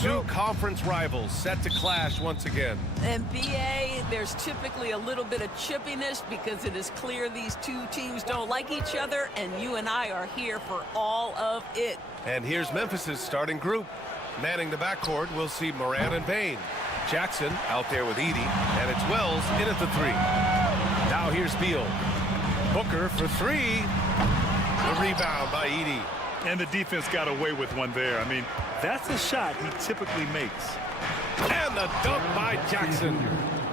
Two conference rivals set to clash once again. And BA, there's typically a little bit of chippiness because it is clear these two teams don't like each other, and you and I are here for all of it. And here's Memphis's starting group. Manning the backcourt, we'll see Moran and Bain. Jackson out there with Edey, and it's Wells in at the three. Now here's Beal. Booker for three. The rebound by Edey. And the defense got away with one there. I mean, that's a shot he typically makes. And the dunk by Jackson.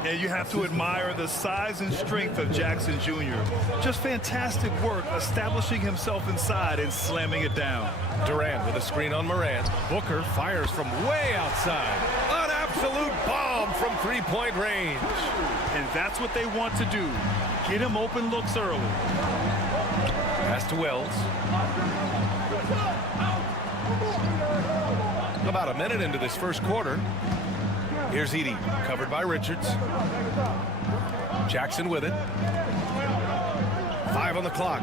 And you have to admire the size and strength of Jackson Jr. Just fantastic work establishing himself inside and slamming it down. Durant with a screen on Moran. Booker fires from way outside. An absolute bomb from three-point range. And that's what they want to do. Get him open looks early. Pass to Wells. About a minute into this first quarter. Here's Edey, covered by Richards. Jackson with it. 5 on the clock.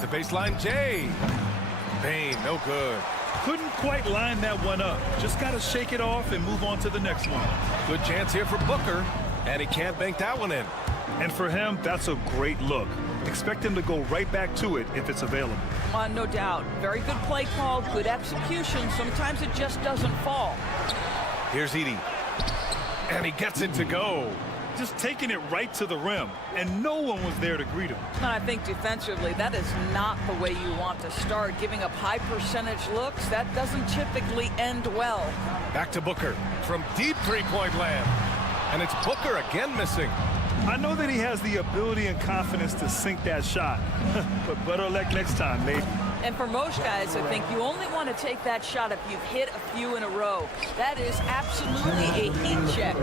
The baseline, Jay. Bain, no good. Couldn't quite line that one up. Just got to shake it off and move on to the next one. Good chance here for Booker, and he can't bank that one in. And for him, that's a great look. Expect him to go right back to it if it's available. No doubt. Very good play call, good execution. Sometimes it just doesn't fall. Here's Edey. And he gets it to go. Just taking it right to the rim, and no one was there to greet him. And I think defensively, that is not the way you want to start. Giving up high percentage looks, that doesn't typically end well. Back to Booker from deep three-point land. And it's Booker again missing. I know that he has the ability and confidence to sink that shot, but better luck next time, maybe. And for most guys, I think you only want to take that shot if you've hit a few in a row. That is absolutely a heat check.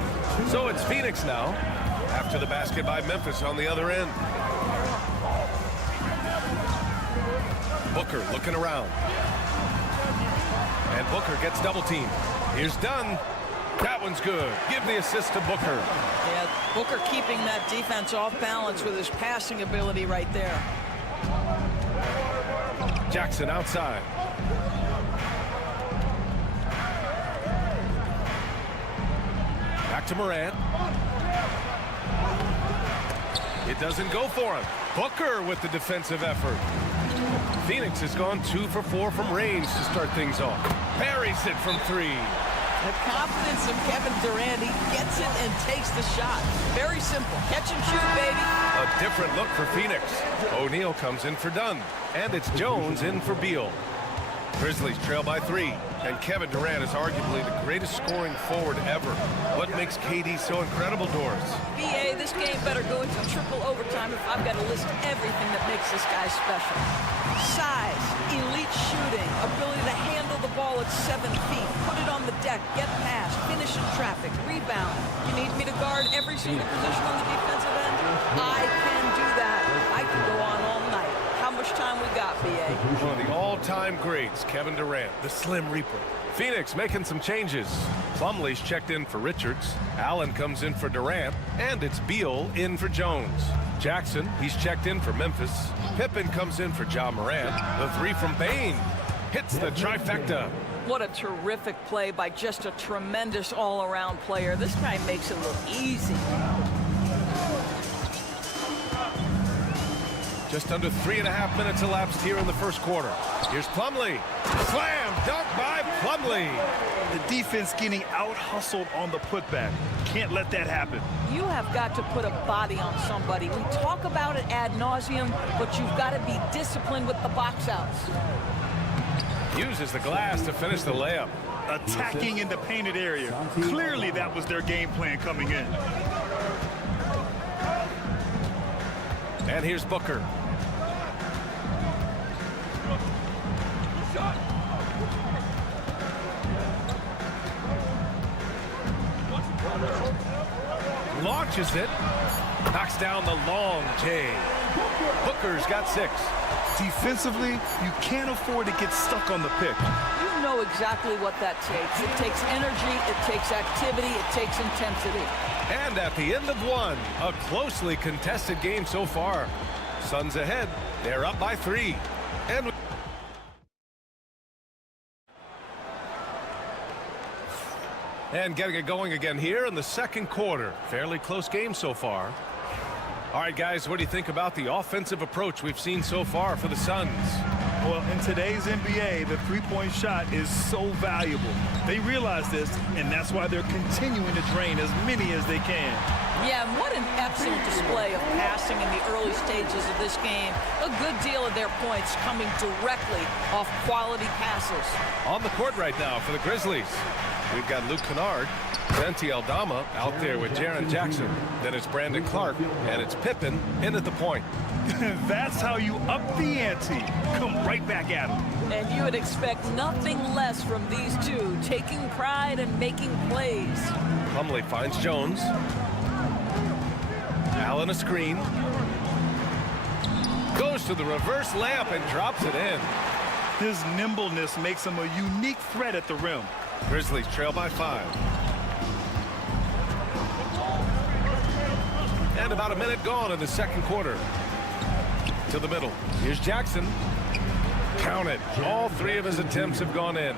So it's Phoenix now, after the basket by Memphis on the other end. Booker looking around. And Booker gets double teamed. Here's Dunn. That one's good. Give the assist to Booker. Yeah, Booker keeping that defense off balance with his passing ability right there. Jackson outside. Back to Morant. It doesn't go for him. Booker with the defensive effort. Phoenix has gone 2 for 4 from range to start things off. Buries it from 3. The confidence of Kevin Durant, he gets it and takes the shot. Very simple. Catch and shoot, baby. A different look for Phoenix. O'Neal comes in for Dunn. And it's Jones in for Beal. Grizzlies trail by 3. And Kevin Durant is arguably the greatest scoring forward ever. What makes KD so incredible, Doris? BA, this game better go into triple overtime if I've got to list everything that makes this guy special. Size, elite shooting, ability to handle the ball at 7 feet, put it on the deck, get past, finish in traffic, rebound. You need me to guard every single position on the defensive end? I can do that. I can go on all night. How much time we got, BA? One of the all-time greats, Kevin Durant, the Slim Reaper. Phoenix making some changes. Plumlee's checked in for Richards. Allen comes in for Durant. And it's Beal in for Jones. Jackson, he's checked in for Memphis. Pippen comes in for Ja Morant. The 3 from Bain hits the trifecta. What a terrific play by just a tremendous all-around player. This guy makes it look easy. Just under 3.5 minutes elapsed here in the first quarter. Here's Plumlee. Slam dunk by Plumlee. The defense getting out-hustled on the putback. Can't let that happen. You have got to put a body on somebody. We talk about it ad nauseum, but you've got to be disciplined with the box outs. Uses the glass to finish the layup. Attacking in the painted area. Clearly that was their game plan coming in. And here's Booker. Launches it. Knocks down the long J. Booker's got 6. Defensively, you can't afford to get stuck on the pick. You know exactly what that takes. It takes energy, it takes activity, it takes intensity. And at the end of one, a closely contested game so far. Suns ahead. They're up by 3. And getting it going again here in the second quarter. Fairly close game so far. All right, guys, what do you think about the offensive approach we've seen so far for the Suns? Well, in today's NBA, the three-point shot is so valuable. They realize this, and that's why they're continuing to drain as many as they can. Yeah, and what an excellent display of passing in the early stages of this game. A good deal of their points coming directly off quality passes. On the court right now for the Grizzlies, we've got Luke Kennard, Santi Aldama out there with Jaren Jackson. Then it's Brandon Clark, and it's Pippen in at the point. That's how you up the ante. Come right back at them. And you would expect nothing less from these two, taking pride and making plays. Plumlee finds Jones. Allen a screen. Goes to the reverse layup and drops it in. His nimbleness makes him a unique threat at the rim. Grizzlies trail by 5. And about a minute gone in the second quarter. To the middle. Here's Jackson. Count it. All 3 of his attempts have gone in.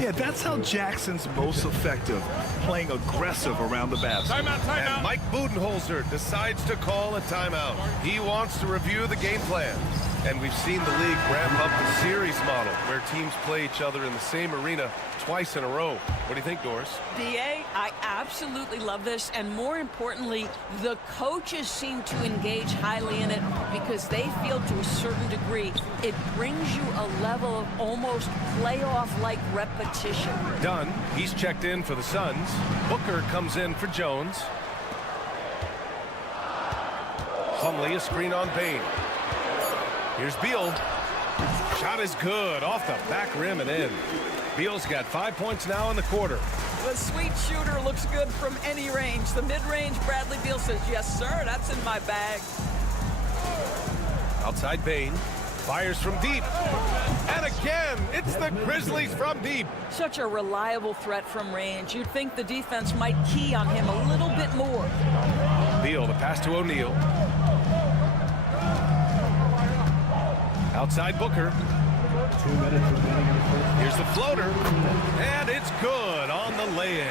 Yeah, that's how Jackson's most effective, playing aggressive around the basket. Timeout. And Mike Budenholzer decides to call a timeout. He wants to review the game plan. And we've seen the league ramp up the series model where teams play each other in the same arena twice in a row. What do you think, Doris? DA, I absolutely love this, and more importantly, the coaches seem to engage highly in it because they feel to a certain degree it brings you a level of almost playoff-like repetition. Dunn, he's checked in for the Suns. Booker comes in for Jones. Plumlee a screen on Bain. Here's Beal. Shot is good off the back rim and in. Beal's got 5 points now in the quarter. The sweet shooter looks good from any range. The mid-range, Bradley Beal says, yes, sir, that's in my bag. Outside Bain. Fires from deep. And again, it's the Grizzlies from deep. Such a reliable threat from range. You'd think the defense might key on him a little bit more. Beal, the pass to O'Neal. Outside Booker. 2 minutes remaining. Here's the floater. And it's good on the lay-in.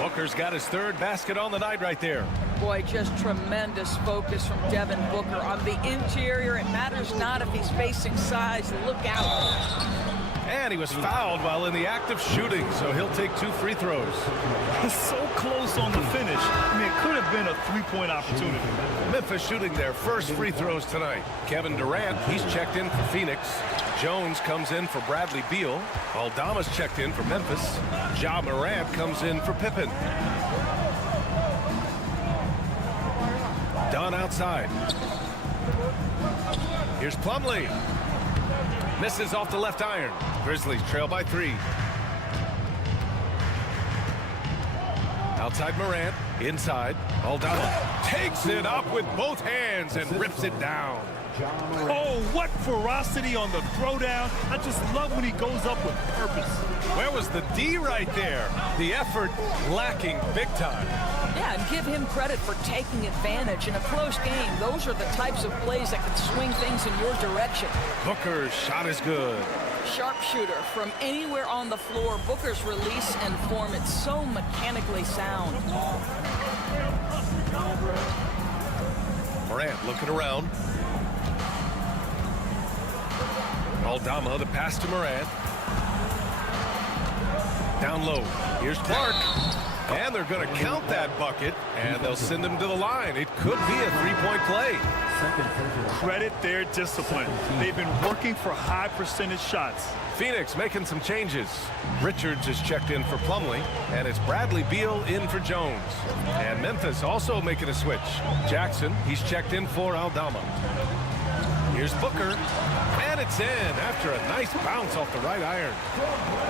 Booker's got his 3rd basket on the night right there. Boy, just tremendous focus from Devin Booker. On the interior, it matters not if he's facing size. Look out. And he was fouled while in the act of shooting, so he'll take 2 free throws. He's so close on the finish. I mean, it could have been a 3-point opportunity. Memphis shooting their first free throws tonight. Kevin Durant, he's checked in for Phoenix. Jones comes in for Bradley Beal. Aldama's checked in for Memphis. Ja Morant comes in for Pippen. Dunn outside. Here's Plumlee. Misses off the left iron. Grizzlies trail by 3. Outside Morant. Inside. Aldama takes it up with both hands and rips it down. Oh, what ferocity on the throwdown. I just love when he goes up with purpose. Where was the D right there? The effort lacking big time. Yeah, and give him credit for taking advantage in a close game. Those are the types of plays that can swing things in your direction. Booker's shot is good. Sharpshooter from anywhere on the floor. Booker's release and form, it's so mechanically sound. Morant looking around. Aldama, the pass to Morant. Down low. Here's Clark. And they're going to count that bucket, and they'll send him to the line. It could be a three-point play. Credit their discipline. They've been working for high percentage shots. Phoenix making some changes. Richards is checked in for Plumlee, and it's Bradley Beal in for Jones. And Memphis also making a switch. Jackson, he's checked in for Aldama. Here's Booker, and it's in after a nice bounce off the right iron.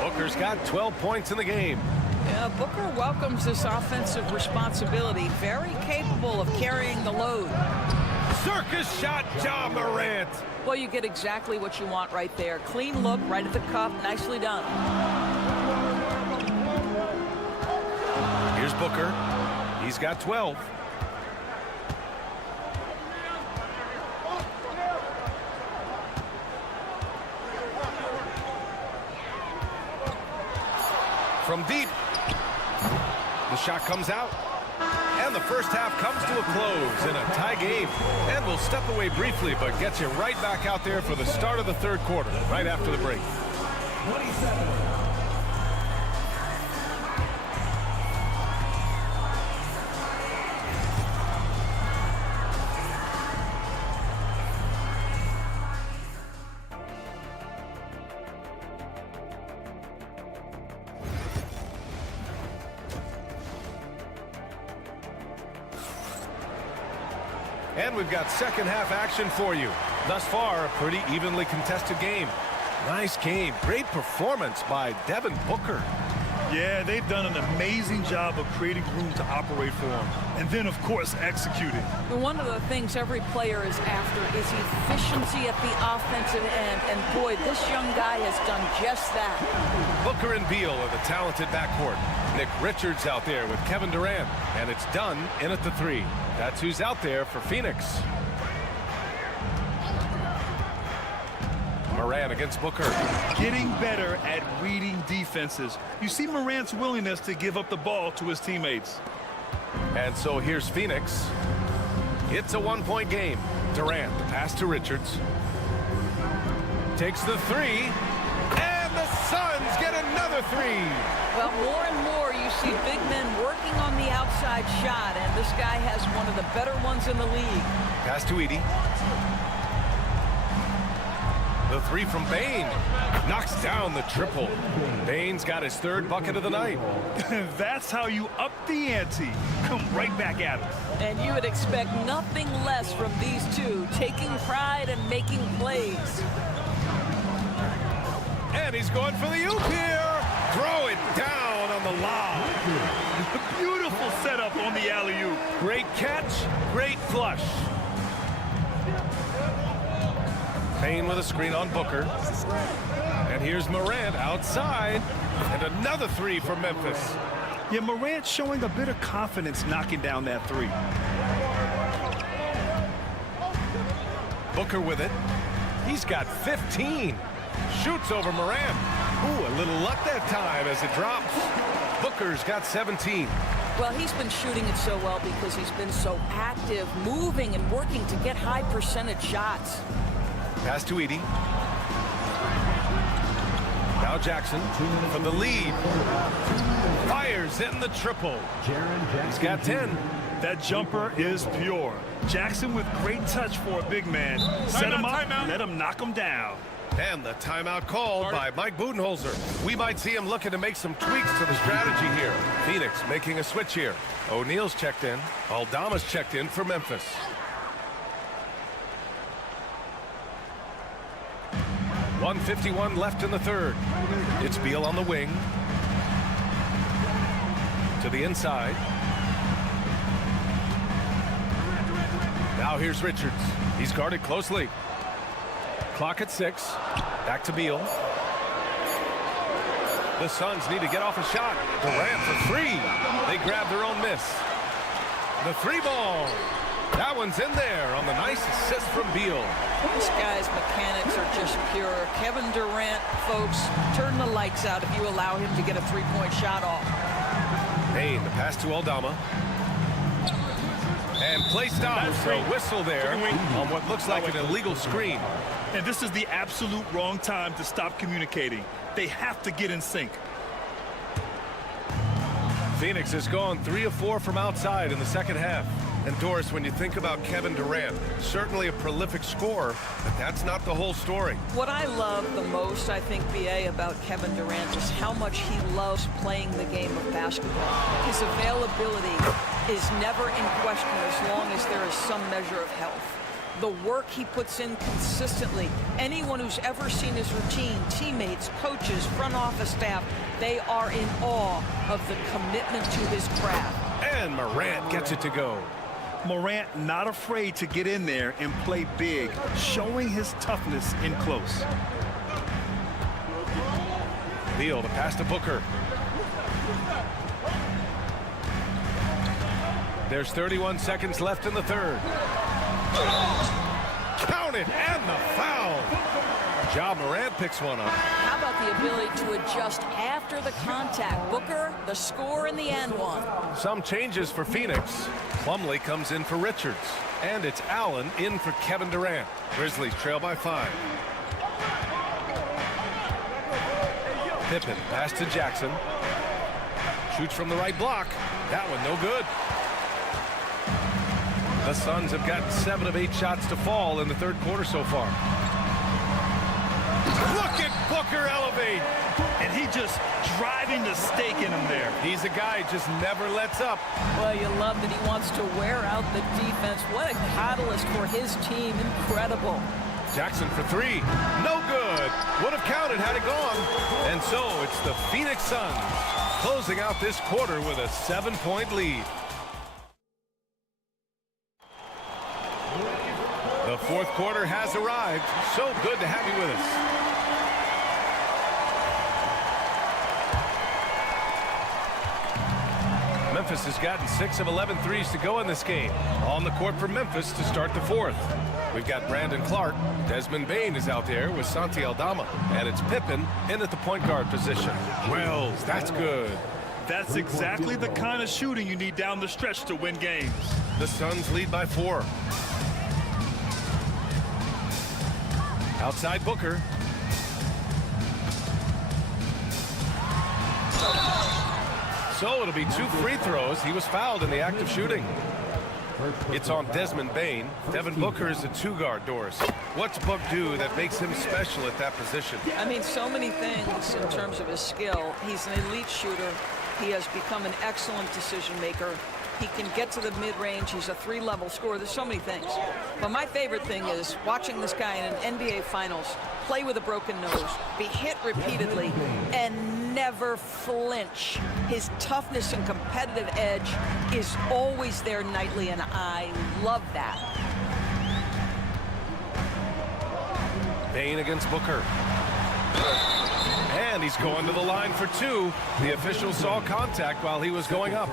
Booker's got 12 points in the game. Yeah, Booker welcomes this offensive responsibility. Very capable of carrying the load. Circus shot, Ja Morant. Well, you get exactly what you want right there. Clean look, right at the cup. Nicely done. Here's Booker. He's got 12. From deep. The shot comes out. And the first half comes to a close in a tie game. And we'll step away briefly, but get you right back out there for the start of the third quarter, right after the break. 27. And we've got second half action for you. Thus far, a pretty evenly contested game. Nice game. Great performance by Devin Booker. Yeah, they've done an amazing job of creating room to operate for him. And then, of course, executing. One of the things every player is after is efficiency at the offensive end. And boy, this young guy has done just that. Booker and Beal are the talented backcourt. Nick Richards out there with Kevin Durant. And it's done in at the three. That's who's out there for Phoenix. Morant against Booker. Getting better at reading defenses. You see Morant's willingness to give up the ball to his teammates. And so here's Phoenix. It's a one-point game. Durant, the pass to Richards. Takes the three. And the Suns get another three. Well, more and more you see big men working on the outside shot, and this guy has one of the better ones in the league. Pass to Edey. The three from Bane. Knocks down the triple. Bane's got his third bucket of the night. That's how you up the ante. Come right back at him. And you would expect nothing less from these two, taking pride and making plays. And he's going for the oop here. Throw it down on the lob. Beautiful setup on the alley-oop. Great catch, great flush. Payne with a screen on Booker. And here's Morant outside. And another three from Memphis. Yeah, Morant showing a bit of confidence knocking down that three. Booker with it. He's got 15. Shoots over Morant. Ooh, a little luck that time as it drops. Booker's got 17. Well, he's been shooting it so well because he's been so active, moving and working to get high percentage shots. Pass to Edey. Now Jackson from the lead. Fires in the triple. He's got 10. That jumper is pure. Jackson with great touch for a big man. Set him up, let him knock him down. And the timeout called by Mike Budenholzer. We might see him looking to make some tweaks to the strategy here. Phoenix making a switch here. O'Neal's checked in. Aldama's checked in for Memphis. .151 left in the third. It's Beal on the wing. To the inside. Now here's Richards. He's guarded closely. Clock at 6. Back to Beal. The Suns need to get off a shot. Durant for three. They grab their own miss. The three ball. That one's in there on the nice assist from Beal. This guy's mechanics are just pure. Kevin Durant, folks, turn the lights out if you allow him to get a three-point shot off. Payne, the pass to Aldama. And play stops. A whistle there on what looks like an illegal screen. And this is the absolute wrong time to stop communicating. They have to get in sync. Phoenix has gone 3 of 4 from outside in the second half. And Doris, when you think about Kevin Durant, certainly a prolific scorer, but that's not the whole story. What I love the most, I think, BA, about Kevin Durant is how much he loves playing the game of basketball. His availability is never in question as long as there is some measure of health. The work he puts in consistently. Anyone who's ever seen his routine, teammates, coaches, front office staff, they are in awe of the commitment to his craft. And Morant gets it to go. Morant not afraid to get in there and play big, showing his toughness in close. Beal to pass to Booker. There's 31 seconds left in the third. Count it, and the foul. Ja Morant picks one up. How about the ability to adjust after the contact? Booker, the score in the end one. Some changes for Phoenix. Plumlee comes in for Richards. And it's Allen in for Kevin Durant. Grizzlies trail by 5. Pippen pass to Jackson. Shoots from the right block. That one no good. The Suns have gotten 7 of 8 shots to fall in the third quarter so far. Look at Booker elevate. And he just driving the stake in him there. He's a guy who just never lets up. Well, you love that he wants to wear out the defense. What a catalyst for his team. Incredible. Jackson for 3. No good. Would have counted had it gone. And so it's the Phoenix Suns closing out this quarter with a 7-point lead. The fourth quarter has arrived. So good to have you with us. Memphis has gotten 6 of 11 threes to go in this game. On the court for Memphis to start the fourth. We've got Brandon Clark. Desmond Bane is out there with Santi Aldama. And it's Pippen in at the point guard position. Wells, that's good. That's exactly the kind of shooting you need down the stretch to win games. The Suns lead by 4. Outside Booker. So it'll be 2 free throws. He was fouled in the act of shooting. It's on Desmond Bane. Devin Booker is a 2-guard, Doris. What's Book do that makes him special at that position? I mean, so many things in terms of his skill. He's an elite shooter. He has become an excellent decision maker. He can get to the mid-range. He's a 3-level scorer. There's so many things. But my favorite thing is watching this guy in an NBA Finals play with a broken nose, be hit repeatedly, and never flinch. His toughness and competitive edge is always there nightly, and I love that. Bane against Booker. And he's going to the line for 2. The official saw contact while he was going up.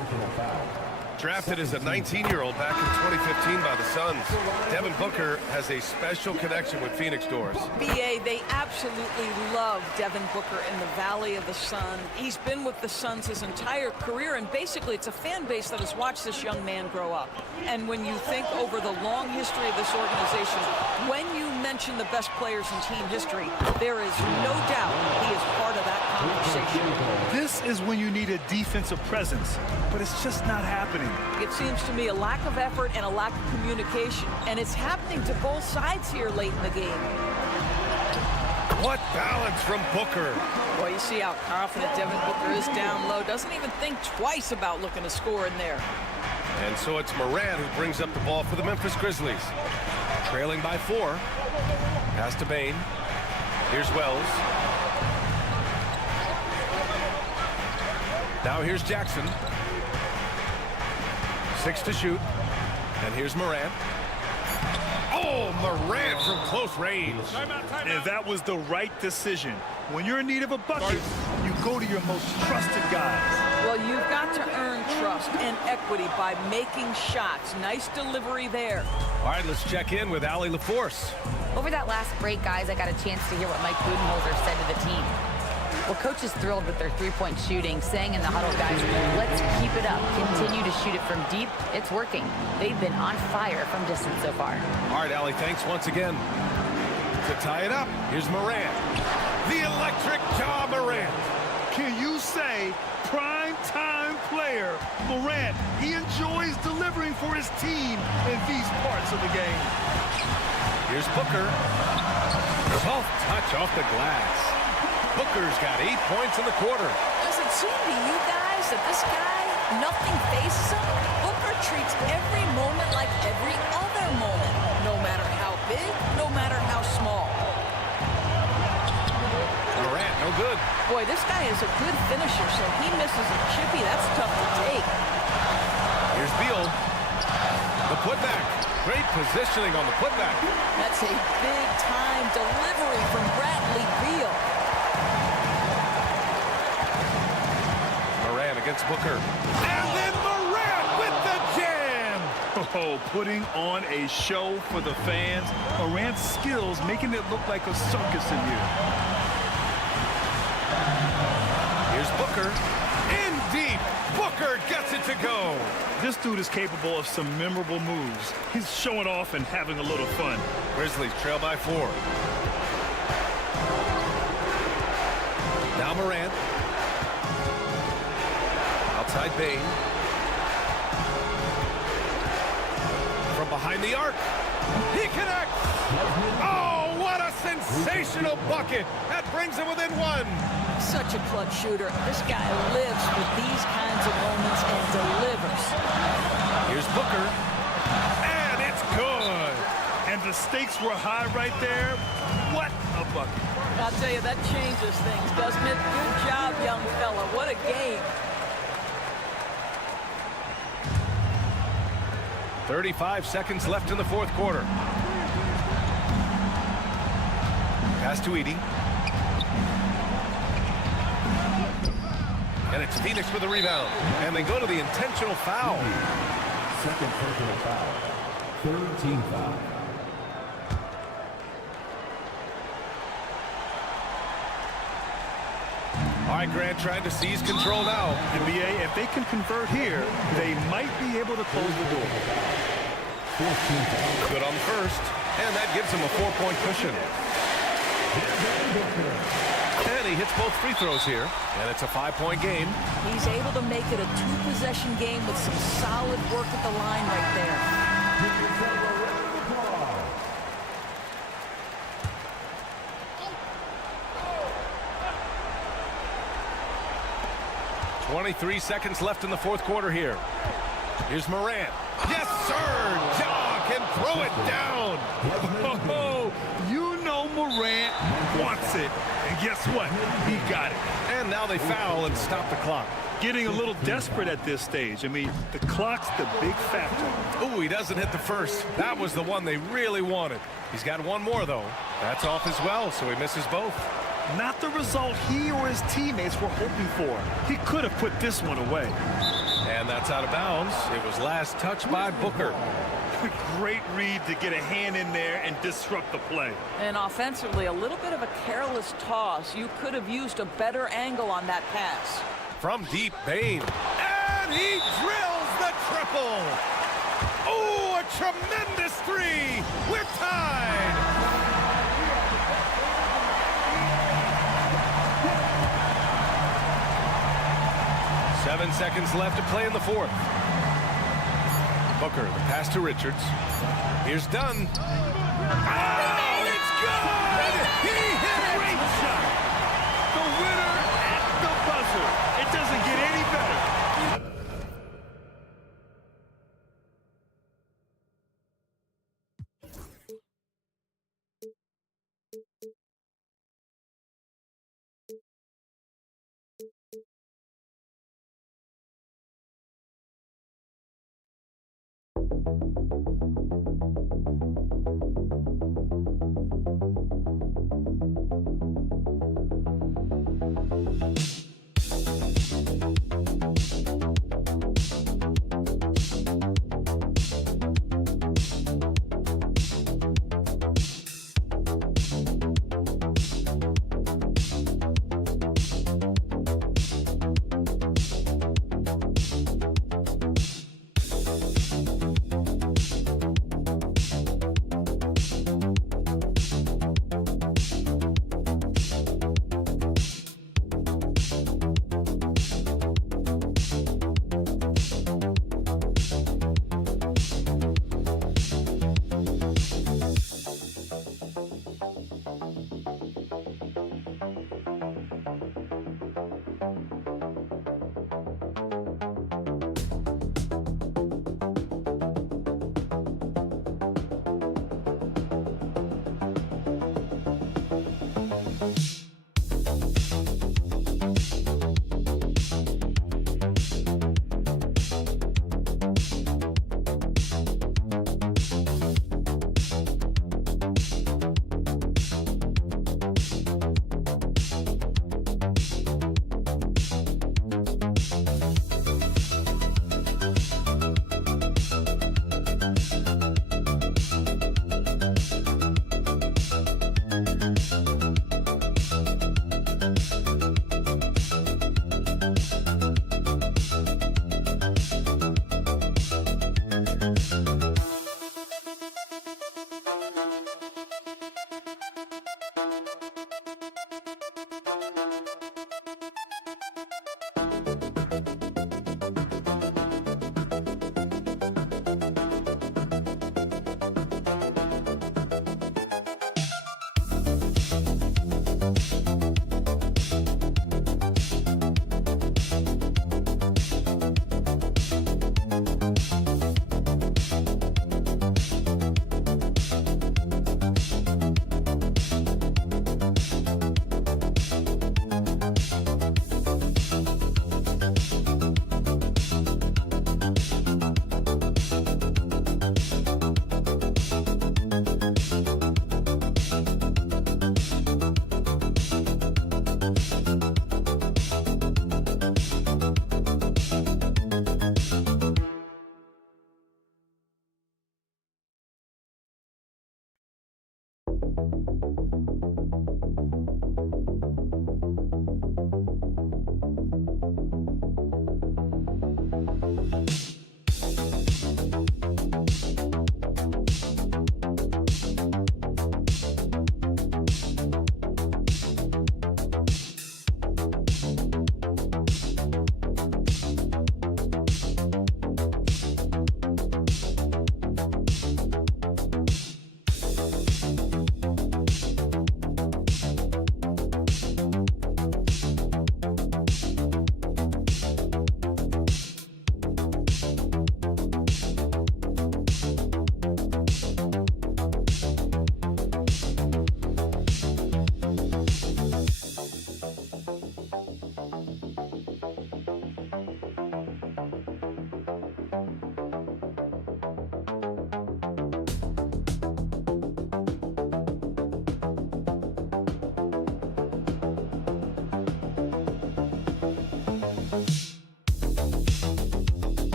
Drafted as a 19-year-old back in 2015 by the Suns, Devin Booker has a special connection with Phoenix, Doris. BA, they absolutely love Devin Booker in the Valley of the Sun. He's been with the Suns his entire career, and basically it's a fan base that has watched this young man grow up. And when you think over the long history of this organization, when you mention the best players in team history, there is no doubt he is part of that conversation. This is when you need a defensive presence, but it's just not happening. It seems to me a lack of effort and a lack of communication, and it's happening to both sides here late in the game. What balance from Booker. Well, you see how confident Devin Booker is down low. Doesn't even think twice about looking to score in there. And so it's Morant who brings up the ball for the Memphis Grizzlies. Trailing by 4. Pass to Bane. Here's Wells. Now here's Jackson. 6 to shoot. And here's Morant. Oh, Morant from close range. And that was the right decision. When you're in need of a bucket, you go to your most trusted guys. Well, you've got to earn trust and equity by making shots. Nice delivery there. All right, let's check in with Allie LaForce. Over that last break, guys, I got a chance to hear what Mike Budenholzer said to the team. Well, coach is thrilled with their three-point shooting, saying in the huddle, guys, let's keep it up. Continue to shoot it from deep. It's working. They've been on fire from distance so far. All right, Allie, thanks once again. to tie it up. Here's Morant. The electric Ja Morant. Can you say prime time player Morant? He enjoys delivering for his team in these parts of the game. Here's Booker. Soft touch off the glass. Booker's got 8 points in the quarter. Does it seem to you guys that this guy, nothing phases him? Booker treats every moment like every other moment, no matter how big, no matter how small. Morant, no good. Boy, this guy is a good finisher, so he misses a chippy. That's tough to take. Here's Beal. The putback. Great positioning on the putback. That's a big-time delivery from Bradley Beal. Morant against Booker. And then Morant with the jam. Oh, putting on a show for the fans. Morant's skills making it look like a circus in here. Here's Booker. In deep. Booker gets it to go. This dude is capable of some memorable moves. He's showing off and having a little fun. Grizzlies trail by 4. Now Morant. Outside Bane. From behind the arc. He connects. Oh, what a sensational bucket. That brings him within 1. Such a clutch shooter. This guy lives for these kinds of moments and delivers. Here's Booker. And it's good. And the stakes were high right there. What a bucket. I'll tell you, that changes things, doesn't it? Good job, young fella. What a game. 35 seconds left in the fourth quarter. Pass to Edey. And it's Phoenix with the rebound. And they go to the intentional foul. Second personal foul. Third team foul. All right, Grant trying to seize control now. NBA, if they can convert here, they might be able to close the door. Good on the first. And that gives him a 4-point cushion. And he hits both free throws here. And it's a 5-point game. He's able to make it a 2-possession game with some solid work at the line right there. 23 seconds left in the fourth quarter here. Here's Morant. Yes, sir! Ja can throw it down. Oh, you know Morant wants it. And guess what? He got it. And now they foul and stop the clock. Getting a little desperate at this stage. I mean, the clock's the big factor. Oh, he doesn't hit the first. That was the one they really wanted. He's got one more, though. That's off as well, so he misses both. Not the result he or his teammates were hoping for. He could have put this one away. And that's out of bounds. It was last touched by Booker. Great read to get a hand in there and disrupt the play. And offensively, a little bit of a careless toss. You could have used a better angle on that pass. From deep, Bane. And he drills the triple. Oh, a tremendous three. We're tied. Seven seconds left to play in the fourth. Booker, the pass to Richards. Here's Dunn. Oh, it's good! He hit it! Great shot. The winner at the buzzer. It doesn't get any better.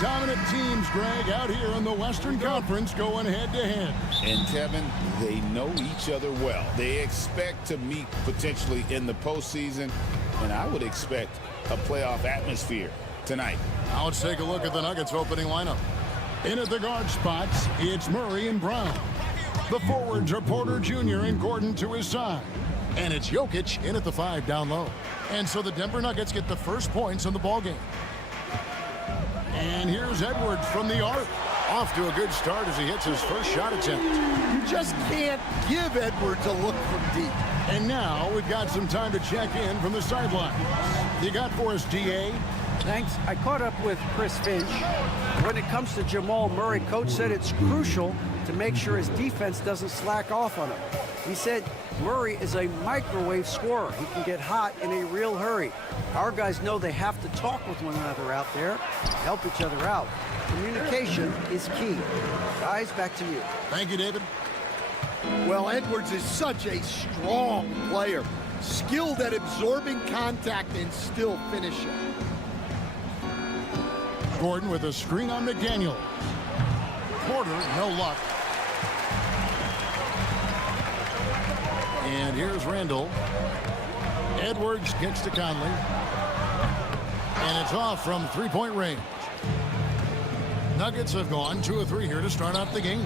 dominant teams, Greg, out here in the Western Conference going head-to-head. And, Kevin, they know each other well. They expect to meet potentially in the postseason, and I would expect a playoff atmosphere tonight. Now let's take a look at the Nuggets opening lineup. In at the guard spots, it's Murray and Brown. The forwards are Porter Jr. and Gordon to his side. And it's Jokic in at the 5 down low. And so the Denver Nuggets get the first points in the ballgame. And here's Edwards from the arc. Off to a good start as he hits his first shot attempt. You just can't give Edwards a look from deep. And now we've got some time to check in from the sideline. You got for us, DA? Thanks. I caught up with Chris Finch. When it comes to Jamal Murray, coach said it's crucial to make sure his defense doesn't slack off on him. He said Murray is a microwave scorer. He can get hot in a real hurry. Our guys know they have to talk with one another out there, help each other out. Communication is key. Guys, back to you. Thank you, David. Well, Edwards is such a strong player, skilled at absorbing contact and still finishing. Gordon with a screen on McDaniel. Porter, no luck. And here's Randall. Edwards kicks to Conley. And it's off from three-point range. Nuggets have gone 2 of 3 here to start out the game.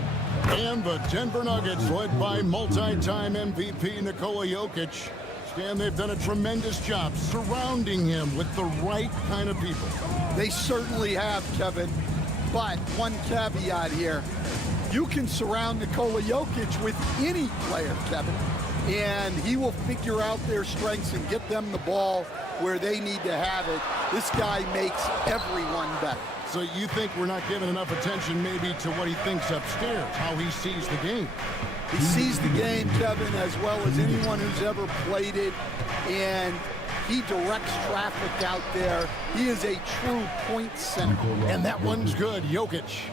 And the Denver Nuggets, led by multi-time MVP Nikola Jokic. Stan, they've done a tremendous job surrounding him with the right kind of people. They certainly have, Kevin. But one caveat here. You can surround Nikola Jokic with any player, Kevin, and he will figure out their strengths and get them the ball where they need to have it. This guy makes everyone better. So you think we're not giving enough attention maybe to what he thinks upstairs, how he sees the game? He sees the game, Kevin, as well as anyone who's ever played it, and he directs traffic out there. He is a true point center. And that one's good, Jokic.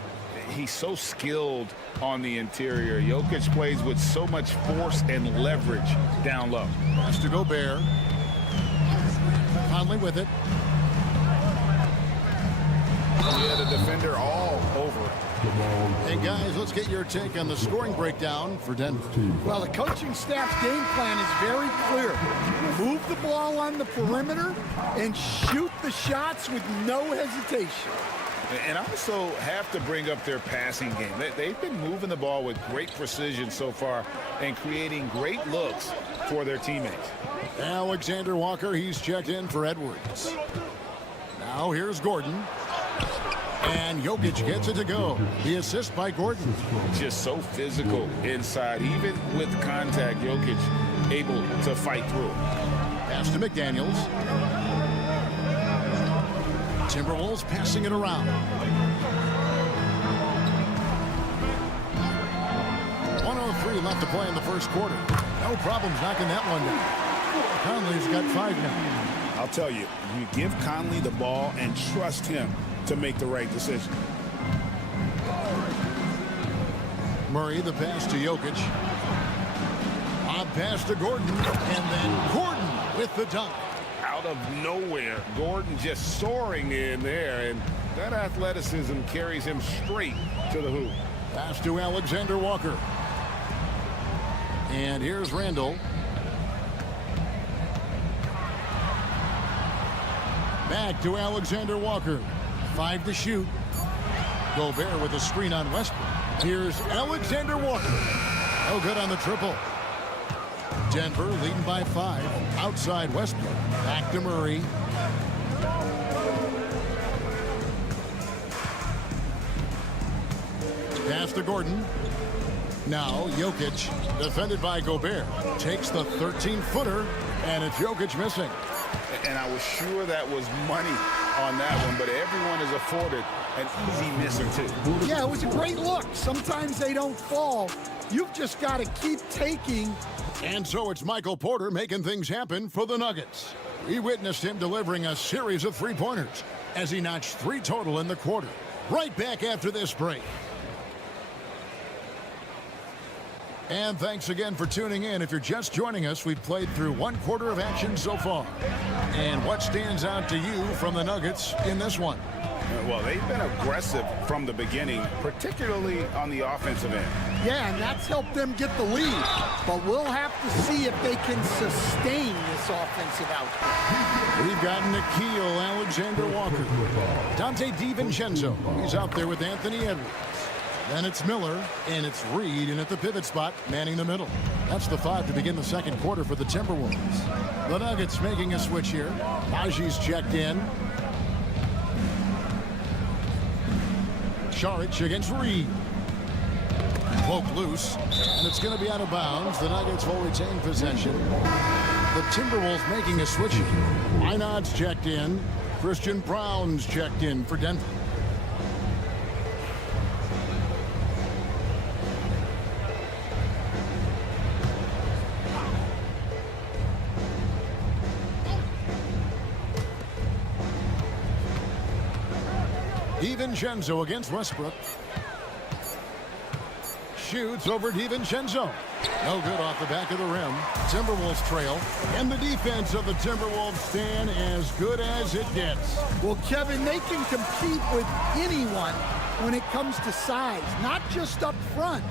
He's so skilled on the interior. Jokic plays with so much force and leverage down low. Has to Gobert. Conley with it. Yeah, the defender all over. Hey, guys, let's get your take on the scoring breakdown for Denver. Well, the coaching staff's game plan is very clear. Move the ball on the perimeter and shoot the shots with no hesitation. And also have to bring up their passing game. They've been moving the ball with great precision so far and creating great looks for their teammates. Alexander Walker, he's checked in for Edwards. Now here's Gordon. And Jokic gets it to go. The assist by Gordon. Just so physical inside. Even with contact, Jokic able to fight through. Pass to McDaniels. Timberwolves passing it around. 1:03 left to play in the first quarter. No problems knocking that one down. Conley's got 5 now. I'll tell you, you give Conley the ball and trust him to make the right decision. Murray, the pass to Jokic. Lob pass to Gordon. And then Gordon with the dunk. Out of nowhere, Gordon just soaring in there, and that athleticism carries him straight to the hoop. Pass to Alexander Walker. And here's Randall. Back to Alexander Walker. 5 to shoot. Gobert with a screen on Westbrook. Here's Alexander Walker. No good on the triple. Denver leading by 5. Outside Westbrook. Back to Murray. Pass to Gordon. Now Jokic, defended by Gobert, takes the 13-footer, and it's Jokic missing. And I was sure that was money on that one, but everyone is afforded an easy misser too. Yeah, it was a great look. Sometimes they don't fall. You've just got to keep taking. And so it's Michael Porter making things happen for the Nuggets. We witnessed him delivering a series of three-pointers as he notched 3 total in the quarter. Right back after this break. And thanks again for tuning in. If you're just joining us, we've played through 1 quarter of action so far. And what stands out to you from the Nuggets in this one? Well, they've been aggressive from the beginning, particularly on the offensive end. Yeah, and that's helped them get the lead. But we'll have to see if they can sustain this offensive output. We've got Nickeil Alexander-Walker. Dante DiVincenzo. He's out there with Anthony Edwards. Then it's Miller, and it's Reed in at the pivot spot, manning the middle. That's the 5 to begin the second quarter for the Timberwolves. The Nuggets making a switch here. Najee's checked in. Saric against Reed. Poke loose, and it's going to be out of bounds. The Nuggets will retain possession. The Timberwolves making a switch here. Einad's checked in. Christian Brown's checked in for Denver. DiVincenzo against Westbrook. Shoots over DiVincenzo. No good off the back of the rim. Timberwolves trail. And the defense of the Timberwolves stand as good as it gets. Well, Kevin, they can compete with anyone when it comes to size. Not just up front,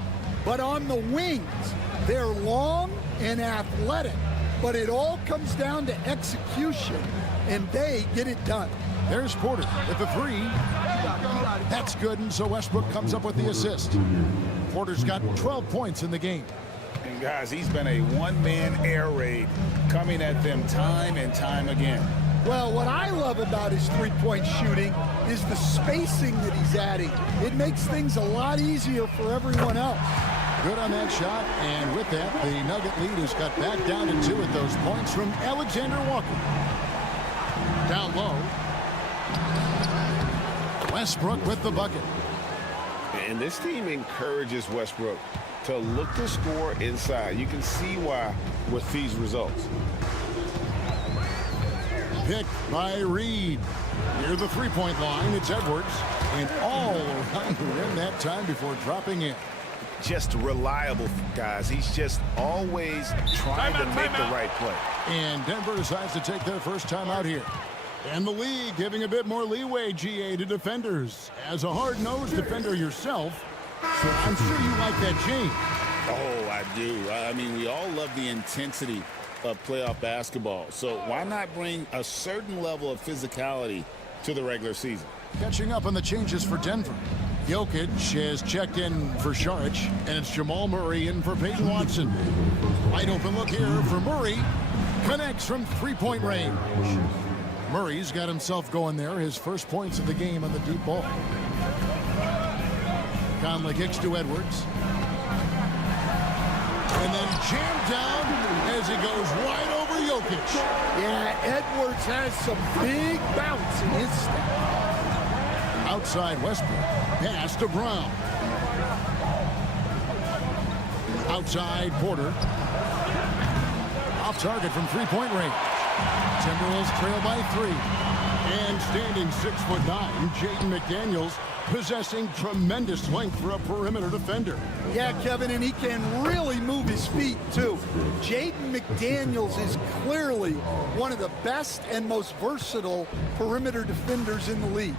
but on the wings. They're long and athletic, but it all comes down to execution, and they get it done. There's Porter with the 3. That's good, and so Westbrook comes up with the assist. Porter's got 12 points in the game. And guys, he's been a one-man air raid coming at them time and time again. Well, what I love about his three-point shooting is the spacing that he's adding. It makes things a lot easier for everyone else. Good on that shot, and with that, the Nugget lead is cut back down to 2 at those points from Alexander Walker. Down low. Westbrook with the bucket. And this team encourages Westbrook to look to score inside. You can see why with these results. Picked by Reed. Near the three-point line, it's Edwards. And all around the rim that time before dropping in. Just reliable, guys. He's just always trying to make the right play. And Denver decides to take their first time out here. And the league giving a bit more leeway, GA, to defenders. As a hard-nosed defender yourself, so I'm sure you like that change. Oh, I do. I mean, we all love the intensity of playoff basketball. So why not bring a certain level of physicality to the regular season? Catching up on the changes for Denver. Jokic has checked in for Saric, and it's Jamal Murray in for Peyton Watson. Wide open look here for Murray. Connects from three-point range. Murray's got himself going there. His first points of the game on the deep ball. Conley kicks to Edwards. And then jammed down as he goes wide over Jokic. Yeah, Edwards has some big bounce in his step. Outside Westbrook. Pass to Brown. Outside Porter. Off target from three-point range. Timberwolves trail by 3. And standing 6'9", Jaden McDaniels, possessing tremendous length for a perimeter defender. Yeah, Kevin, and he can really move his feet, too. Jaden McDaniels is clearly one of the best and most versatile perimeter defenders in the league.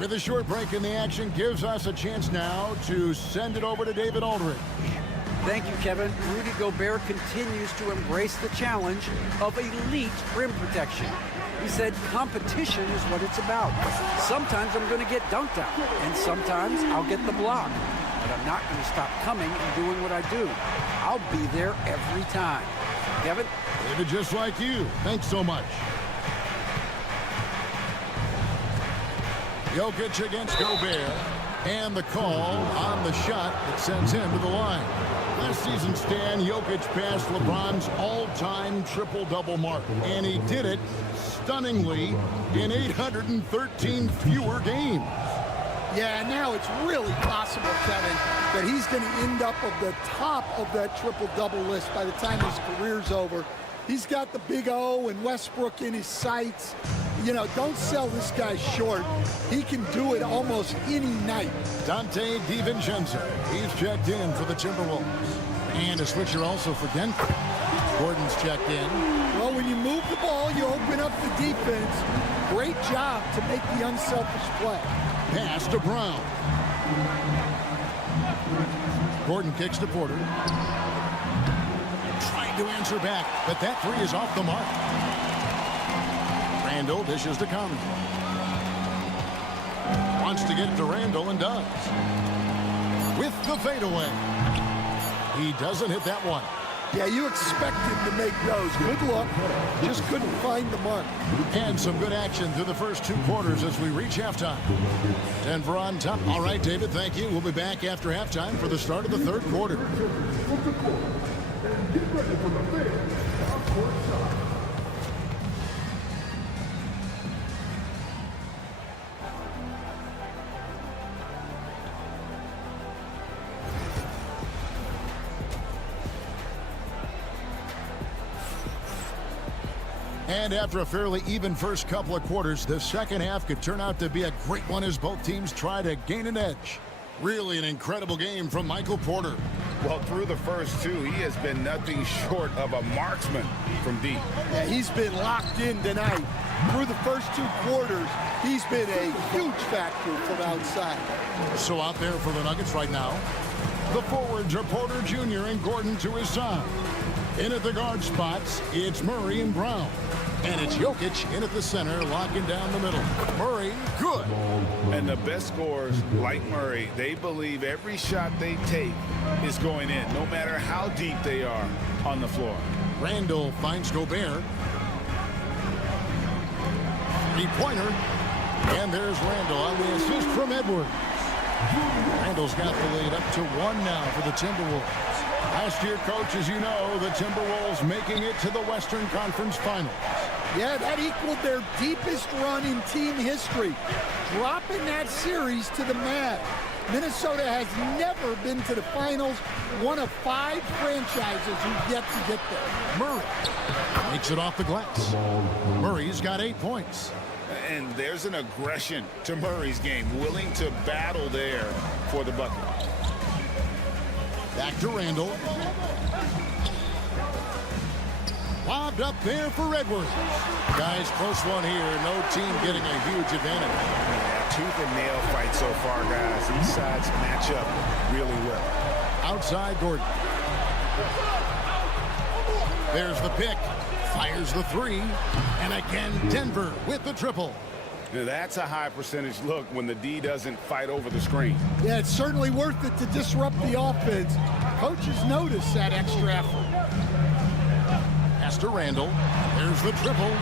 With a short break in the action, gives us a chance now to send it over to David Aldridge. Thank you, Kevin. Rudy Gobert continues to embrace the challenge of elite rim protection. He said competition is what it's about. Sometimes I'm going to get dunked on, and sometimes I'll get the block. But I'm not going to stop coming and doing what I do. I'll be there every time. Kevin? David, just like you. Thanks so much. Jokic against Gobert. And the call on the shot that sends him to the line. Last season, Stan, Jokic passed LeBron's all-time triple-double mark. And he did it stunningly in 813 fewer games. Yeah, now it's really possible, Kevin, that he's going to end up at the top of that triple-double list by the time his career's over. He's got the big O and Westbrook in his sights. You know, don't sell this guy short. He can do it almost any night. Dante DiVincenzo. He's checked in for the Timberwolves. And a switcher also for Denver. Gordon's checked in. Well, when you move the ball, you open up the defense. Great job to make the unselfish play. Pass to Brown. Gordon kicks to Porter. Trying to answer back, but that three is off the mark. Randall dishes to Conley. Wants to get it to Randall and does. With the fadeaway. He doesn't hit that one. Yeah, you expect him to make those. Good luck. Just couldn't find the mark. And some good action through the first 2 quarters as we reach halftime. Denver on top. All right, David, thank you. We'll be back after halftime for the start of the 3rd quarter. And after a fairly even first couple of quarters, the second half could turn out to be a great one as both teams try to gain an edge. Really an incredible game from Michael Porter. Well, through the first 2, he has been nothing short of a marksman from deep. Yeah, he's been locked in tonight. Through the first 2 quarters, he's been a huge factor from outside. So out there for the Nuggets right now, the forwards are Porter Jr. and Gordon to his side. In at the guard spots, it's Murray and Brown. And it's Jokic in at the center, locking down the middle. Murray, good. And the best scorers, like Murray, they believe every shot they take is going in, no matter how deep they are on the floor. Randall finds Gobert. 3-pointer. And there's Randall on the assist from Edwards. Randall's got the lead up to 1 now for the Timberwolves. Last year, coach, as you know, the Timberwolves making it to the Western Conference Finals. Yeah, that equaled their deepest run in team history, dropping that series to the Mavs. Minnesota has never been to the finals, one of 5 franchises who've yet to get there. Murray makes it off the glass. Murray's got 8 points. And there's an aggression to Murray's game, willing to battle there for the bucket. Back to Randall. Lobbed up there for Edwards. Guys, close one here. No team getting a huge advantage. Yeah, tooth and nail fight so far, guys. These sides match up really well. Outside Gordon. There's the pick. Fires the 3. And again, Denver with the triple. Now that's a high percentage look when the D doesn't fight over the screen. Yeah, it's certainly worth it to disrupt the offense. Coaches notice that extra effort. Pass to Randall. There's the triple.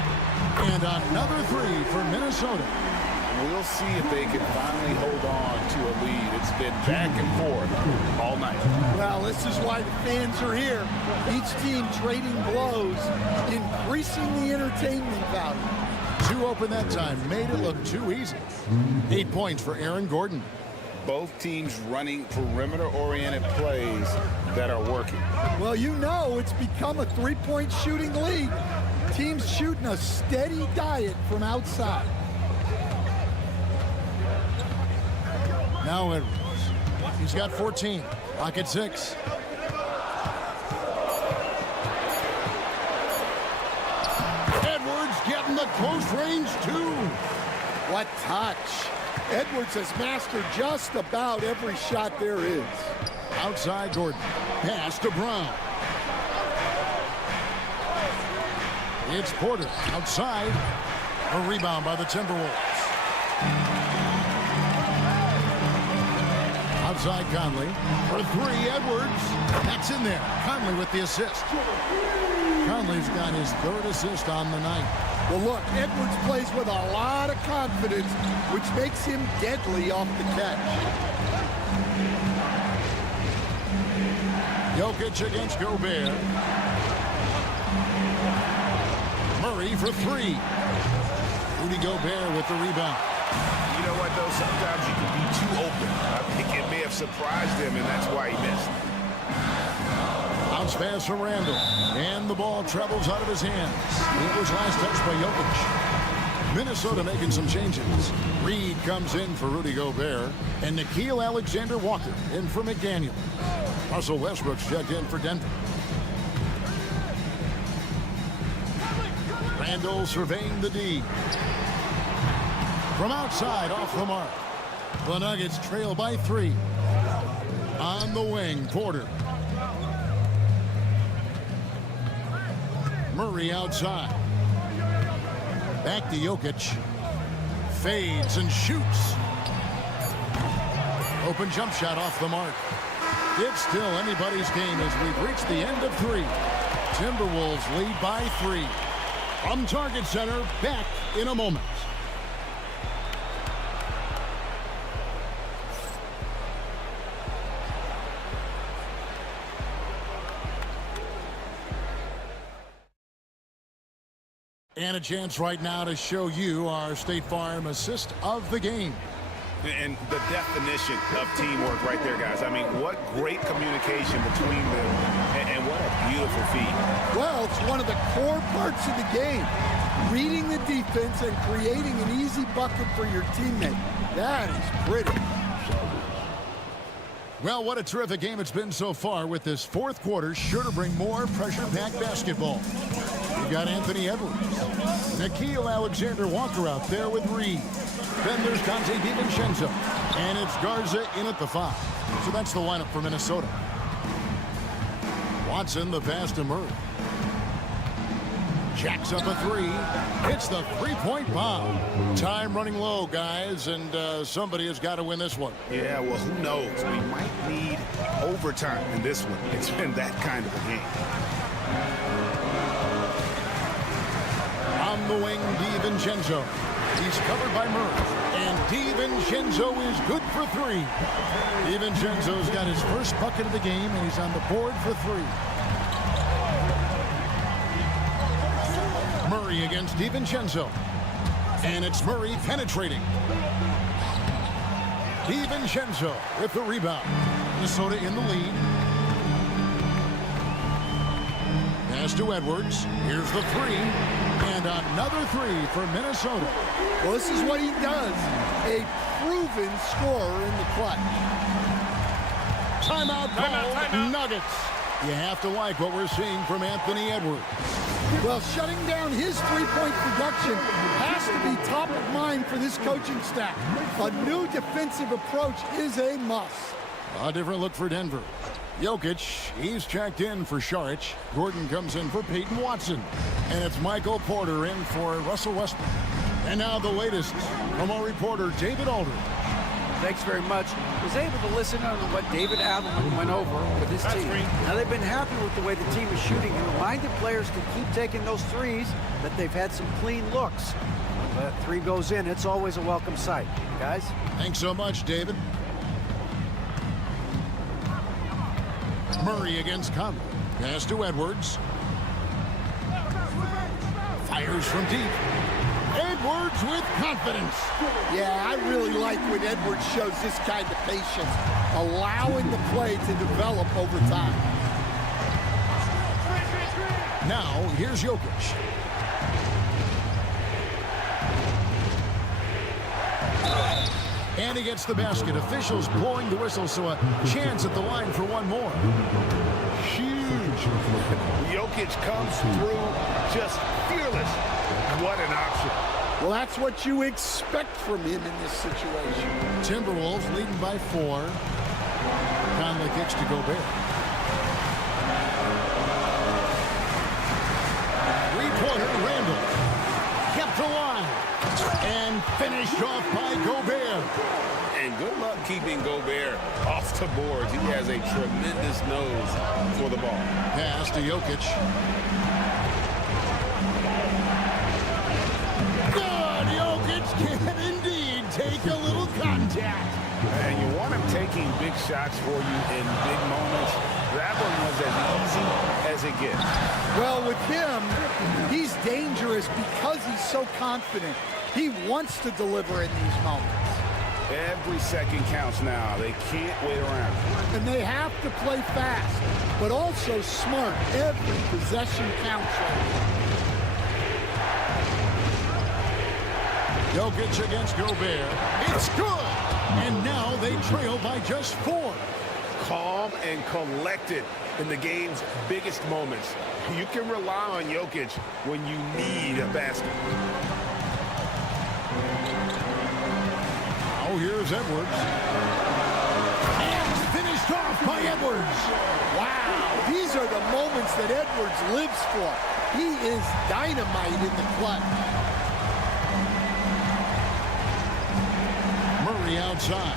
And another 3 for Minnesota. We'll see if they can finally hold on to a lead. It's been back and forth all night. Well, this is why the fans are here. Each team trading blows, increasing the entertainment value. 2 open that time. Made it look too easy. 8 points for Aaron Gordon. Both teams running perimeter-oriented plays that are working. Well, you know it's become a 3-point shooting league. Teams shooting a steady diet from outside. Now Edwards. He's got 14. Lock at 6. Edwards getting the close range, too. What touch. Edwards has mastered just about every shot there is. Outside Gordon. Pass to Brown. It's Porter outside. A rebound by the Timberwolves. Outside Conley. For 3, Edwards. That's in there. Conley with the assist. Conley's got his 3rd assist on the night. Well, look, Edwards plays with a lot of confidence, which makes him deadly off the catch. Jokic against Gobert. Murray for 3. Rudy Gobert with the rebound. You know what, though? Sometimes you can be too open. I think it may have surprised him, and that's why he missed. Bounce pass from Randall. And the ball travels out of his hands. It was last touched by Jokic. Minnesota making some changes. Reed comes in for Rudy Gobert. And Nickeil Alexander-Walker in for McDaniel. Russell Westbrook's checked in for Denver. Randall surveying the D. From outside, off the mark. The Nuggets trail by 3. On the wing, Porter. Murray outside. Back to Jokic. Fades and shoots. Open jump shot off the mark. It's still anybody's game as we've reached the end of 3. Timberwolves lead by 3. From Target Center, back in a moment. And a chance right now to show you our State Farm assist of the game. And the definition of teamwork right there, guys. I mean, what great communication between them, and what a beautiful feed. Well, it's one of the core parts of the game. Reading the defense and creating an easy bucket for your teammate. That is pretty. Well, what a terrific game it's been so far, with this fourth quarter sure to bring more pressure-packed basketball. We've got Anthony Edwards, Nickeil Alexander-Walker out there with Reed. Then there's Dante DiVincenzo, and it's Garza in at the 5. So that's the lineup for Minnesota. Watson, the pass to Murray. Jacks up a 3. Hits the three-point bomb. Time running low, guys, and somebody has got to win this one. Yeah, well, who knows? We might need overtime in this one. It's been that kind of a game. On the wing, DiVincenzo. He's covered by Murray. And DiVincenzo is good for 3. DiVincenzo's got his first bucket of the game, and he's on the board for 3. Murray against DiVincenzo. And it's Murray penetrating. DiVincenzo with the rebound. Minnesota in the lead. Pass to Edwards. Here's the 3. And another 3 for Minnesota. Well, this is what he does. A proven scorer in the clutch. Timeout call. Nuggets. You have to like what we're seeing from Anthony Edwards. Well, shutting down his three-point production has to be top of mind for this coaching staff. A new defensive approach is a must. A different look for Denver. Jokic, he's checked in for Saric. Gordon comes in for Peyton Watson. And it's Michael Porter in for Russell Westbrook. And now the latest from our reporter, David Aldridge. Thanks very much. I was able to listen to what David Adelman went over with his team. Now, they've been happy with the way the team is shooting and reminded players to keep taking those threes, that they've had some clean looks. When that 3 goes in, it's always a welcome sight. Guys? Thanks so much, David. Murray against Conley. Pass to Edwards. Fires from deep. Edwards with confidence. Yeah, I really like when Edwards shows this kind of patience, allowing the play to develop over time. Now, here's Jokic. And he gets the basket. Officials blowing the whistle, so a chance at the line for one more. Huge. Jokic comes through just fearless. What an option. Well, that's what you expect from him in this situation. Timberwolves leading by 4. Conley kicks to Gobert. Three-pointer, Randall. Kept alive. And finished off by Gobert. And good luck keeping Gobert off the boards. He has a tremendous nose for the ball. Pass to Jokic. Good! Jokic can indeed take a little contact. And you want him taking big shots for you in big moments. That one was as easy as it gets. Well, with him, he's dangerous because he's so confident. He wants to deliver in these moments. Every second counts now. They can't wait around. And they have to play fast, but also smart. Every possession counts. Jokic against Gobert. It's good! And now they trail by just 4. calm and collected in the game's biggest moments. You can rely on Jokic when you need a basket. Oh, here's Edwards. And finished off by Edwards. Wow, these are the moments that Edwards lives for. He is dynamite in the clutch. Murray outside.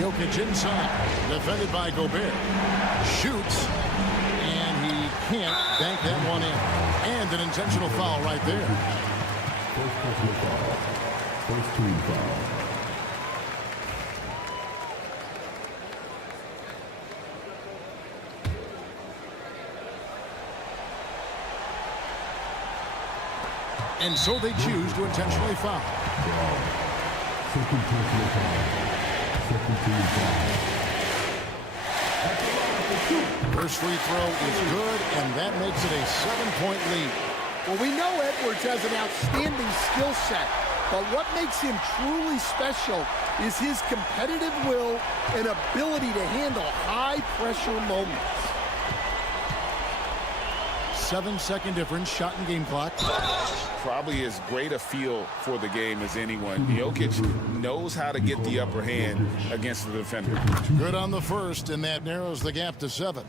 Jokic inside. Defended by Gobert. Shoots. And he can't bank that one in. And an intentional foul right there. First personal foul. First team foul. And so they choose to intentionally foul. Second personal foul. Second team foul. First free throw is good, and that makes it a 7-point lead. Well, we know Edwards has an outstanding skill set, but what makes him truly special is his competitive will and ability to handle high-pressure moments. 7-second difference, shot and game clock. Probably as great a feel for the game as anyone. Jokic knows how to get the upper hand against the defender. Good on the first, and that narrows the gap to 7.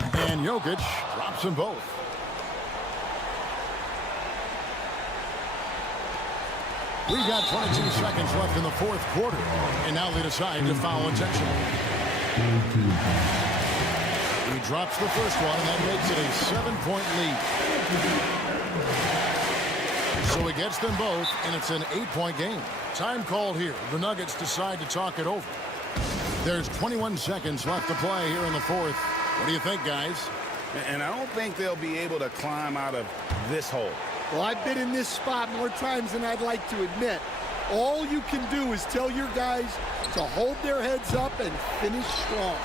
And Jokic drops them both. We've got 22 seconds left in the fourth quarter, and now they decide to foul intentionally. He drops the first one, and that makes it a 7-point lead. So he gets them both, and it's an 8-point game. Time called here. The Nuggets decide to talk it over. There's 21 seconds left to play here in the fourth. What do you think, guys? And I don't think they'll be able to climb out of this hole. Well, I've been in this spot more times than I'd like to admit. All you can do is tell your guys to hold their heads up and finish strong.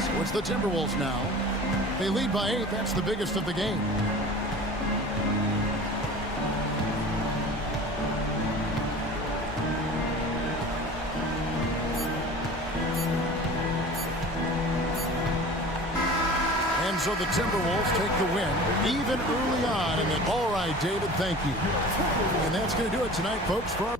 So it's the Timberwolves now. They lead by 8. That's the biggest of the game. And so the Timberwolves take the win, even early on. And then, all right, David, thank you. And that's going to do it tonight, folks, for our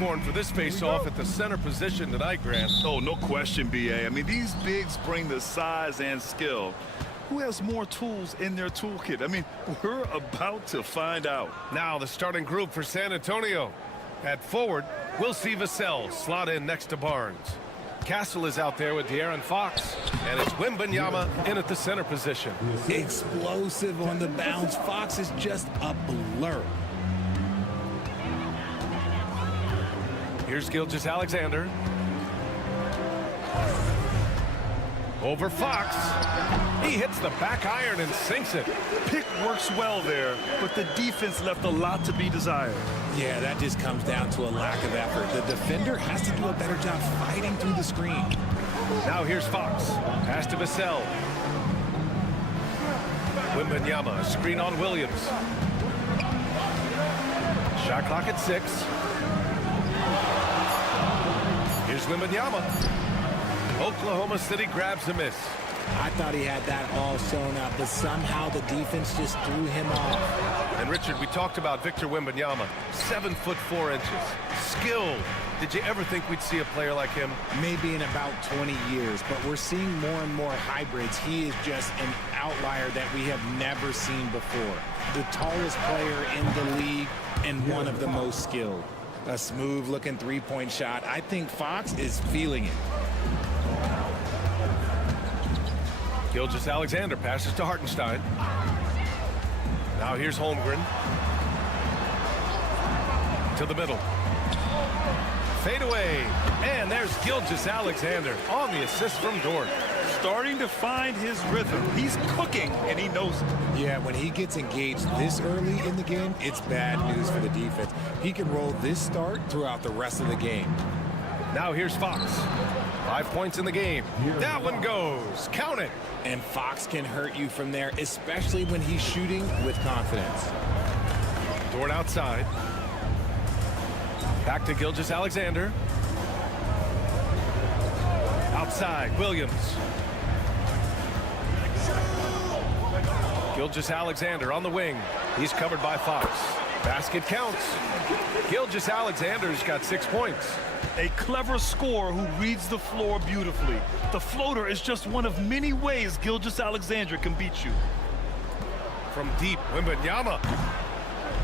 popcorn for this face-off at the center position tonight, Grant. Oh, no question, B.A. I mean, these bigs bring the size and skill. Who has more tools in their toolkit? I mean, we're about to find out. Now the starting group for San Antonio. At forward, we'll see Vassell slot in next to Barnes. Castle is out there with De'Aaron Fox, and it's Wembanyama in at the center position. Explosive on the bounce. Fox is just a blur. Here's Gilgeous-Alexander. Over Fox. He hits the back iron and sinks it. Pick works well there, but the defense left a lot to be desired. Yeah, that just comes down to a lack of effort. The defender has to do a better job fighting through the screen. Now here's Fox. Pass to Vassell. Wembanyama, a screen on Williams. Shot clock at 6. Here's Wembanyama. Oklahoma City grabs a miss. I thought he had that all sewn up, but somehow the defense just threw him off. And Richard, we talked about Victor Wembanyama, 7 foot 4 inches, skilled. Did you ever think we'd see a player like him? Maybe in about 20 years, but we're seeing more and more hybrids. He is just an outlier that we have never seen before. The tallest player in the league and one of the most skilled. A smooth-looking three-point shot. I think Fox is feeling it. Gilgeous-Alexander passes to Hartenstein. Now here's Holmgren. To the middle. Fade away. And there's Gilgeous-Alexander on the assist from Dort. Starting to find his rhythm. He's cooking, and he knows it. Yeah, when he gets engaged this early in the game, it's bad news for the defense. He can roll this start throughout the rest of the game. Now here's Fox. 5 points in the game. That one goes. Count it. And Fox can hurt you from there, especially when he's shooting with confidence. Dort outside. Back to Gilgeous-Alexander. Outside, Williams. Gilgeous-Alexander on the wing. He's covered by Fox. Basket counts. Gilgeous-Alexander's got 6 points. A clever scorer who reads the floor beautifully. The floater is just one of many ways Gilgeous-Alexander can beat you. From deep, Wembanyama.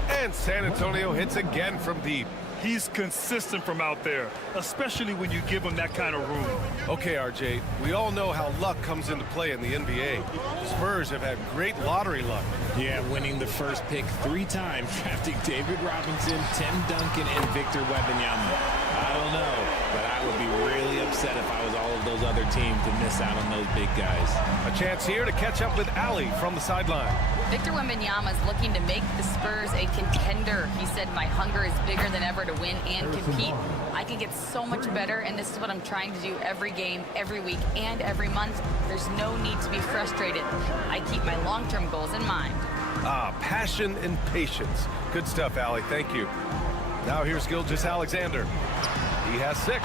And San Antonio hits again from deep. He's consistent from out there, especially when you give him that kind of room. Okay, RJ, we all know how luck comes into play in the NBA. The Spurs have had great lottery luck. Yeah, winning the first pick 3 times, drafting David Robinson, Tim Duncan, and Victor Wembanyama. I don't know, but I would be really upset if I was all of those other teams to miss out on those big guys. A chance here to catch up with Ali from the sideline. Victor Wembanyama is looking to make the Spurs a contender. He said, my hunger is bigger than ever to win and compete. I can get so much better, and this is what I'm trying to do every game, every week, and every month. There's no need to be frustrated. I keep my long-term goals in mind. Passion and patience. Good stuff, Ali. Thank you. Now here's Gilgeous-Alexander. He has 6.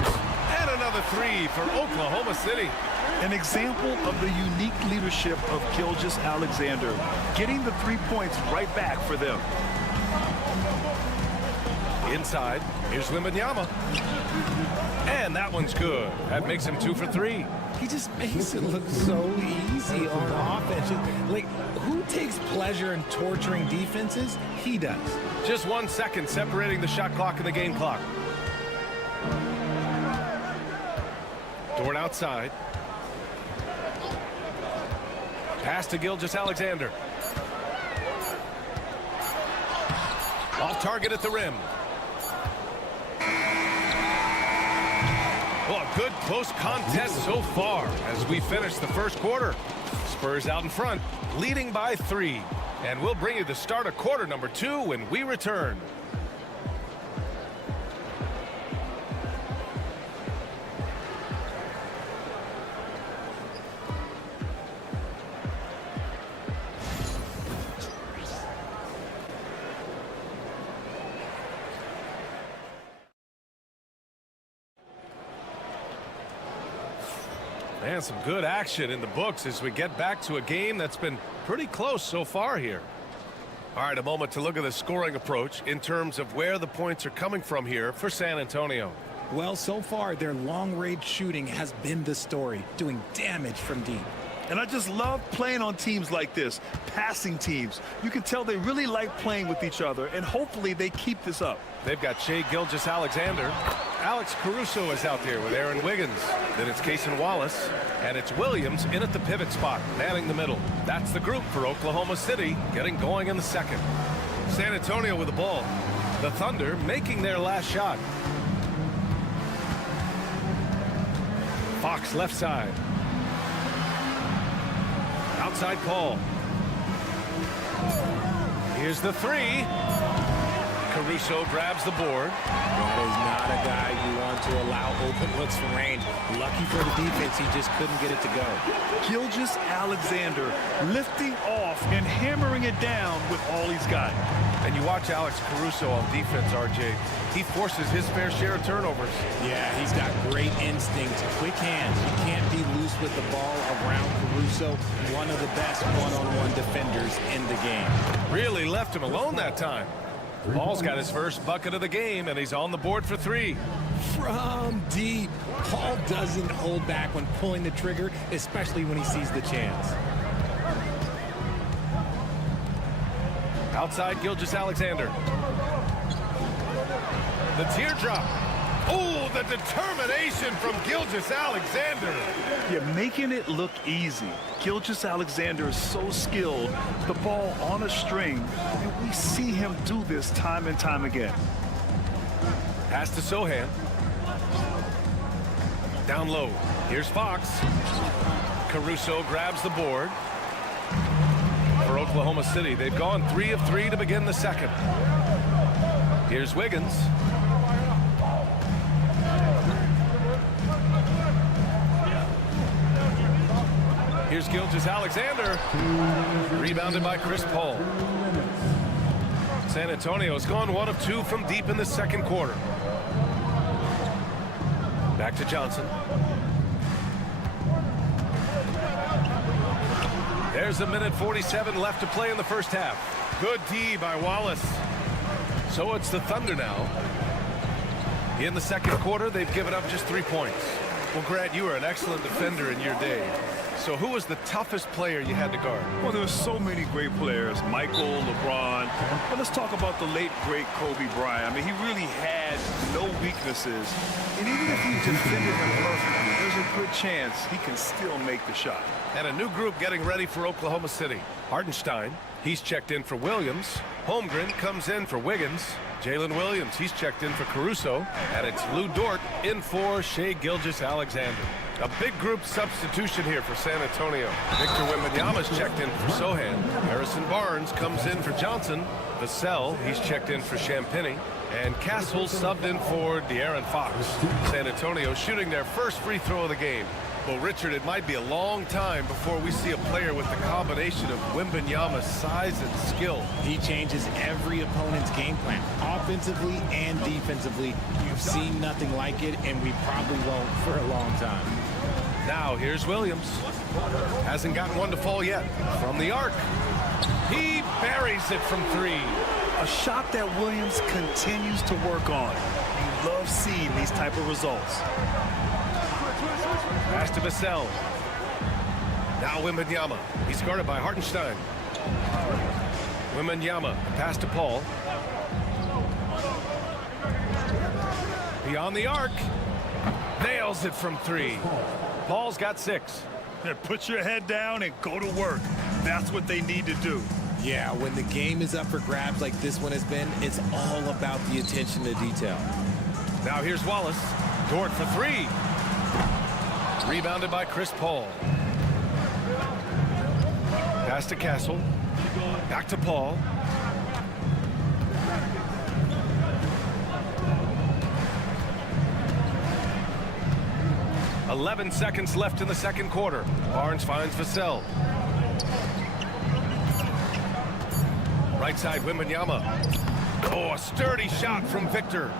And another 3 for Oklahoma City. An example of the unique leadership of Gilgeous-Alexander, getting the 3 points right back for them. Inside, here's Wembanyama. And that one's good. That makes him 2 for 3. He just makes it look so easy on offense. Like, who takes pleasure in torturing defenses? He does. Just 1 second separating the shot clock and the game clock. Dort outside. Pass to Gilgeous-Alexander. Off target at the rim. Well, a good close contest so far as we finish the first quarter. Spurs out in front, leading by 3. And we'll bring you the start of quarter number 2 when we return. And some good action in the books as we get back to a game that's been pretty close so far here. All right, a moment to look at the scoring approach in terms of where the points are coming from here for San Antonio. Well, so far, their long-range shooting has been the story, doing damage from deep. And I just love playing on teams like this, passing teams. You can tell they really like playing with each other, and hopefully they keep this up. They've got Shai Gilgeous-Alexander. Alex Caruso is out there with Aaron Wiggins. Then it's Cason Wallace, and it's Williams in at the pivot spot, manning the middle. That's the group for Oklahoma City, getting going in the second. San Antonio with the ball. The Thunder making their last shot. Fox left side. Outside Paul. Here's the three. Caruso grabs the board. That is not a guy you want to allow open looks from range. Lucky for the defense, he just couldn't get it to go. Gilgeous-Alexander lifting off and hammering it down with all he's got. And you watch Alex Caruso on defense, RJ. He forces his fair share of turnovers. Yeah, he's got great instincts, quick hands. You can't be loose with the ball around Caruso, one of the best one-on-one defenders in the game. Really left him alone that time. Paul's got his first bucket of the game, and he's on the board for three. From deep, Paul doesn't hold back when pulling the trigger, especially when he sees the chance. Outside Gilgeous-Alexander. The teardrop. Oh, the determination from Gilgeous-Alexander. You're making it look easy. Gilgeous-Alexander is so skilled. The ball on a string, and we see him do this time and time again. Pass to Sohan. Down low. Here's Fox. Caruso grabs the board. For Oklahoma City, they've gone 3 of 3 to begin the second. Here's Wiggins. Here's Gilgeous-Alexander. Rebounded by Chris Paul. San Antonio's gone 1 of 2 from deep in the second quarter. Back to Johnson. There's a minute 47 left to play in the first half. Good D by Wallace. So it's the Thunder now. In the second quarter, they've given up just 3 points. Well, Grant, you were an excellent defender in your day. So who was the toughest player you had to guard? Well, there's so many great players. Michael, LeBron. But let's talk about the late, great Kobe Bryant. I mean, he really had no weaknesses. And even if you defended him perfectly, there's a good chance he can still make the shot. And a new group getting ready for Oklahoma City. Hartenstein, he's checked in for Williams. Holmgren comes in for Wiggins. Jalen Williams, he's checked in for Caruso. And it's Lou Dort in for Shai Gilgeous-Alexander. A big group substitution here for San Antonio. Victor Wembanyama's checked in for Sohan. Harrison Barnes comes in for Johnson. Vassell, he's checked in for Champagny. And Castle subbed in for De'Aaron Fox. San Antonio shooting their first free throw of the game. Well, Richard, it might be a long time before we see a player with the combination of Wembanyama's size and skill. He changes every opponent's game plan, offensively and defensively. You've seen nothing like it, and we probably won't for a long time. Now, here's Williams. Hasn't gotten one to fall yet. From the arc. He buries it from 3. A shot that Williams continues to work on. You love seeing these type of results. Pass to Vassell. Now Wembanyama. He's guarded by Hartenstein. Wembanyama. Pass to Paul. Beyond the arc. Nails it from 3. Paul's got 6. Yeah, put your head down and go to work. That's what they need to do. Yeah, when the game is up for grabs like this one has been, it's all about the attention to detail. Now here's Wallace. Dort for 3. Rebounded by Chris Paul. Pass to Castle. Back to Paul. "11 seconds left in the second quarter. Barnes finds Vassell. Right side, Wembanyama. Oh, a sturdy shot from Victor.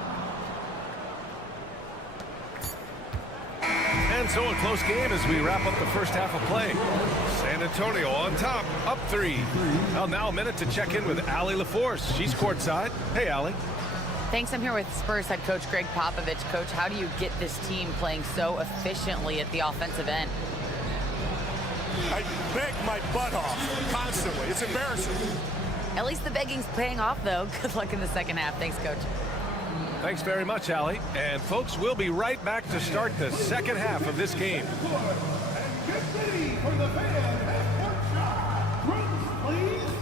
And so a close game as we wrap up the first half of play. San Antonio on top, up 3. Well, now a minute to check in with Allie LaForce. She's courtside. Hey, Allie. Thanks. I'm here with Spurs head coach Greg Popovich. Coach, how do you get this team playing so efficiently at the offensive end? I beg my butt off constantly. It's embarrassing. At least the begging's paying off, though. Good luck in the second half. Thanks, Coach. Thanks very much, Allie. And, folks, we'll be right back to start the second half of this game. Get ready for the fan half-court shot. Groups, please.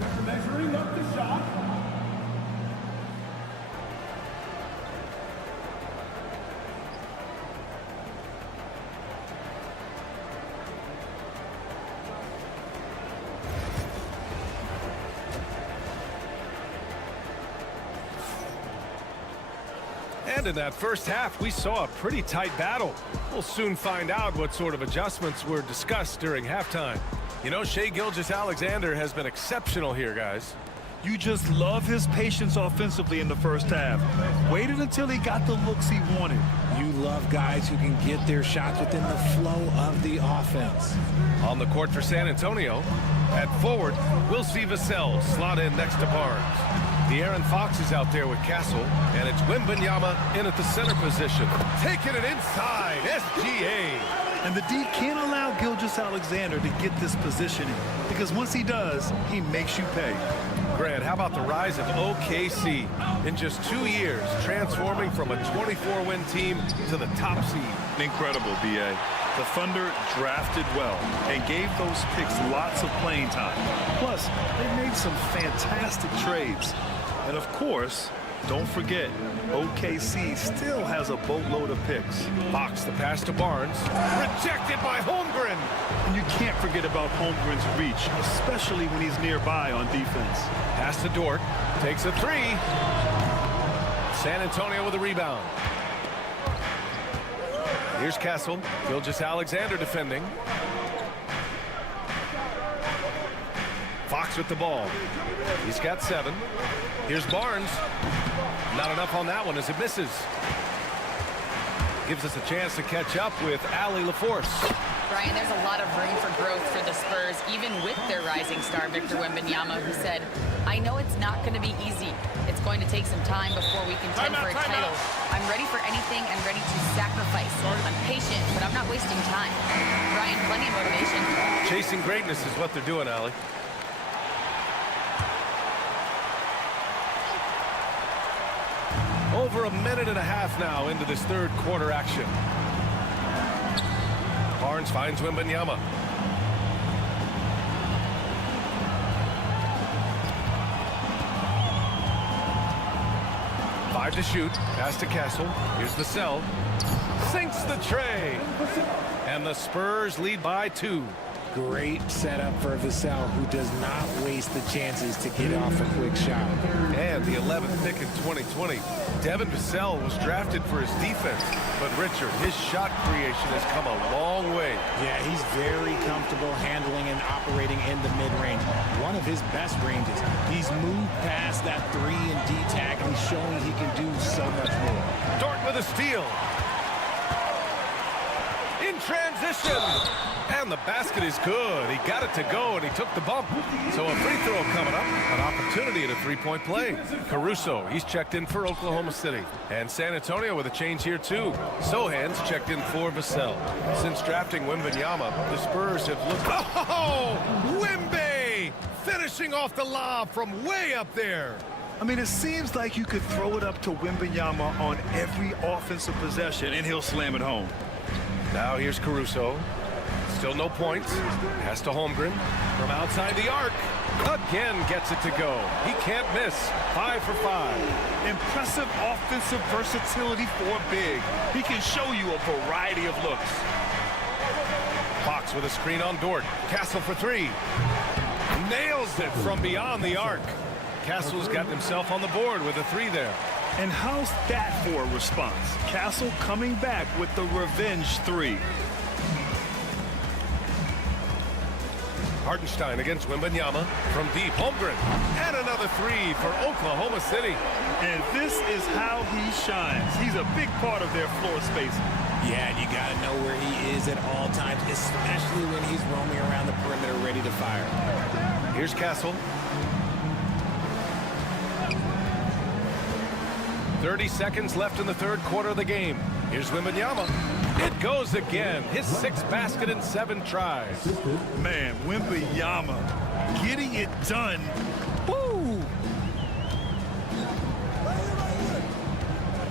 They're measuring up the shot. And in that first half, we saw a pretty tight battle. We'll soon find out what sort of adjustments were discussed during halftime. You know, Shai Gilgeous-Alexander has been exceptional here, guys. You just love his patience offensively in the first half. Waited until he got the looks he wanted. You love guys who can get their shots within the flow of the offense. On the court for San Antonio, at forward, we'll see Vassell slot in next to Barnes. De'Aaron Fox is out there with Castle, and it's Wembanyama in at the center position. Taking it inside, SGA. And the D can't allow Gilgeous-Alexander to get this positioning, because once he does, he makes you pay. Grant, how about the rise of OKC? In just 2 years, transforming from a 24-win team to the top seed. Incredible, B.A. The Thunder drafted well and gave those picks lots of playing time. Plus, they made some fantastic trades. And of course, don't forget, OKC still has a boatload of picks. Fox the pass to Barnes. Rejected by Holmgren. And you can't forget about Holmgren's reach, especially when he's nearby on defense. Pass to Dort. Takes a three. San Antonio with a rebound. Here's Castle. Gilgeous-Alexander defending. Fox with the ball. He's got 7. Here's Barnes. Not enough on that one as it misses. Gives us a chance to catch up with Allie LaForce. Brian, there's a lot of room for growth for the Spurs, even with their rising star, Victor Wembanyama, who said, I know it's not going to be easy. It's going to take some time before we contend for a title. I'm ready for anything and ready to sacrifice. I'm patient, but I'm not wasting time. Brian, plenty of motivation. Chasing greatness is what they're doing, Allie. Over a minute and a half now into this third quarter action. Barnes finds Wembanyama. Five to shoot. Pass to Castle. Here's Vassell. Sinks the tray. And the Spurs lead by 2. Great setup for Vassell, who does not waste the chances to get off a quick shot. And the 11th pick in 2020. Devin Vassell was drafted for his defense. But Richard, his shot creation has come a long way. Yeah, he's very comfortable handling and operating in the mid-range. One of his best ranges. He's moved past that 3 and D tag, and he's showing he can do so much more. Dort with a steal. In transition. And the basket is good. He got it to go, and he took the bump. So a free throw coming up. An opportunity at a three-point play. Caruso, he's checked in for Oklahoma City. And San Antonio with a change here, too. Sohan's checked in for Vassell. Since drafting Wembanyama, the Spurs have looked... Oh! Wemby! Finishing off the lob from way up there. I mean, it seems like you could throw it up to Wembanyama on every offensive possession, and he'll slam it home. Now here's Caruso. Still no points. Pass to Holmgren from outside the arc. Again gets it to go. He can't miss. 5 for 5. Impressive offensive versatility for a big. He can show you a variety of looks. Fox with a screen on Dort. Castle for 3. Nails it from beyond the arc. Castle's gotten himself on the board with a 3 there. And how's that for a response? Castle coming back with the revenge 3. Hartenstein against Wembanyama from deep. Holmgren. And another 3 for Oklahoma City. And this is how he shines. He's a big part of their floor space. Yeah, and you got to know where he is at all times, especially when he's roaming around the perimeter ready to fire. Here's Castle. 30 seconds left in the third quarter of the game. Here's Wembanyama. It goes again. His 6th basket in 7 tries. Man, Wembanyama getting it done. Woo!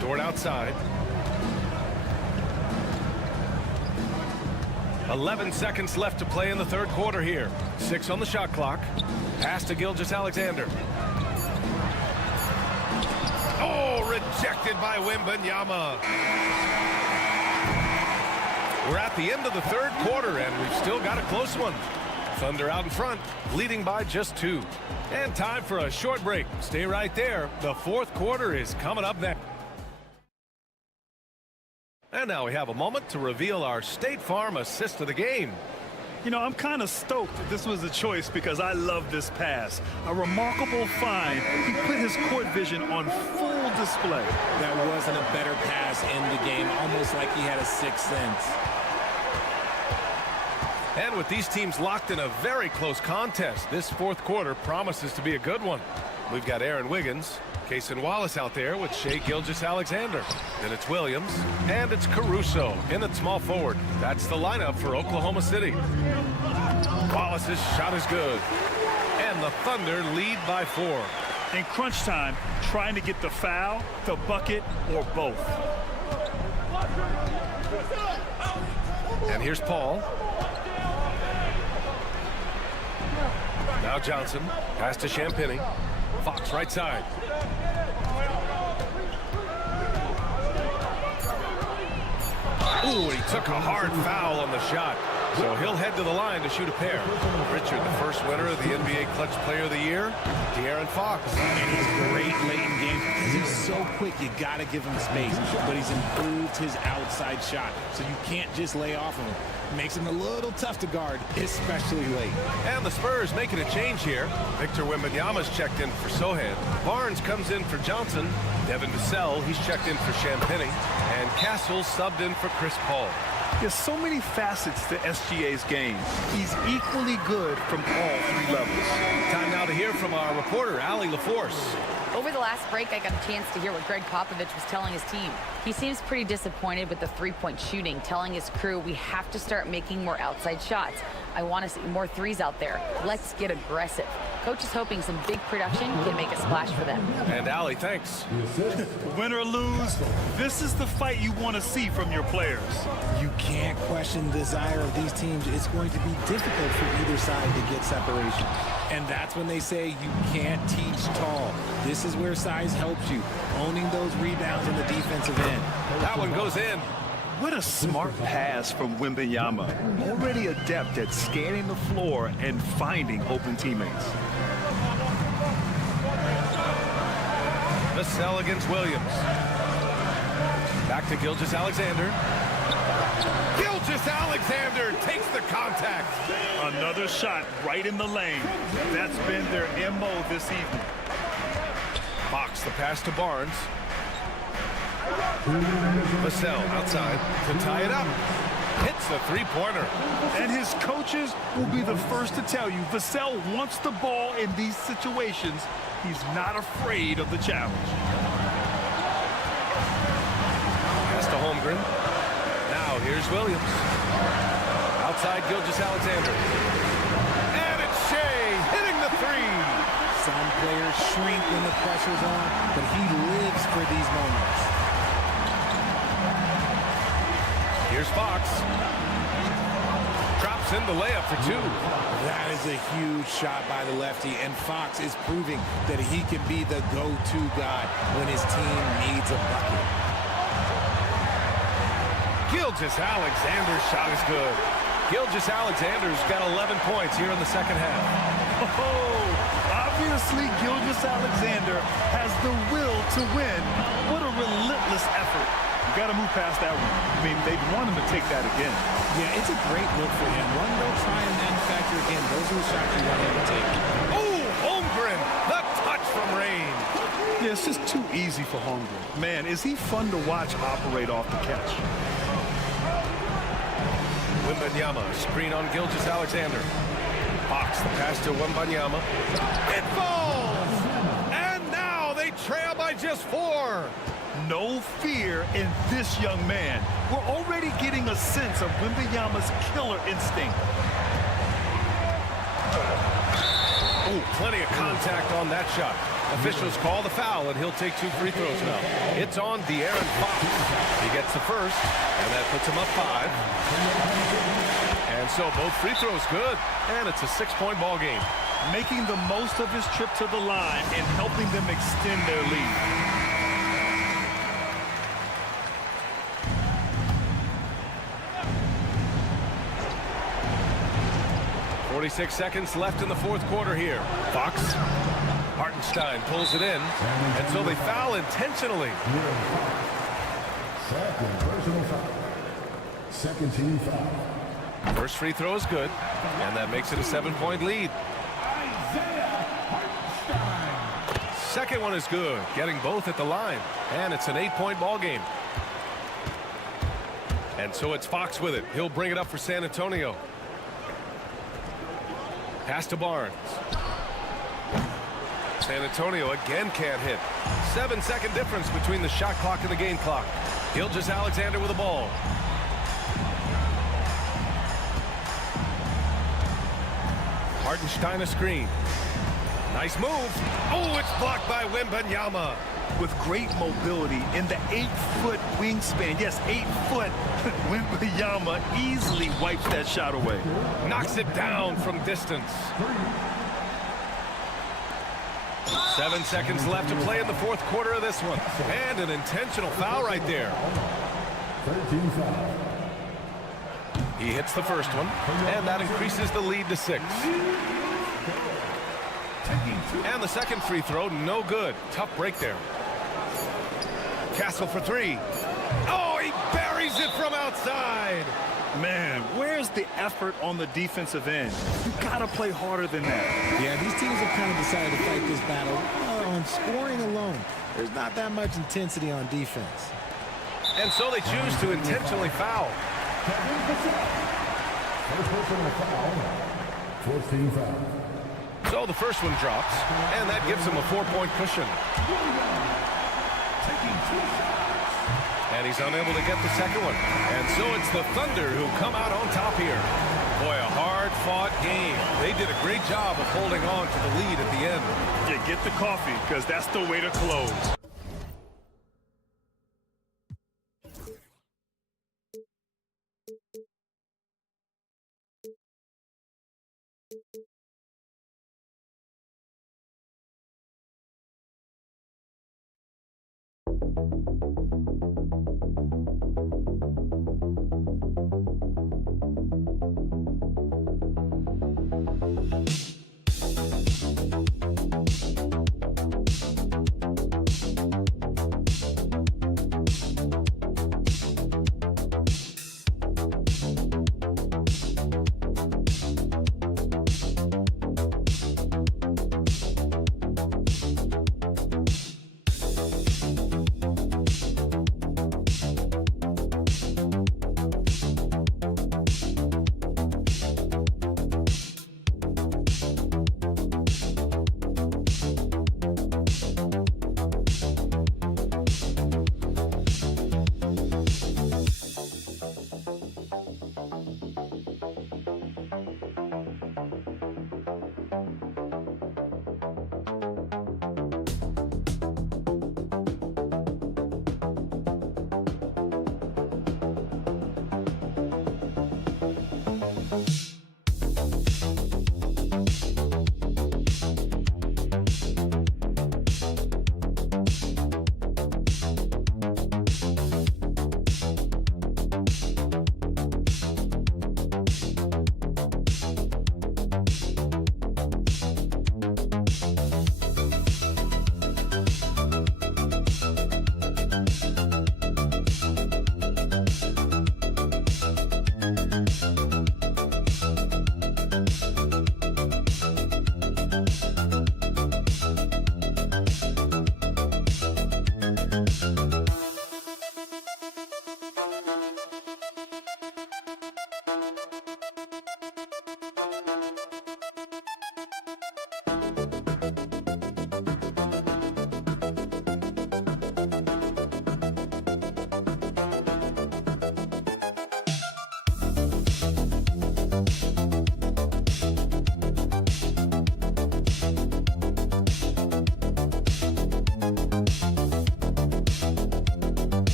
Dort outside. 11 seconds left to play in the third quarter here. 6 on the shot clock. Pass to Gilgeous-Alexander. Oh, rejected by Wembanyama. We're at the end of the third quarter, and we've still got a close one. Thunder out in front, leading by just 2. And time for a short break. Stay right there. The fourth quarter is coming up next. And now we have a moment to reveal our State Farm assist of the game. You know, I'm kind of stoked this was a choice because I love this pass. A remarkable find. He put his court vision on full display. That wasn't a better pass in the game, almost like he had a sixth sense. And with these teams locked in a very close contest, this fourth quarter promises to be a good one. We've got Aaron Wiggins, Cason Wallace out there with Shai Gilgeous-Alexander. Then it's Williams, and it's Caruso in at small forward. That's the lineup for Oklahoma City. Wallace's shot is good. And the Thunder lead by 4. In crunch time, trying to get the foul, the bucket, or both. And here's Paul. Now Johnson, pass to Champagnie. Fox right side. Ooh, he took a hard foul on the shot. So he'll head to the line to shoot a pair. Richard, the first winner of the NBA Clutch Player of the Year, De'Aaron Fox. And he's great late in games because he's so quick. You got to give him space. But he's improved his outside shot. So you can't just lay off of him. Makes him a little tough to guard, especially late. And the Spurs making a change here. Victor Wembanyama's checked in for Sohan. Barnes comes in for Johnson. Devin Vassell, he's checked in for Champagnie. And Castle subbed in for Chris Paul. There's so many facets to SGA's game. He's equally good from all 3 levels. Time now to hear from our reporter, Allie LaForce. Over the last break, I got a chance to hear what Greg Popovich was telling his team. He seems pretty disappointed with the three-point shooting, telling his crew we have to start making more outside shots. I want to see more threes out there. Let's get aggressive. Coach is hoping some big production can make a splash for them. And Allie, thanks. Win or lose, this is the fight you want to see from your players. You can't question the desire of these teams. It's going to be difficult for either side to get separation. And that's when they say you can't teach tall. This is where size helps you, owning those rebounds on the defensive end. That one goes in. What a smart pass from Wembanyama. Already adept at scanning the floor and finding open teammates. Vassell against Williams. Back to Gilgeous-Alexander. Gilgeous-Alexander takes the contact. Another shot right in the lane. That's been their MO this evening. Fox the pass to Barnes. Vassell outside to tie it up. Hits the three-pointer. And his coaches will be the first to tell you Vassell wants the ball in these situations. He's not afraid of the challenge. Pass to Holmgren. Now here's Williams. Outside Gilgeous-Alexander. And it's Shai hitting the three. Some players shrink when the pressure's on, but he lives for these moments. Here's Fox. Drops in the layup for 2. That is a huge shot by the lefty, and Fox is proving that he can be the go-to guy when his team needs a bucket. Gilgeous-Alexander's shot is good. Gilgeous-Alexander's got 11 points here in the second half. Oh, obviously Gilgeous-Alexander has the will to win. What a relentless effort. You got to move past that one. I mean, they'd want him to take that again. Yeah, it's a great look for him. One, they'll try and manufacture again. Those are the shots you want him to take. Oh, Holmgren, the touch from range. Yeah, it's just too easy for Holmgren. Man, is he fun to watch operate off the catch. Wembanyama, screen on Gilgeous-Alexander. Fox, the pass to Wembanyama. It falls! And now they trail by just 4. No fear in this young man. We're already getting a sense of Wembanyama's killer instinct. Oh, plenty of contact on that shot. Officials call the foul, and he'll take 2 free throws now. It's on De'Aaron Fox. He gets the first, and that puts him up 5. And so both free throws good, and it's a 6-point ball game. Making the most of his trip to the line and helping them extend their lead. 46 seconds left in the fourth quarter here. Fox. Hartenstein pulls it in, and so they foul intentionally. Second personal foul. Second team foul. First free throw is good, and that makes it a 7-point lead. Second one is good, getting both at the line, and it's an 8-point ball game. And so it's Fox with it. He'll bring it up for San Antonio. Pass to Barnes. San Antonio again can't hit. 7-second difference between the shot clock and the game clock. Gilgeous-Alexander with the ball. Hartenstein a screen. Nice move. Oh, it's blocked by Wembanyama. With great mobility in the 8-foot wingspan. Yes, 8 foot. Wembanyama easily wipes that shot away. Knocks it down from distance. 7 seconds left to play in the fourth quarter of this one. And an intentional foul right there. 13 foul. He hits the first one, and that increases the lead to 6. And the second free throw, no good. Tough break there. Castle for 3. Oh, he buries it from outside. Man, where's the effort on the defensive end? You gotta play harder than that. Yeah, these teams have kind of decided to fight this battle on scoring alone. There's not that much intensity on defense. And so they choose to intentionally foul. First personal foul. Fourth team foul. So the first one drops, and that gives him a 4-point cushion. And he's unable to get the second one. And so it's the Thunder who come out on top here. Boy, a hard-fought game. They did a great job of holding on to the lead at the end. Yeah, get the coffee, because that's the way to close.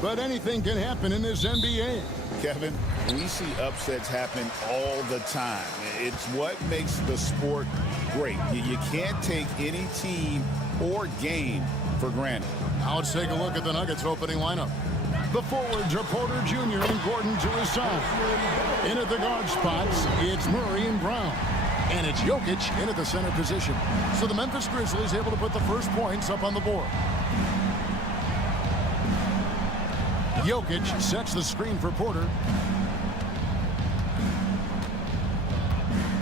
But anything can happen in this NBA. Kevin, we see upsets happen all the time. It's what makes the sport great. You can't take any team or game for granted. Now let's take a look at the Nuggets opening lineup. The forwards are Porter Jr. and Gordon to his side. In at the guard spots, it's Murray and Brown. And it's Jokic in at the center position. So the Memphis Grizzlies able to put the first points up on the board. Jokic sets the screen for Porter.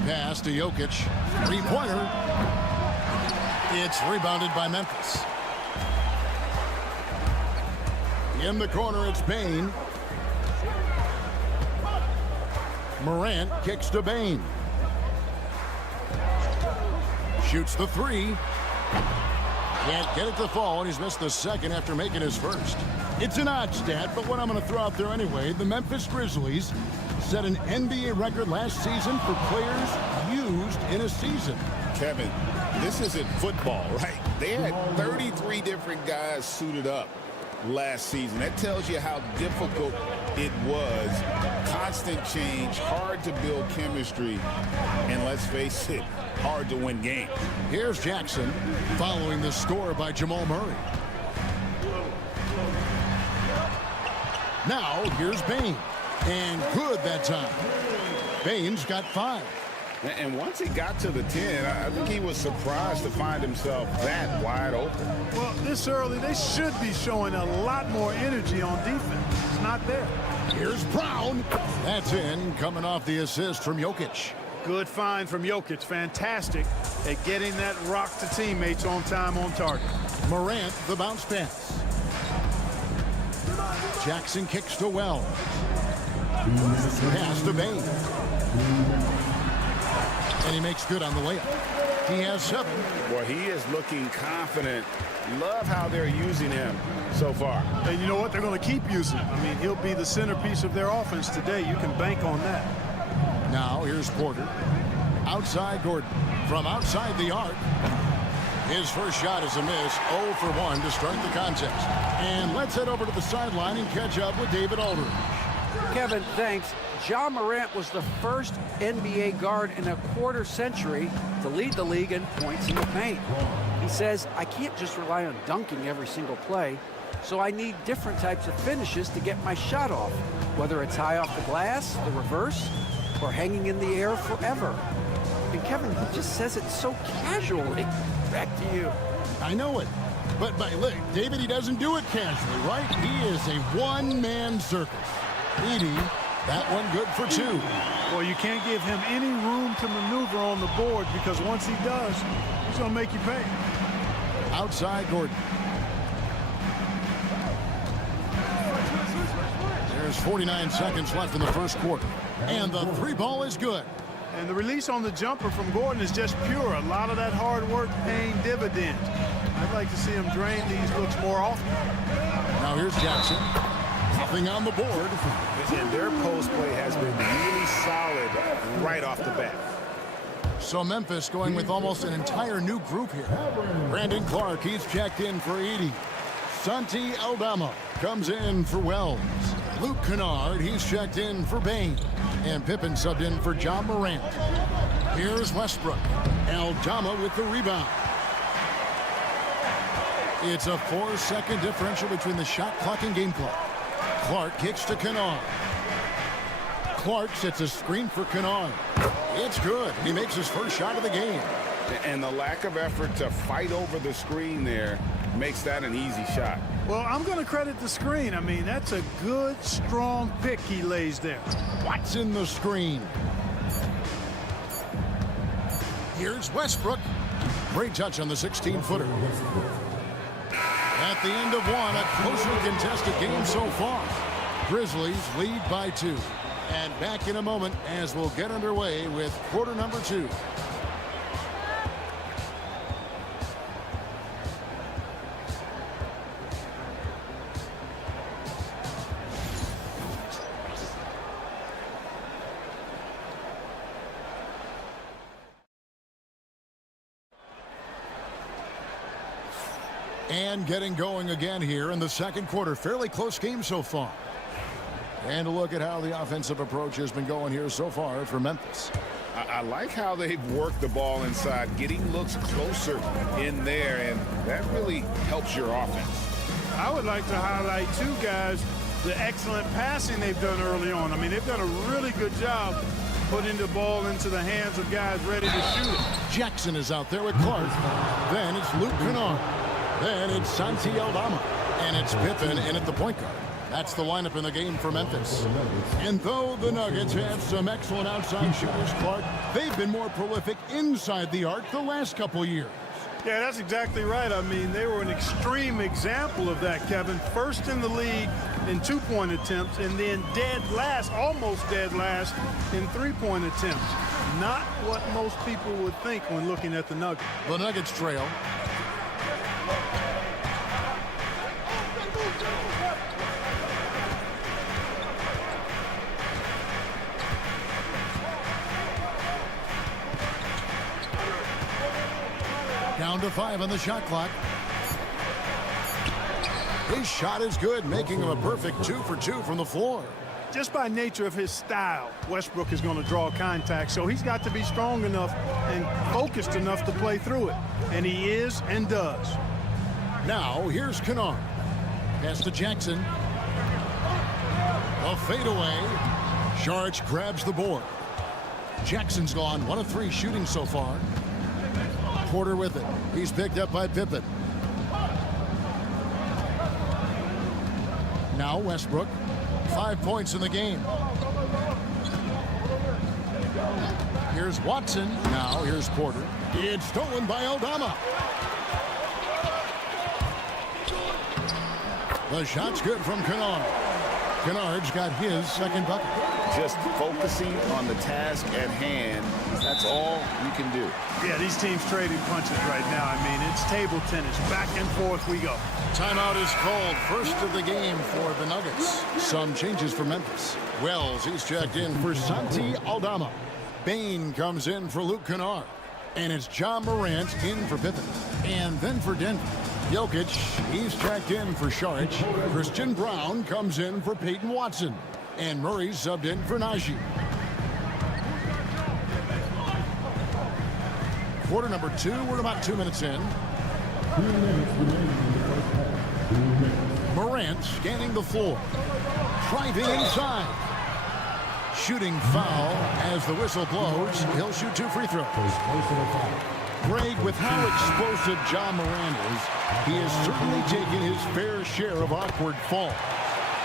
Pass to Jokic. Three-pointer. It's rebounded by Memphis. In the corner, it's Payne. Morant kicks to Bain. Shoots the three. Can't get it to fall, and he's missed the second after making his first. It's an odd stat, but what I'm going to throw out there anyway, the Memphis Grizzlies set an NBA record last season for players used in a season. Kevin, this isn't football, right? They had 33 different guys suited up last season. That tells you how difficult it was. Constant change, hard to build chemistry, and let's face it, hard to win games. Here's Jackson following the score by Jamal Murray. Now here's Bain, and good that time. Bain's got 5. And once he got to the 10, I think he was surprised to find himself that wide open. Well, this early, they should be showing a lot more energy on defense. It's not there. Here's Brown. That's in, coming off the assist from Jokic. Good find from Jokic. Fantastic at getting that rock to teammates on time, on target. Morant, the bounce pass. Jackson kicks to Wells. Pass to Bain. And he makes good on the layup. He has 7. Boy, he is looking confident. Love how they're using him so far. And you know what? They're going to keep using him. I mean, he'll be the centerpiece of their offense today. You can bank on that. Now here's Porter. Outside Gordon. From outside the arc. His first shot is a miss. 0 for 1 to start the contest. And let's head over to the sideline and catch up with David Aldridge. Kevin, thanks. Ja Morant was the first NBA guard in a quarter century to lead the league in points in the paint. He says, I can't just rely on dunking every single play, so I need different types of finishes to get my shot off, whether it's high off the glass, the reverse, or hanging in the air forever. And Kevin, he just says it so casually. Back to you. I know it. But look, David, he doesn't do it casually, right? He is a one-man circus. Edie, that one good for 2. Well, you can't give him any room to maneuver on the board because once he does, he's going to make you pay. Outside Gordon. There's 49 seconds left in the first quarter. And the 3 ball is good. And the release on the jumper from Gordon is just pure. A lot of that hard work paying dividends. I'd like to see him drain these looks more often. Now here's Jackson. Nothing on the board. And their post play has been really solid right off the bat. So Memphis going with almost an entire new group here. Brandon Clark, he's checked in for Edie. Santi Aldama comes in for Wells. Luke Kennard, he's checked in for Bain. And Pippen subbed in for Ja Morant. Here's Westbrook. Aldama with the rebound. It's a 4-second differential between the shot clock and game clock. Clark kicks to Kennard. Clark sets a screen for Kennard. It's good. He makes his first shot of the game. And the lack of effort to fight over the screen there makes that an easy shot. Well, I'm going to credit the screen. I mean, that's a good, strong pick he lays there. What's in the screen? Here's Westbrook. Great touch on the 16-footer. At the end of one, a closely contested game so far. Grizzlies lead by 2. And back in a moment as we'll get underway with quarter number 2. And getting going again here in the second quarter. Fairly close game so far. And a look at how the offensive approach has been going here so far for Memphis. I like how they've worked the ball inside, getting looks closer in there, and that really helps your offense. I would like to highlight 2 guys, the excellent passing they've done early on. I mean, they've done a really good job putting the ball into the hands of guys ready to shoot it. Jackson is out there with Clark. Then it's Luke Kennard. Then it's Santi Aldama. And it's Pippen in at the point guard. That's the lineup in the game for Memphis. And though the Nuggets have some excellent outside shooters, Clark, they've been more prolific inside the arc the last couple years. Yeah, that's exactly right. I mean, they were an extreme example of that, Kevin. First in the league in two-point attempts, and then dead last, almost dead last, in three-point attempts. Not what most people would think when looking at the Nuggets. The Nuggets trail. Down to 5 on the shot clock. His shot is good, making him a perfect 2 for 2 from the floor. Just by nature of his style, Westbrook is going to draw contact, so he's got to be strong enough and focused enough to play through it, and he is and does. Now, here's Kennard. Pass to Jackson. A fadeaway. Saric grabs the board. Jackson's gone 1 of 3 shooting so far. Porter with it. He's picked up by Pippen. Now Westbrook. 5 points in the game. Here's Watson. Now here's Porter. It's stolen by Aldama. The shot's good from Kennard. Kennard's got his second bucket. Just focusing on the task at hand, that's all you can do. Yeah, these teams trading punches right now. I mean, it's table tennis. Back and forth we go. Timeout is called. First of the game for the Nuggets. Some changes for Memphis. Wells, he's checked in for Santi Aldama. Bain comes in for Luke Kennard. And it's John Morant in for Pippen. And then for Denver, Jokic, he's checked in for Saric. Christian Brown comes in for Peyton Watson. And Murray's subbed in for Najee. Quarter number 2, we're about 2 minutes in. Morant scanning the floor. Driving inside. Shooting foul as the whistle blows. He'll shoot 2 free throws. Greg, with how explosive John Morant is, he has certainly taken his fair share of awkward falls.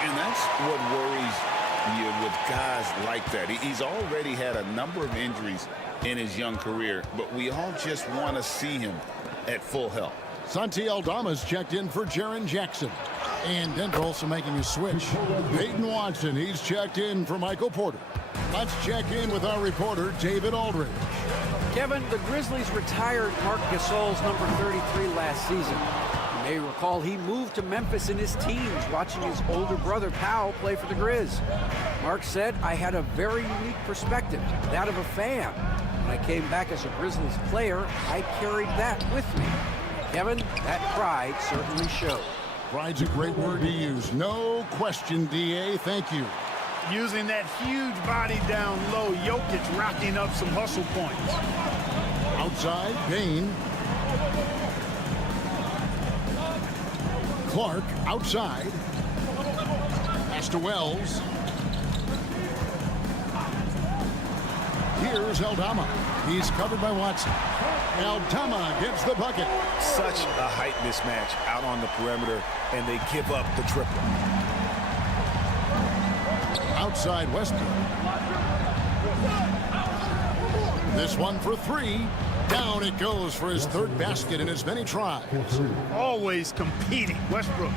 And that's what worries you with guys like that. He's already had a number of injuries in his young career, but we all just want to see him at full health. Santi Aldama's checked in for Jaren Jackson. And Denver also making a switch. Peyton Watson, he's checked in for Michael Porter. Let's check in with our reporter, David Aldridge. Kevin, the Grizzlies retired Marc Gasol's number 33 last season. You may recall he moved to Memphis in his teens, watching his older brother Powell play for the Grizz. Mark said, "I had a very unique perspective, that of a fan. When I came back as a Grizzlies player, I carried that with me." Kevin, that pride certainly showed. Pride's a great word to use. No question, DA. Thank you. Using that huge body down low, Jokic racking up some hustle points. Outside, Bain. Clark outside. Pass to Wells. Here's Aldama. He's covered by Watson. Aldama gets the bucket. Such a height mismatch out on the perimeter, and they give up the triple. Outside Westbrook. This one for 3. Down it goes for his 3rd basket in as many tries. Always competing. Westbrook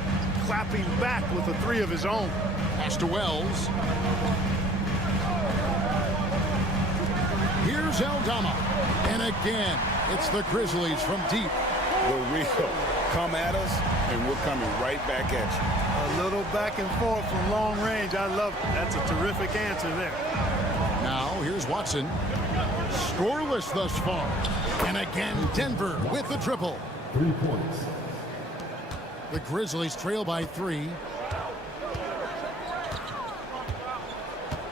clapping back with a 3 of his own. Pass to Wells. Here's Aldama. And again, it's the Grizzlies from deep. The real come at us, and we're coming right back at you. A little back and forth from long range. I love it. That's a terrific answer there. Now, here's Watson. Scoreless thus far. And again, Denver with the triple. 3 points. The Grizzlies trail by 3.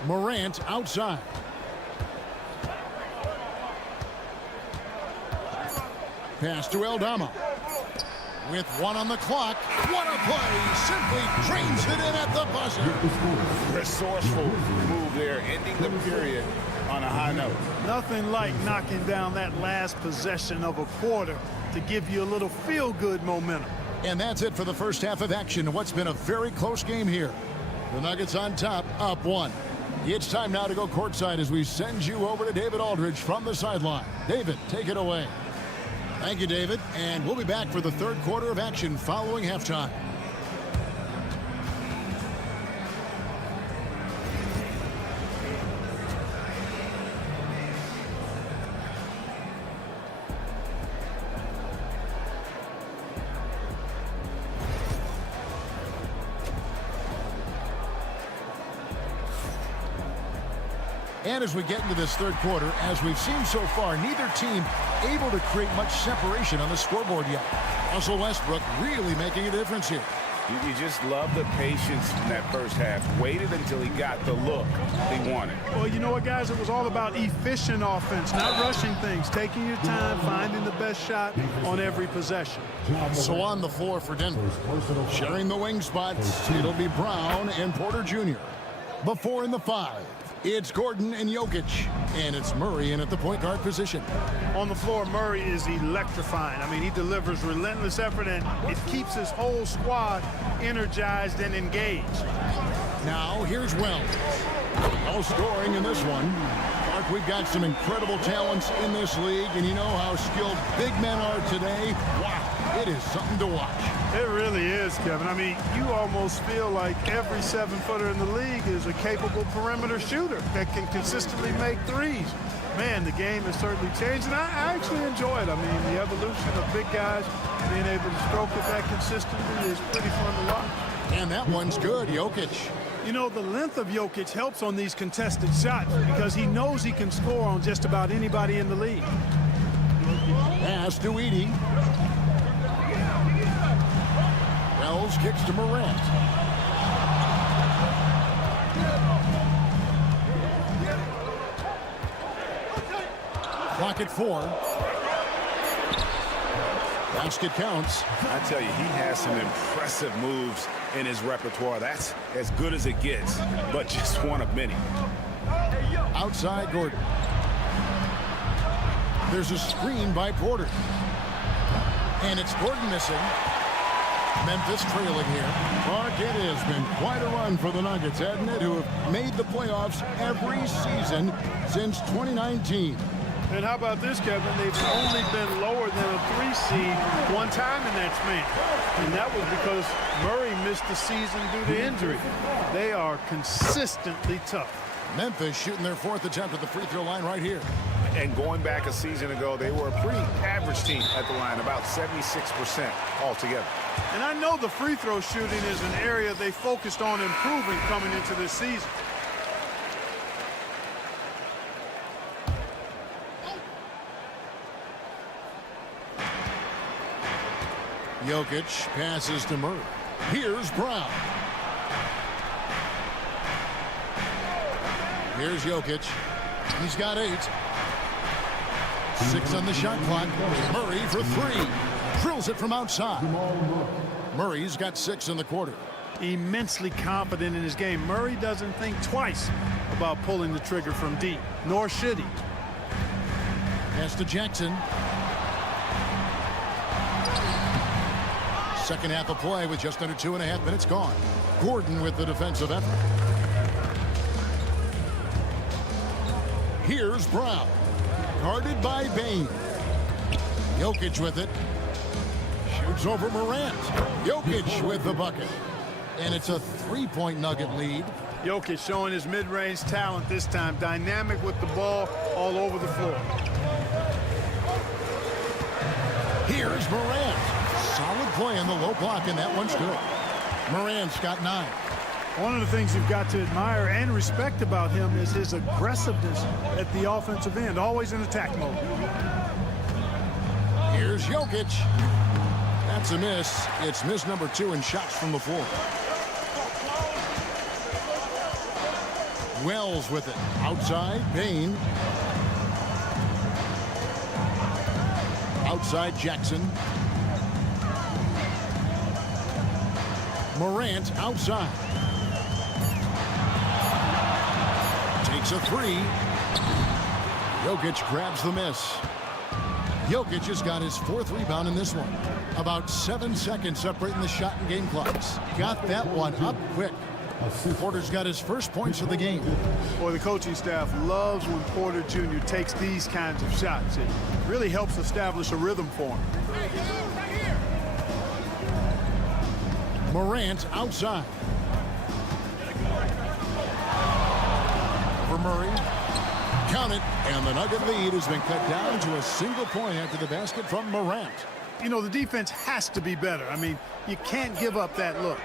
Morant outside. Pass to Aldama. With 1 on the clock. What a play. Simply drains it in at the buzzer. Resourceful move there, ending the period on a high note. Nothing like knocking down that last possession of a quarter to give you a little feel-good momentum. And that's it for the first half of action. What's been a very close game here. The Nuggets on top, up 1. It's time now to go courtside as we send you over to David Aldridge from the sideline. David, take it away. Thank you, David. And we'll be back for the 3rd quarter of action following halftime. And as we get into this third quarter, as we've seen so far, neither team able to create much separation on the scoreboard yet. Russell Westbrook really making a difference here. You just love the patience in that first half. Waited until he got the look he wanted. Well, you know what, guys? It was all about efficient offense, not rushing things, taking your time, finding the best shot on every possession. So on the floor for Denver, sharing the wing spots, it'll be Brown and Porter Jr. The 4 and the 5. It's Gordon and Jokic, and it's Murray in at the point guard position. On the floor, Murray is electrifying. I mean, he delivers relentless effort, and it keeps his whole squad energized and engaged. Now, here's Wells. No scoring in this one. Mark, we've got some incredible talents in this league, and you know how skilled big men are today. Wow, it is something to watch. It really is, Kevin. I mean, you almost feel like every 7-footer in the league is a capable perimeter shooter that can consistently make threes. Man, the game has certainly changed, and I actually enjoy it. I mean, the evolution of big guys being able to stroke it that consistently is pretty fun to watch. And that one's good, Jokic. You know, the length of Jokic helps on these contested shots because he knows he can score on just about anybody in the league. Pass to Edey. Wells kicks to Morant. Clock at 4. Basket counts. I tell you, he has some impressive moves in his repertoire. That's as good as it gets, but just one of many. Outside Gordon. There's a screen by Porter. And it's Gordon missing. Memphis trailing here. Mark, it has been quite a run for the Nuggets, hasn't it? Who have made the playoffs every season since 2019. And how about this, Kevin? They've only been lower than a 3 seed one time in that span. And that was because Murray missed the season due to injury. They are consistently tough. Memphis shooting their 4th attempt at the free throw line right here. And going back a season ago, they were a pretty average team at the line, about 76% altogether. And I know the free throw shooting is an area they focused on improving coming into this season. Jokic passes to Murray. Here's Brown. Here's Jokic. He's got 8. 6 on the shot clock. Murray for 3. Drills it from outside. Murray's got 6 in the quarter. Immensely confident in his game. Murray doesn't think twice about pulling the trigger from deep, nor should he. Pass to Jackson. Second half of play with just under 2.5 minutes gone. Gordon with the defensive effort. Here's Brown. Guarded by Bain. Jokic with it. Shoots over Morant. Jokic with the bucket. And it's a 3-point Nugget lead. Jokic showing his mid-range talent this time. Dynamic with the ball all over the floor. Here's Morant. Solid play in the low block, and that one's good. Morant's got 9. One of the things you've got to admire and respect about him is his aggressiveness at the offensive end, always in attack mode. Here's Jokic. That's a miss. It's miss number 2 in shots from the floor. Wells with it. Outside, Bain. Outside, Jackson. Morant outside. Takes a 3. Jokic grabs the miss. Jokic has got his 4th rebound in this one. About 7 seconds separating the shot and game clocks. Got that one up quick. Porter's got his first points of the game. Boy, the coaching staff loves when Porter Jr. takes these kinds of shots. It really helps establish a rhythm for him. Morant outside. For Murray. Count it. And the Nugget lead has been cut down to a single point after the basket from Morant. You know, the defense has to be better. I mean, you can't give up that look.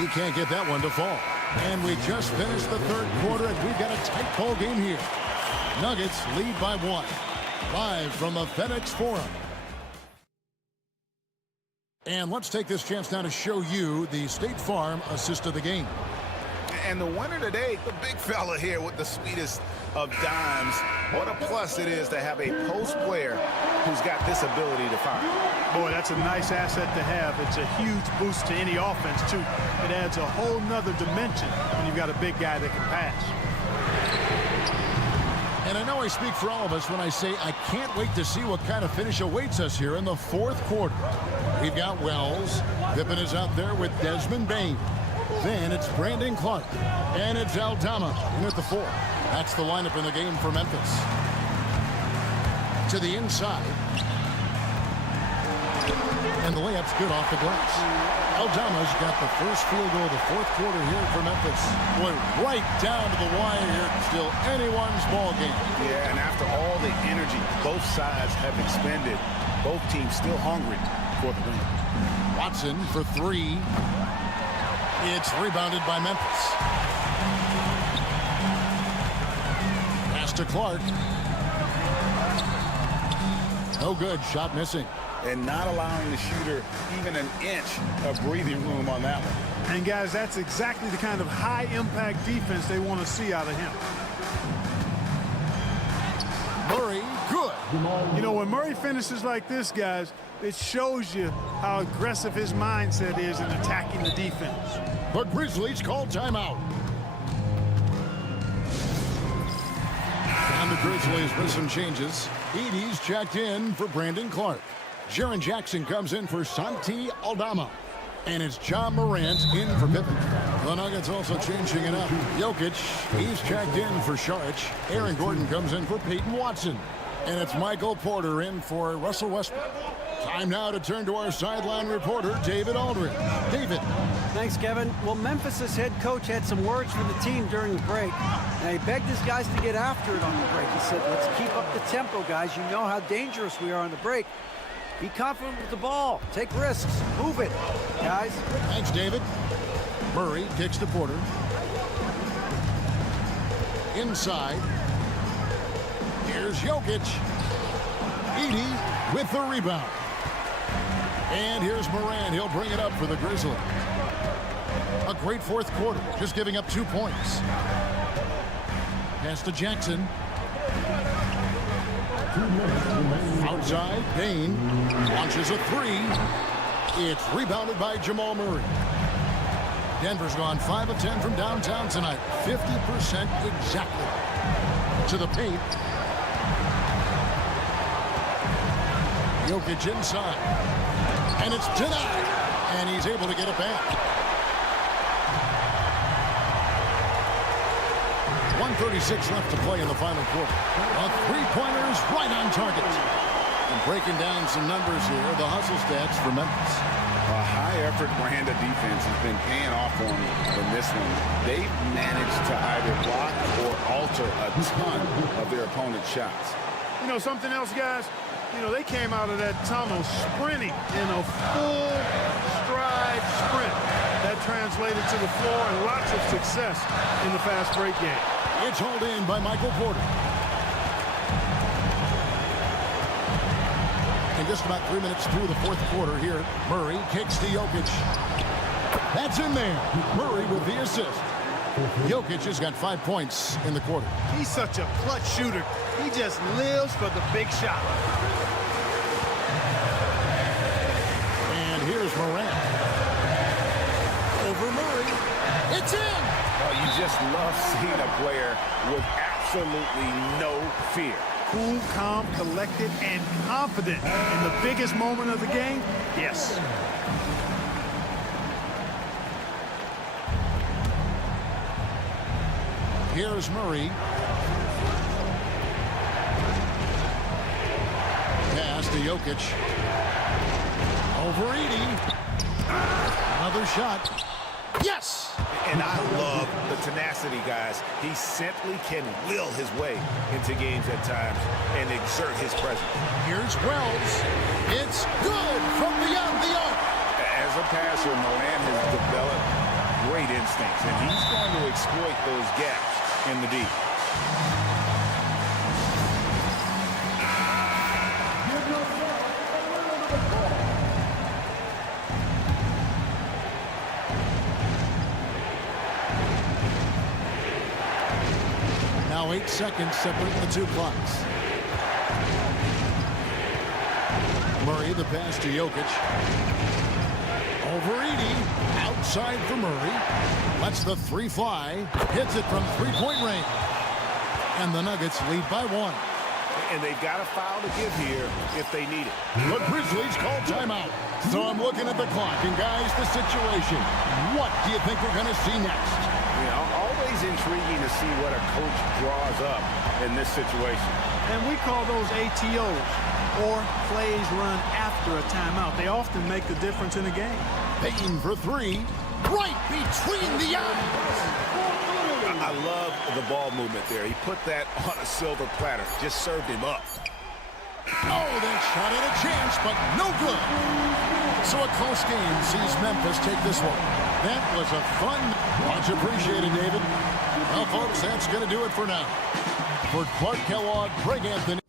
He can't get that one to fall. And we just finished the third quarter, and we've got a tight ball game here. Nuggets lead by 1. Live from the FedEx Forum. And let's take this chance now to show you the State Farm assist of the game. And the winner today, the big fella here with the sweetest of dimes. What a plus it is to have a post player who's got this ability to fire. Boy, that's a nice asset to have. It's a huge boost to any offense, too. It adds a whole nother dimension when you've got a big guy that can pass. And I know I speak for all of us when I say I can't wait to see what kind of finish awaits us here in the fourth quarter. We've got Wells. Pippen is out there with Desmond Bain. Then it's Brandon Clark. And it's Aldama in at the 4. That's the lineup in the game for Memphis. To the inside. And the layup's good off the glass. Aldama's got the first field goal of the fourth quarter here for Memphis. Boy, right down to the wire here. Still anyone's ball game. Yeah, and after all the energy both sides have expended, both teams still hungry for the win. Watson for 3. It's rebounded by Memphis. Pass to Clark. No good. Shot missing. And not allowing the shooter even an inch of breathing room on that one. And, guys, that's exactly the kind of high-impact defense they want to see out of him. Murray, good. You know, when Murray finishes like this, guys, it shows you how aggressive his mindset is in attacking the defense. The Grizzlies call timeout. And the Grizzlies with some changes. Edey's checked in for Brandon Clark. Jaren Jackson comes in for Santi Aldama. And it's John Morant in for Pippen. The Nuggets also changing it up. Jokic, he's checked in for Saric. Aaron Gordon comes in for Peyton Watson. And it's Michael Porter in for Russell Westbrook. Time now to turn to our sideline reporter, David Aldridge. David. Thanks, Kevin. Well, Memphis' head coach had some words for the team during the break. And he begged his guys to get after it on the break. He said, let's keep up the tempo, guys. You know how dangerous we are on the break. Be confident with the ball. Take risks. Move it, guys. Thanks, David. Murray kicks to Porter. Inside. Here's Jokic. Edey with the rebound. And here's Morant. He'll bring it up for the Grizzlies. A great fourth quarter, just giving up 2 points. Pass to Jackson. Outside, Bain launches a 3. It's rebounded by Jamal Murray. Denver's gone 5 of 10 from downtown tonight. 50% exactly. To the paint. Jokic inside. And it's denied. And he's able to get it back. 1:36 left to play in the final quarter. A three-pointers right on target. And breaking down some numbers here, the hustle stats for Memphis. A high-effort brand of defense has been paying off for them in this one. They've managed to either block or alter a ton of their opponent's shots. You know, something else, guys? You know, they came out of that tunnel sprinting in a full stride sprint. That translated to the floor and lots of success in the fast break game. It's hauled in by Michael Porter. And just about 3 minutes through the fourth quarter here, Murray kicks to Jokic. That's in there. Murray with the assist. Jokic has got 5 points in the quarter. He's such a clutch shooter. He just lives for the big shot. And here's Morant. Over Murray. It's in! Oh, you just love seeing a player with absolutely no fear. Cool, calm, collected, and confident in the biggest moment of the game? Yes. Here's Murray. Pass to Jokic. Over Edey. Another shot. Yes! And I love the tenacity, guys. He simply can will his way into games at times and exert his presence. Here's Wells. It's good from beyond the arc. As a passer, Morant has developed great instincts, and he's going to exploit those gaps in the D. Now 8 seconds separate the two clocks. Murray, the pass to Jokic. Over 80. Outside for Murray. Lets the three fly. Hits it from three-point range. And the Nuggets lead by 1. And they've got a foul to give here if they need it. The Grizzlies call timeout. So I'm looking at the clock. And guys, the situation. What do you think we're going to see next? You know, always intriguing to see what a coach draws up in this situation. And we call those ATOs, or plays run after a timeout. They often make the difference in a game. Payton for three. Right between the eyes. I love the ball movement there. He put that on a silver platter. Just served him up. Oh, that shot had a chance, but no good. So a close game sees Memphis take this one. That was a fun. Much appreciated, David. Well, folks, that's going to do it for now. For Clark Kellogg, Greg Anthony.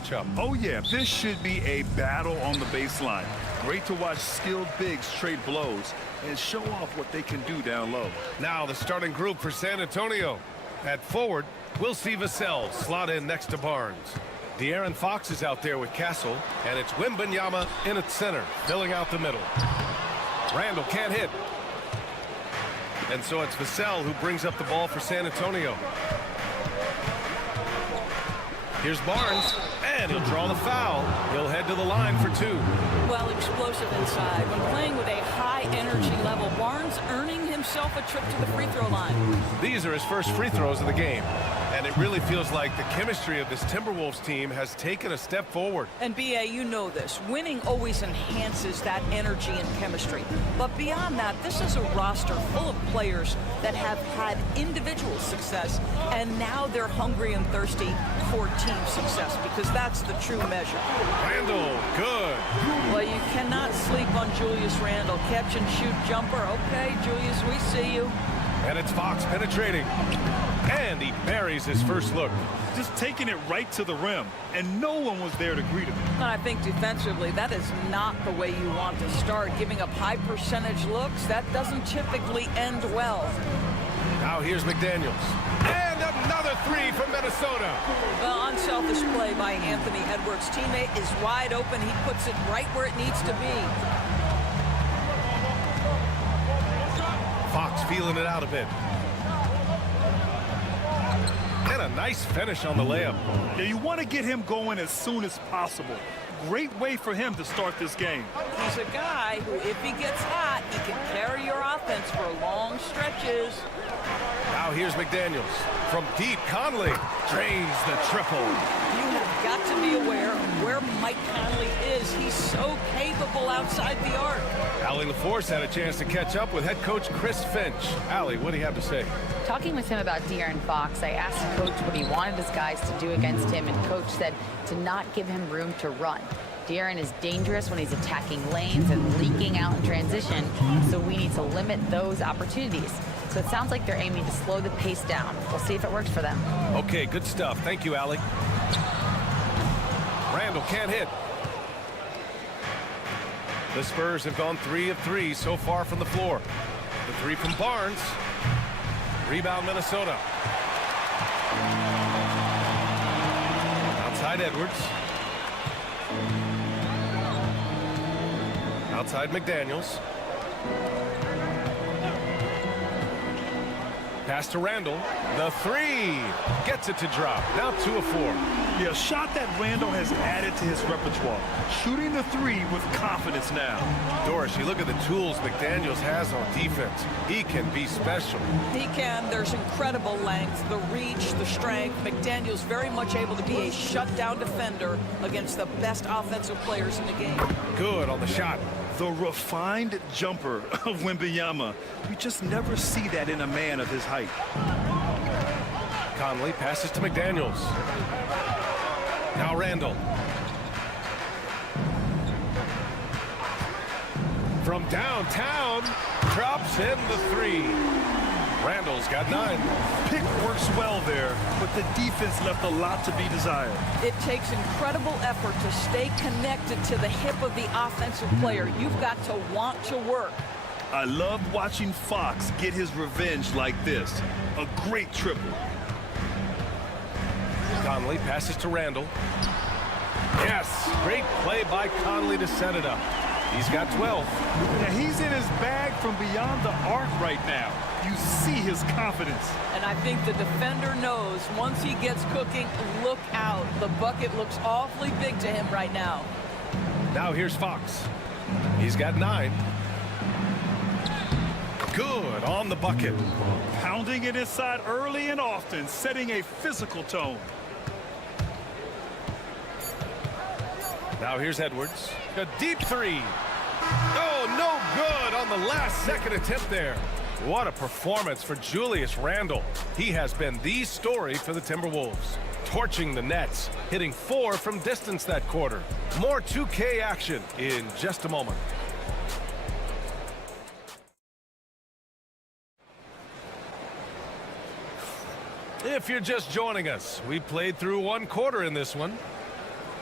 Matchup. Oh yeah, this should be a battle on the baseline. Great to watch skilled bigs trade blows and show off what they can do down low. Now the starting group for San Antonio. At forward, we'll see Vassell slot in next to Barnes. De'Aaron Fox is out there with Castle, and it's Wembanyama in at center, filling out the middle. Randall can't hit. And so it's Vassell who brings up the ball for San Antonio. Here's Barnes, and he'll draw the foul. He'll head to the line for two. Well, explosive inside. When playing with a high energy level, Barnes earning himself a trip to the free throw line. These are his first free throws of the game. And it really feels like the chemistry of this Timberwolves team has taken a step forward. And B.A., you know this. Winning always enhances that energy and chemistry. But beyond that, this is a roster full of players that have had individual success, and now they're hungry and thirsty for team success, because that's the true measure. Randall, good. Well, you cannot sleep on Julius Randall. Catch and shoot jumper. Okay, Julius, we see you. And it's Fox penetrating. And he buries his first look. Just taking it right to the rim, and no one was there to greet him. And I think defensively, that is not the way you want to start. Giving up high percentage looks, that doesn't typically end well. Now here's McDaniels. And another three from Minnesota. Well, unselfish play by Anthony Edwards. Teammate is wide open. He puts it right where it needs to be. Fox feeling it out a bit. And a nice finish on the layup. Yeah, you want to get him going as soon as possible. Great way for him to start this game. He's a guy who, if he gets hot, he can carry your offense for long stretches. Now here's McDaniels. From deep, Conley drains the triple. You have got to be aware of where Mike Conley is. He's so capable outside the arc. Allie LaForce had a chance to catch up with head coach Chris Finch. Allie, what do you have to say? Talking with him about De'Aaron Fox, I asked Coach what he wanted his guys to do against him, and Coach said to not give him room to run. De'Aaron is dangerous when he's attacking lanes and leaking out in transition, so we need to limit those opportunities. So it sounds like they're aiming to slow the pace down. We'll see if it works for them. Okay, good stuff. Thank you, Allie. Randall can't hit. The Spurs have gone 3 of 3 so far from the floor. The three from Barnes. Rebound, Minnesota. Outside Edwards. Outside McDaniels. Pass to Randall. The three. Gets it to drop. Now 2 of 4. Yeah, a shot that Randall has added to his repertoire. Shooting the three with confidence now. Doris, you look at the tools McDaniels has on defense. He can be special. He can. There's incredible length, the reach, the strength. McDaniels very much able to be a shutdown defender against the best offensive players in the game. Good on the shot. The refined jumper of Wembanyama. You just never see that in a man of his height. Conley passes to McDaniels. Now Randall. From downtown, drops in the three. Randall's got 9. Pick works well there, but the defense left a lot to be desired. It takes incredible effort to stay connected to the hip of the offensive player. You've got to want to work. I love watching Fox get his revenge like this. A great triple. Conley passes to Randall. Yes, great play by Conley to set it up. He's got 12. Now he's in his bag from beyond the arc right now. You see his confidence. And I think the defender knows once he gets cooking, look out. The bucket looks awfully big to him right now. Now here's Fox. He's got 9. Good on the bucket. Pounding it inside early and often, setting a physical tone. Now here's Edwards. A deep three. Oh, no good on the last second attempt there. What a performance for Julius Randle. He has been the story for the Timberwolves. Torching the Nets, hitting 4 from distance that quarter. More 2K action in just a moment. If you're just joining us, we played through 1 quarter in this one.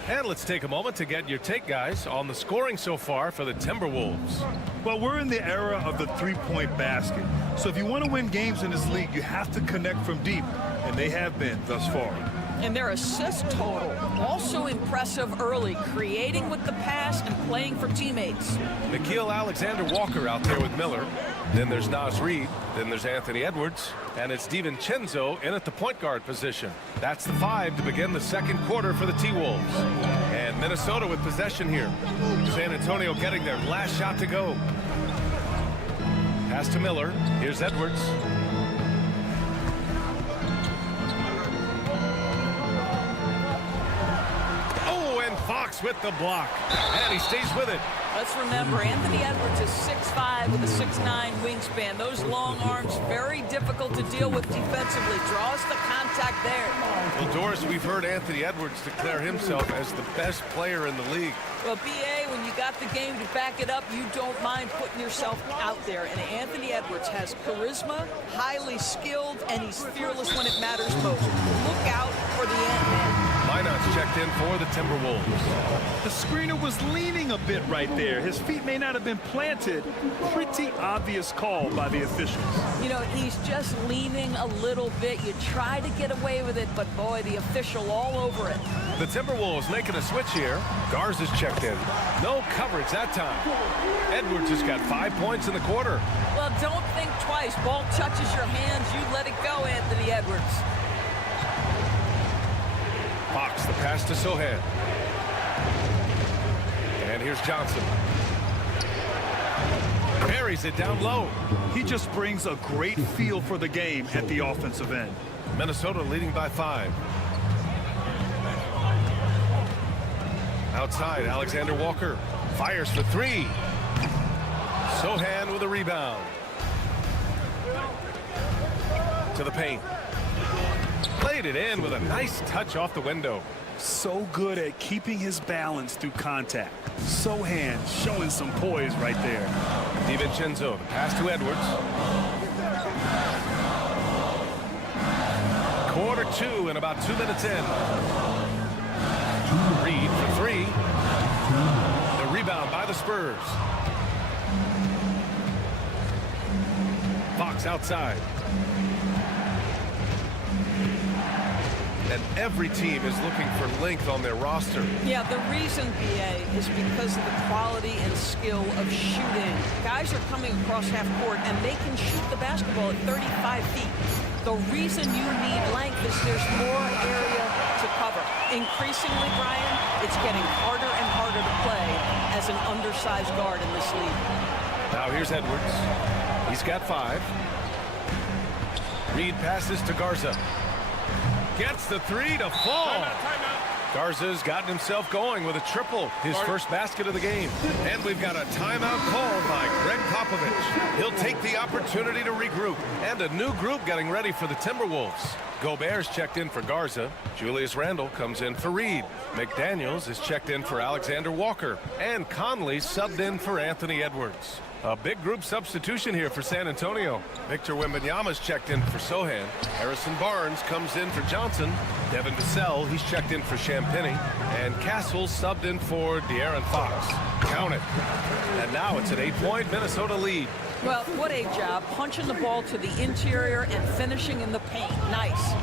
And let's take a moment to get your take, guys, on the scoring so far for the Timberwolves. Well, we're in the era of the three-point basket. So if you want to win games in this league, you have to connect from deep. And they have been thus far. And their assist total, also impressive early, creating with the pass and playing for teammates. Nickeil Alexander-Walker out there with Miller. Then there's Naz Reid. Then there's Anthony Edwards. And it's DiVincenzo in at the point guard position. That's the 5 to begin the second quarter for the T-Wolves. And Minnesota with possession here. San Antonio getting their last shot to go. Pass to Miller. Here's Edwards. Fox with the block, and he stays with it. Let's remember, Anthony Edwards is 6'5" with a 6'9" wingspan. Those long arms, very difficult to deal with defensively. Draws the contact there. Well, Doris, we've heard Anthony Edwards declare himself as the best player in the league. Well, BA, when you got the game to back it up, you don't mind putting yourself out there. And Anthony Edwards has charisma, highly skilled, and he's fearless when it matters most. Look out for the Ant-Man. Minot's checked in for the Timberwolves. The screener was leaning a bit right there. His feet may not have been planted. Pretty obvious call by the officials. You know, he's just leaning a little bit. You try to get away with it, but boy, the official all over it. The Timberwolves making a switch here. Garza's checked in. No coverage that time. Edwards has got 5 points in the quarter. Well, don't think twice. Ball touches your hands. You let it go, Anthony Edwards. Fox, the pass to Sohan. And here's Johnson. Buries it down low. He just brings a great feel for the game at the offensive end. Minnesota leading by 5. Outside, Alexander Walker fires for 3. Sohan with a rebound. To the paint. Played it in with a nice touch off the window. So good at keeping his balance through contact. Sohan showing some poise right there. DiVincenzo, the pass to Edwards. Quarter 2 and about 2 minutes in. Reid for 3. The rebound by the Spurs. Fox outside. And every team is looking for length on their roster. Yeah, the reason, BA, is because of the quality and skill of shooting. Guys are coming across half court, and they can shoot the basketball at 35 feet. The reason you need length is there's more area to cover. Increasingly, Brian, it's getting harder and harder to play as an undersized guard in this league. Now here's Edwards. He's got 5. Reid passes to Garza. Gets the 3 to fall. Garza's gotten himself going with a triple, his first basket of the game. And we've got a timeout called by Greg Popovich. He'll take the opportunity to regroup. And a new group getting ready for the Timberwolves. Gobert's checked in for Garza. Julius Randle comes in for Reid. McDaniels is checked in for Alexander Walker. And Conley subbed in for Anthony Edwards. A big group substitution here for San Antonio. Victor Wembanyama's checked in for Sohan. Harrison Barnes comes in for Johnson. Devin Vassell, he's checked in for Champagnie. And Castle subbed in for De'Aaron Fox. Count it. And now it's an 8-point Minnesota lead. Well, what a job. Punching the ball to the interior and finishing in the paint. Nice.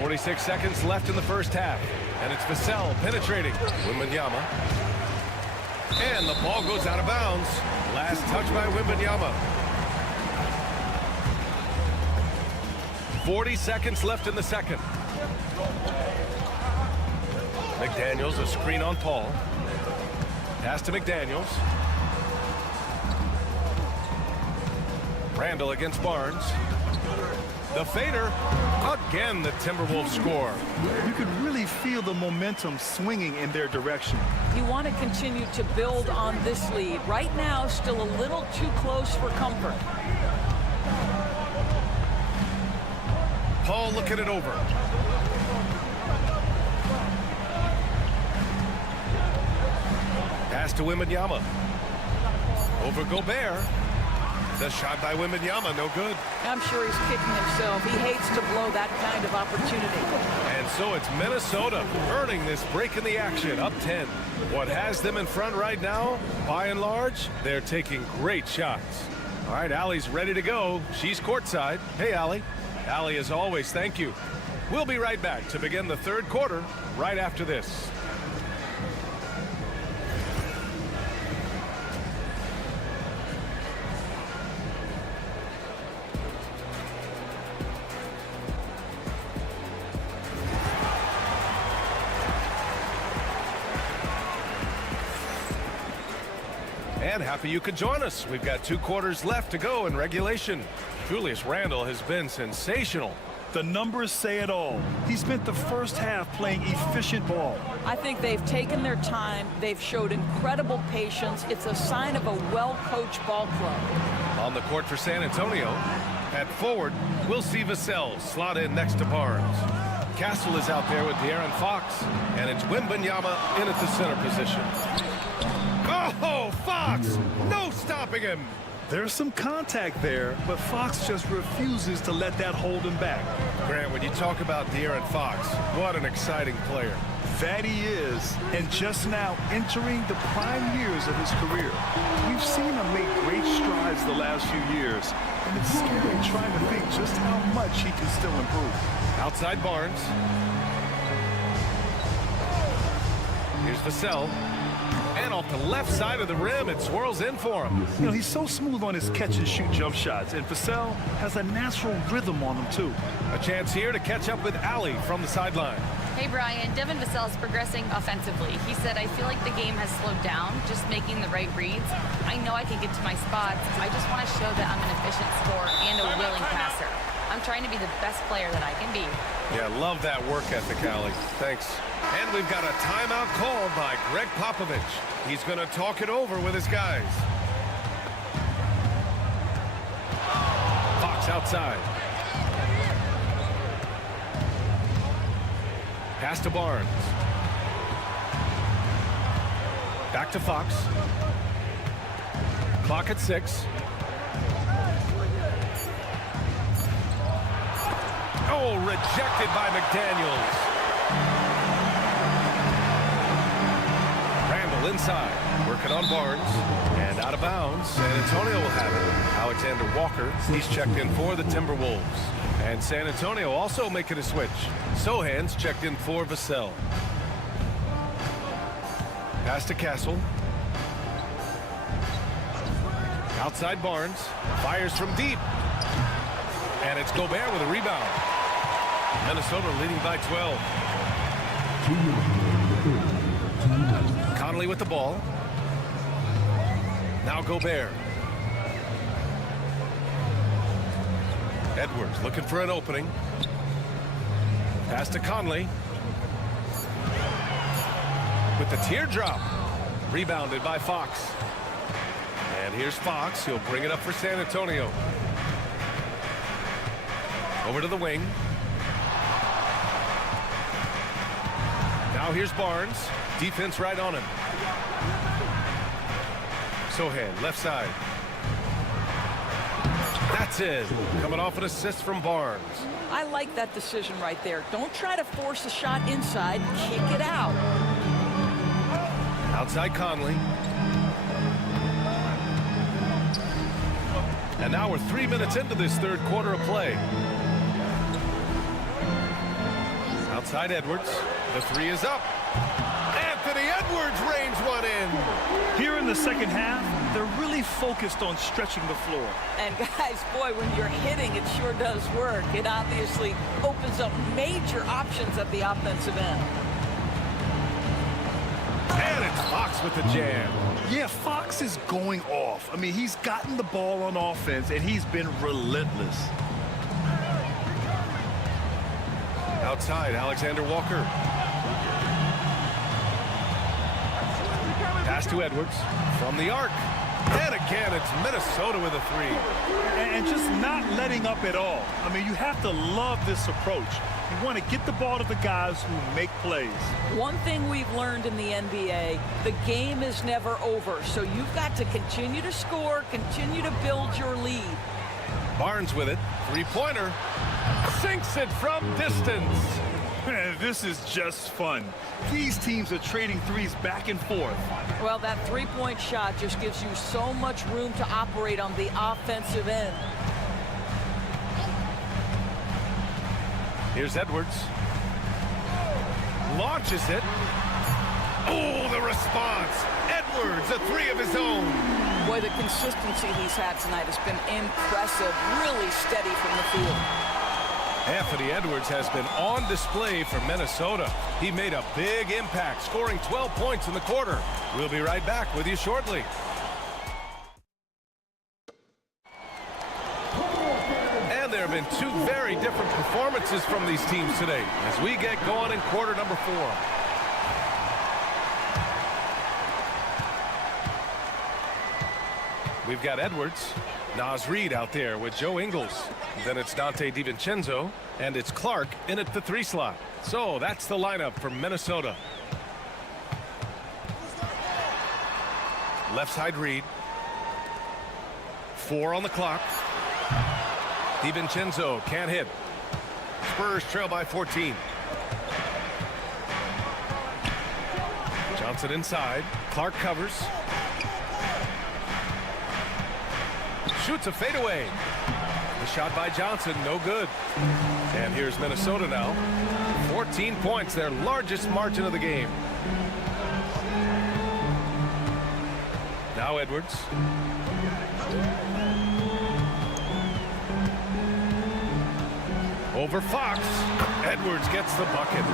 46 seconds left in the first half. And it's Vassell penetrating. Wembanyama. And the ball goes out of bounds. Last touch by Wembanyama. 40 seconds left in the second. McDaniels, a screen on Paul. Pass to McDaniels. Randall against Barnes. The fader. Again, the Timberwolves score. You could really feel the momentum swinging in their direction. You want to continue to build on this lead. Right now, still a little too close for comfort. Paul looking it over. Pass to Wembanyama. Over Gobert. The shot by Wembanyama, no good. I'm sure he's kicking himself. He hates to blow that kind of opportunity. And so it's Minnesota earning this break in the action, up 10. What has them in front right now, by and large, they're taking great shots. All right, Allie's ready to go. She's courtside. Hey, Allie. Allie, as always, thank you. We'll be right back to begin the third quarter right after this. And happy you could join us. We've got 2 quarters left to go in regulation. Julius Randle has been sensational. The numbers say it all. He spent the first half playing efficient ball. I think they've taken their time. They've showed incredible patience. It's a sign of a well-coached ball club. On the court for San Antonio, at forward, we'll see Vassell slot in next to Barnes. Castle is out there with De'Aaron Fox, and it's Wembanyama in at the center position. Oh, Fox! No stopping him! There's some contact there, but Fox just refuses to let that hold him back. Grant, when you talk about De'Aaron Fox, what an exciting player. That he is, and just now entering the prime years of his career. We've seen him make great strides the last few years, and it's scary trying to think just how much he can still improve. Outside Barnes. Here's Vassell. And off the left side of the rim, it swirls in for him. You know, he's so smooth on his catch-and-shoot jump shots, and Vassell has a natural rhythm on him, too. A chance here to catch up with Allie from the sideline. Hey, Brian, Devin Vassell is progressing offensively. He said, I feel like the game has slowed down, just making the right reads. I know I can get to my spots. I just want to show that I'm an efficient scorer and a willing passer. I'm trying to be the best player that I can be. Yeah, love that work ethic, Allie. Thanks. And we've got a timeout called by Greg Popovich. He's going to talk it over with his guys. Fox outside. Pass to Barnes. Back to Fox. Clock at 6. Oh, rejected by McDaniels. Randall inside, working on Barnes, and out of bounds. San Antonio will have it. Alexander Walker, he's checked in for the Timberwolves. And San Antonio also making a switch. Sohan's checked in for Vassell. Pass to Castle. Outside Barnes, fires from deep. And it's Gobert with a rebound. Minnesota leading by 12. Conley with the ball. Now Gobert. Edwards looking for an opening. Pass to Conley. With the teardrop. Rebounded by Fox. And here's Fox. He'll bring it up for San Antonio. Over to the wing. Now here's Barnes. Defense right on him. Sohan, left side. That's it. Coming off an assist from Barnes. I like that decision right there. Don't try to force a shot inside. Kick it out. Outside Conley. And now we're 3 minutes into this third quarter of play. Outside Edwards. The three is up. Anthony Edwards rains one in. Here in the second half, they're really focused on stretching the floor. And guys, boy, when you're hitting, it sure does work. It obviously opens up major options at the offensive end. And And it's Fox with the jam. Yeah, Fox is going off. I mean, he's gotten the ball on offense, and he's been relentless. Outside, Alexander Walker. Pass to Edwards from the arc. And again, it's Minnesota with a three. And just not letting up at all. I mean, you have to love this approach. You want to get the ball to the guys who make plays. One thing we've learned in the NBA, the game is never over. So you've got to continue to score, continue to build your lead. Barnes with it. Three-pointer. Sinks it from distance. Man, this is just fun. These teams are trading threes back and forth. Well, that three-point shot just gives you so much room to operate on the offensive end. Here's Edwards. Launches it. Oh, the response. Edwards, a three of his own. Boy, the consistency he's had tonight has been impressive. Really steady from the field. Anthony Edwards has been on display for Minnesota. He made a big impact, scoring 12 points in the quarter. We'll be right back with you shortly. And there have been two very different performances from these teams today as we get going in quarter number 4. We've got Edwards, Naz Reid out there with Joe Ingles. Then it's Dante DiVincenzo, and it's Clark in at the 3 slot. So that's the lineup for Minnesota. Left side Reid. 4 on the clock. DiVincenzo can't hit. Spurs trail by 14. Johnson inside. Clark covers. Shoots a fadeaway. The shot by Johnson, no good. And here's Minnesota now. 14 points, their largest margin of the game. Now Edwards. Over Fox. Edwards gets the bucket.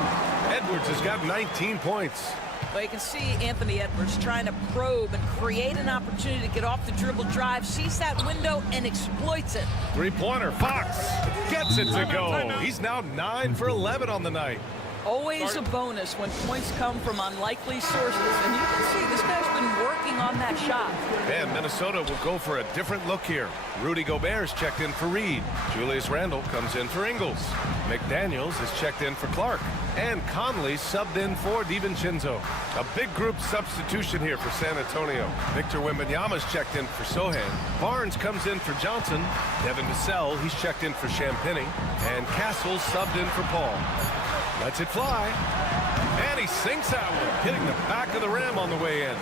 Edwards has got 19 points. Well, you can see Anthony Edwards trying to probe and create an opportunity to get off the dribble drive, sees that window and exploits it. Three-pointer, Fox gets it to go. He's now 9 for 11 on the night. Always a bonus when points come from unlikely sources, and you can see this guy's been working on that shot. And Minnesota will go for a different look here. Rudy Gobert's checked in for Reid. Julius Randle comes in for Ingles. McDaniels is checked in for Clark. And Conley subbed in for DiVincenzo. A big group substitution here for San Antonio. Victor Wembanyama's checked in for Sohan. Barnes comes in for Johnson. Devin Vassell, he's checked in for Champagny. And Castle subbed in for Paul. Lets it fly. And he sinks that one, hitting the back of the rim on the way in.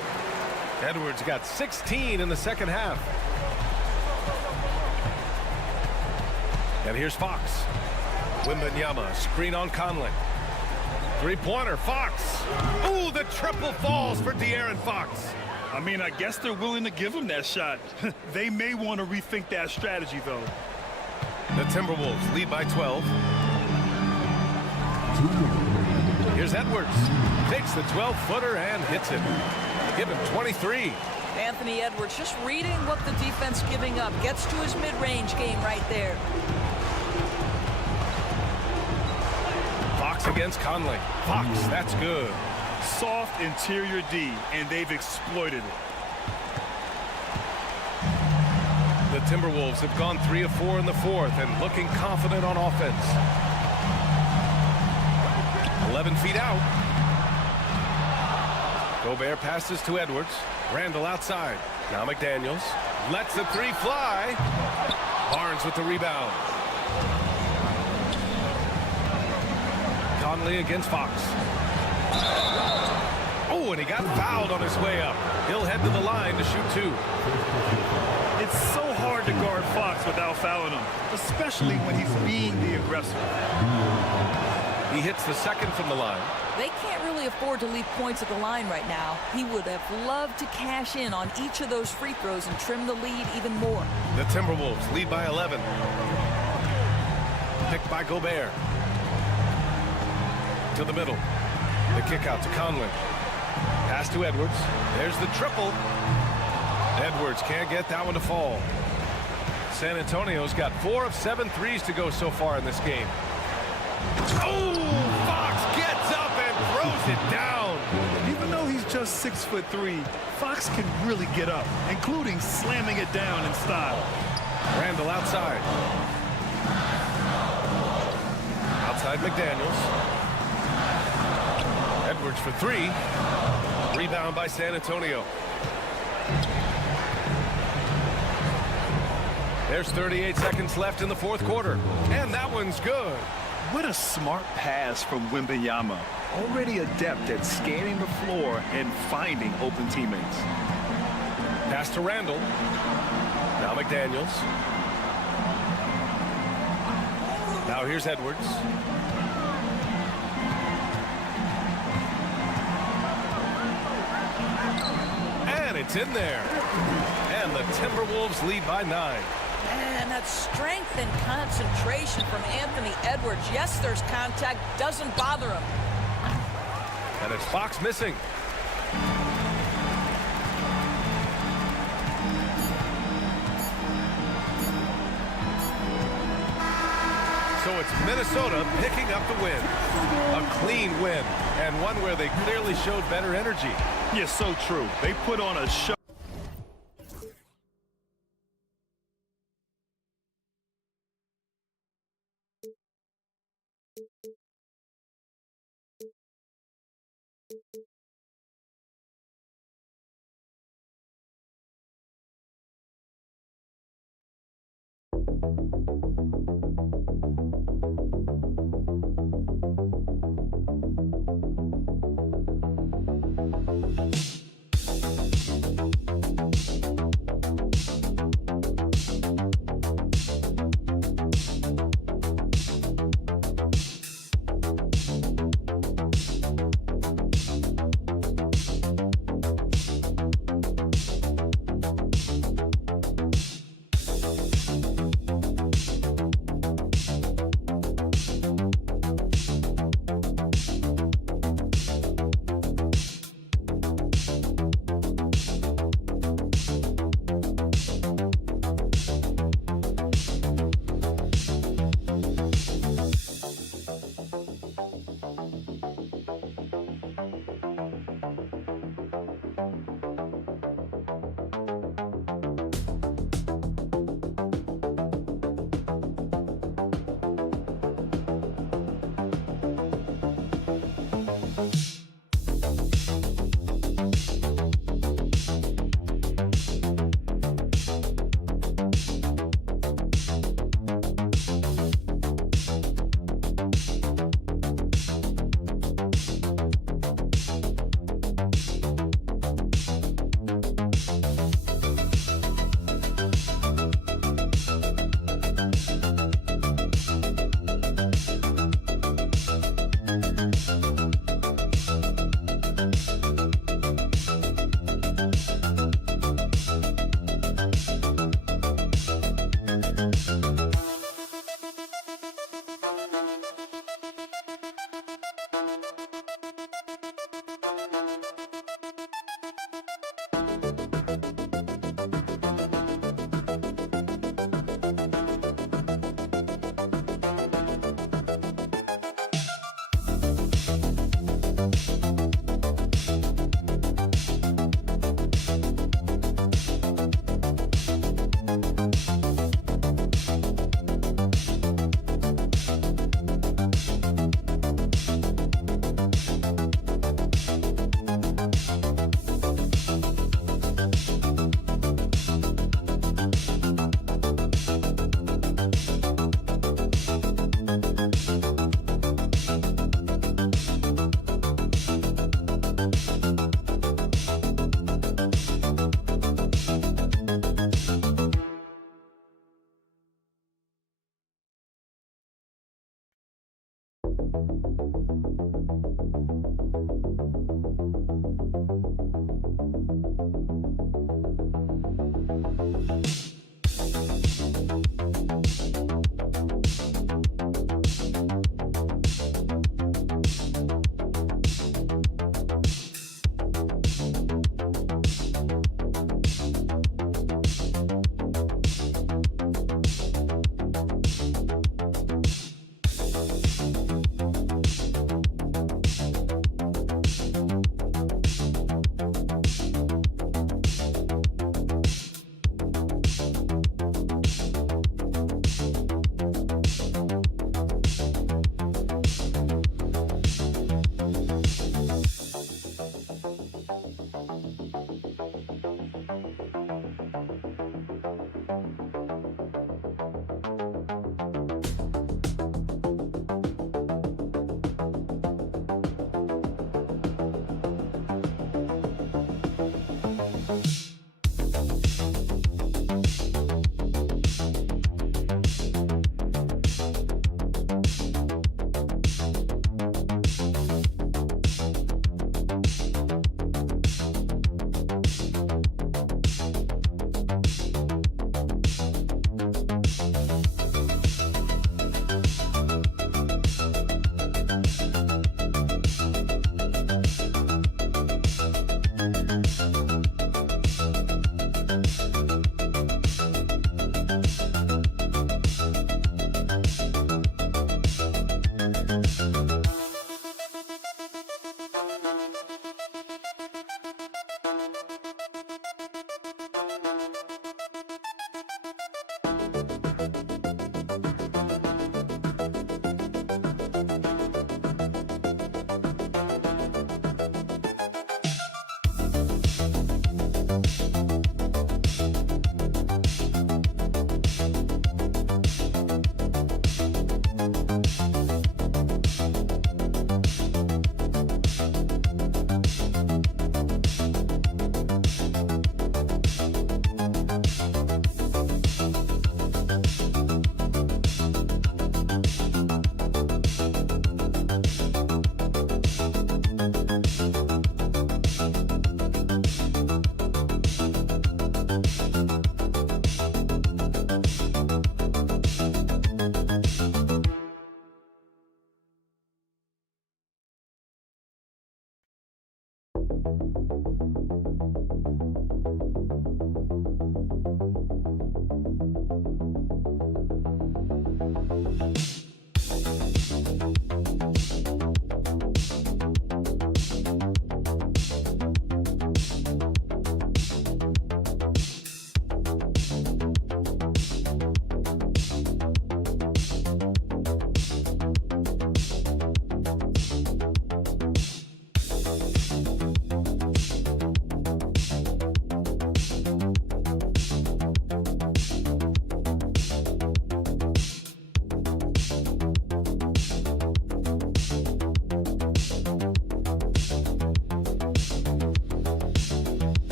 Edwards got 16 in the second half. And here's Fox. Wembanyama, screen on Conley. Three-pointer, Fox. Ooh, the triple falls for De'Aaron Fox. I mean, I guess they're willing to give him that shot. They may want to rethink that strategy, though. The Timberwolves lead by 12. Here's Edwards. Takes the 12-footer and hits it. Give him 23. Anthony Edwards just reading what the defense giving up. Gets to his mid-range game right there. Fox against Conley. Fox, that's good. Soft interior D, and they've exploited it. The Timberwolves have gone 3 of 4 in the fourth and looking confident on offense. 11 feet out. Gobert passes to Edwards. Randle outside. Now McDaniels lets the three fly. Barnes with the rebound. Conley against Fox. Oh, and he got fouled on his way up. He'll head to the line to shoot 2. It's so hard to guard Fox without fouling him, especially when he's being the aggressor. He hits the second from the line. They can't really afford to leave points at the line right now. He would have loved to cash in on each of those free throws and trim the lead even more. The Timberwolves lead by 11. Picked by Gobert. To the middle. The kick out to Conley. Pass to Edwards. There's the triple. Edwards can't get that one to fall. San Antonio's got 4 of 7 threes to go so far in this game. Oh, Fox gets up and throws it down. Even though he's just 6'3", Fox can really get up, including slamming it down in style. Randall outside. Outside McDaniels. Edwards for 3. Rebound by San Antonio. There's 38 seconds left in the fourth quarter. And that one's good. What a smart pass from Wembanyama. Already adept at scanning the floor and finding open teammates. Pass to Randall. Now McDaniels. Now here's Edwards. And it's in there. And the Timberwolves lead by 9. And that strength and concentration from Anthony Edwards. Yes, there's contact. Doesn't bother him. And it's Fox missing. So it's Minnesota picking up the win. A clean win, and one where they clearly showed better energy. Yeah, so true. They put on a show.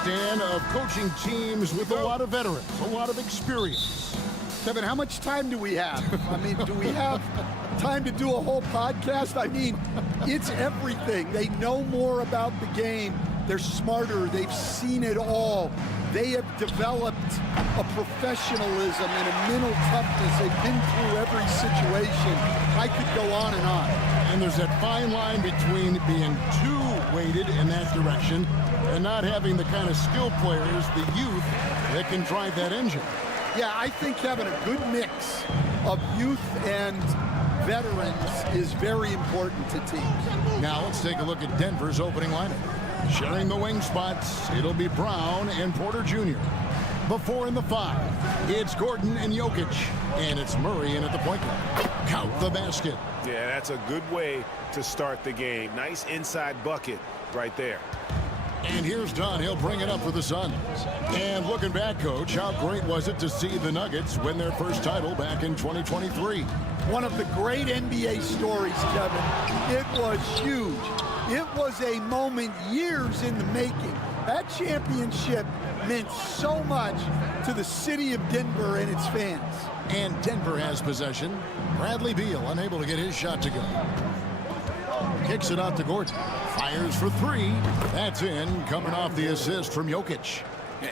Stan, of coaching teams with a lot of veterans, a lot of experience. Kevin, how much time do we have? I mean, do we have time to do a whole podcast? I mean, it's everything. They know more about the game. They're smarter. They've seen it all. They have developed a professionalism and a mental toughness. They've been through every situation. I could go on and on. And there's that fine line between being too weighted in that direction and not having the kind of skill players, the youth, that can drive that engine. Yeah, I think having a good mix of youth and veterans is very important to teams. Now let's take a look at Denver's opening lineup. Sharing the wing spots, it'll be Brown and Porter Jr. The 4 and the 5, it's Gordon and Jokic, and it's Murray in at the point guard. Count the basket. Yeah, that's a good way to start the game. Nice inside bucket right there. And here's Dunn. He'll bring it up for the Suns. And looking back, Coach, how great was it to see the Nuggets win their first title back in 2023? One of the great NBA stories, Kevin. It was huge. It was a moment years in the making. That championship meant so much to the city of Denver and its fans. And Denver has possession. Bradley Beal unable to get his shot to go. Kicks it out to Gordon. Fires for 3. That's in, coming off the assist from Jokic.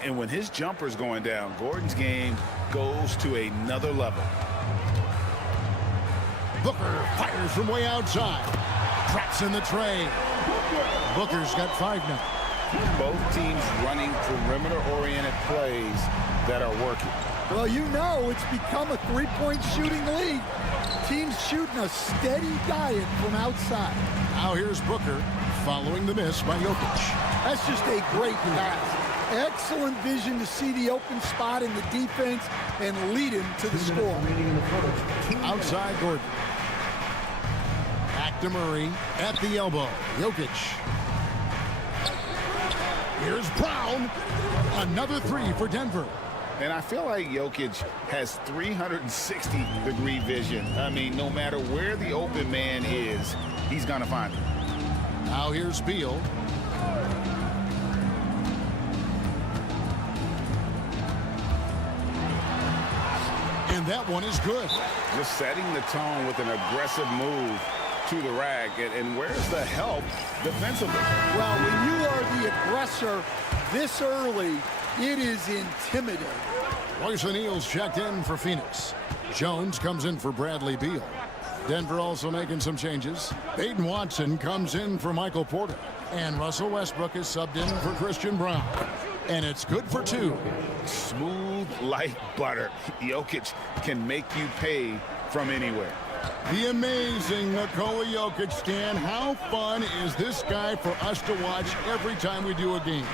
And when his jumper's going down, Gordon's game goes to another level. Booker fires from way outside. Traps in the tray. Booker's got 5 now. Both teams running perimeter-oriented plays that are working. Well, you know it's become a three-point shooting league. Teams shooting a steady diet from outside. Now here's Booker following the miss by Jokic. That's just a great pass. Excellent vision to see the open spot in the defense and lead him to the score. Outside Gordon. Back to Murray at the elbow. Jokic. Here's Brown. Another 3 for Denver. And I feel like Jokic has 360-degree vision. I mean, no matter where the open man is, he's going to find him. Now here's Beal. And that one is good. Just setting the tone with an aggressive move to the rack. And where's the help defensively? Well, when you are the aggressor this early, it is intimidating. Royce O'Neal's checked in for Phoenix. Jones comes in for Bradley Beal. Denver also making some changes. Peyton Watson comes in for Michael Porter. And Russell Westbrook is subbed in for Christian Brown. And it's good for 2. Smooth like butter. Jokic can make you pay from anywhere. The amazing Nikola Jokic, Stan. How fun is this guy for us to watch every time we do a game?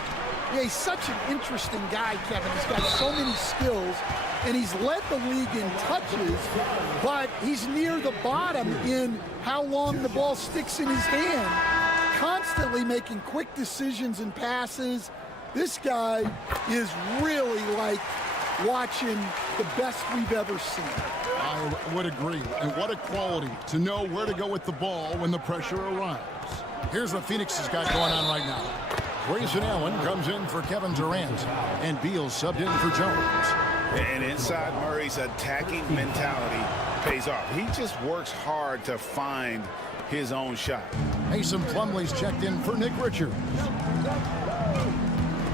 Yeah, he's such an interesting guy, Kevin. He's got so many skills, and he's led the league in touches, but he's near the bottom in how long the ball sticks in his hand, constantly making quick decisions and passes. This guy is really like watching the best we've ever seen. I would agree. And what a quality to know where to go with the ball when the pressure arrives. Here's what Phoenix has got going on right now. Grayson Allen comes in for Kevin Durant, and Beal subbed in for Jones. And inside Murray's attacking mentality pays off. He just works hard to find his own shot. Mason Plumlee's checked in for Nick Richards.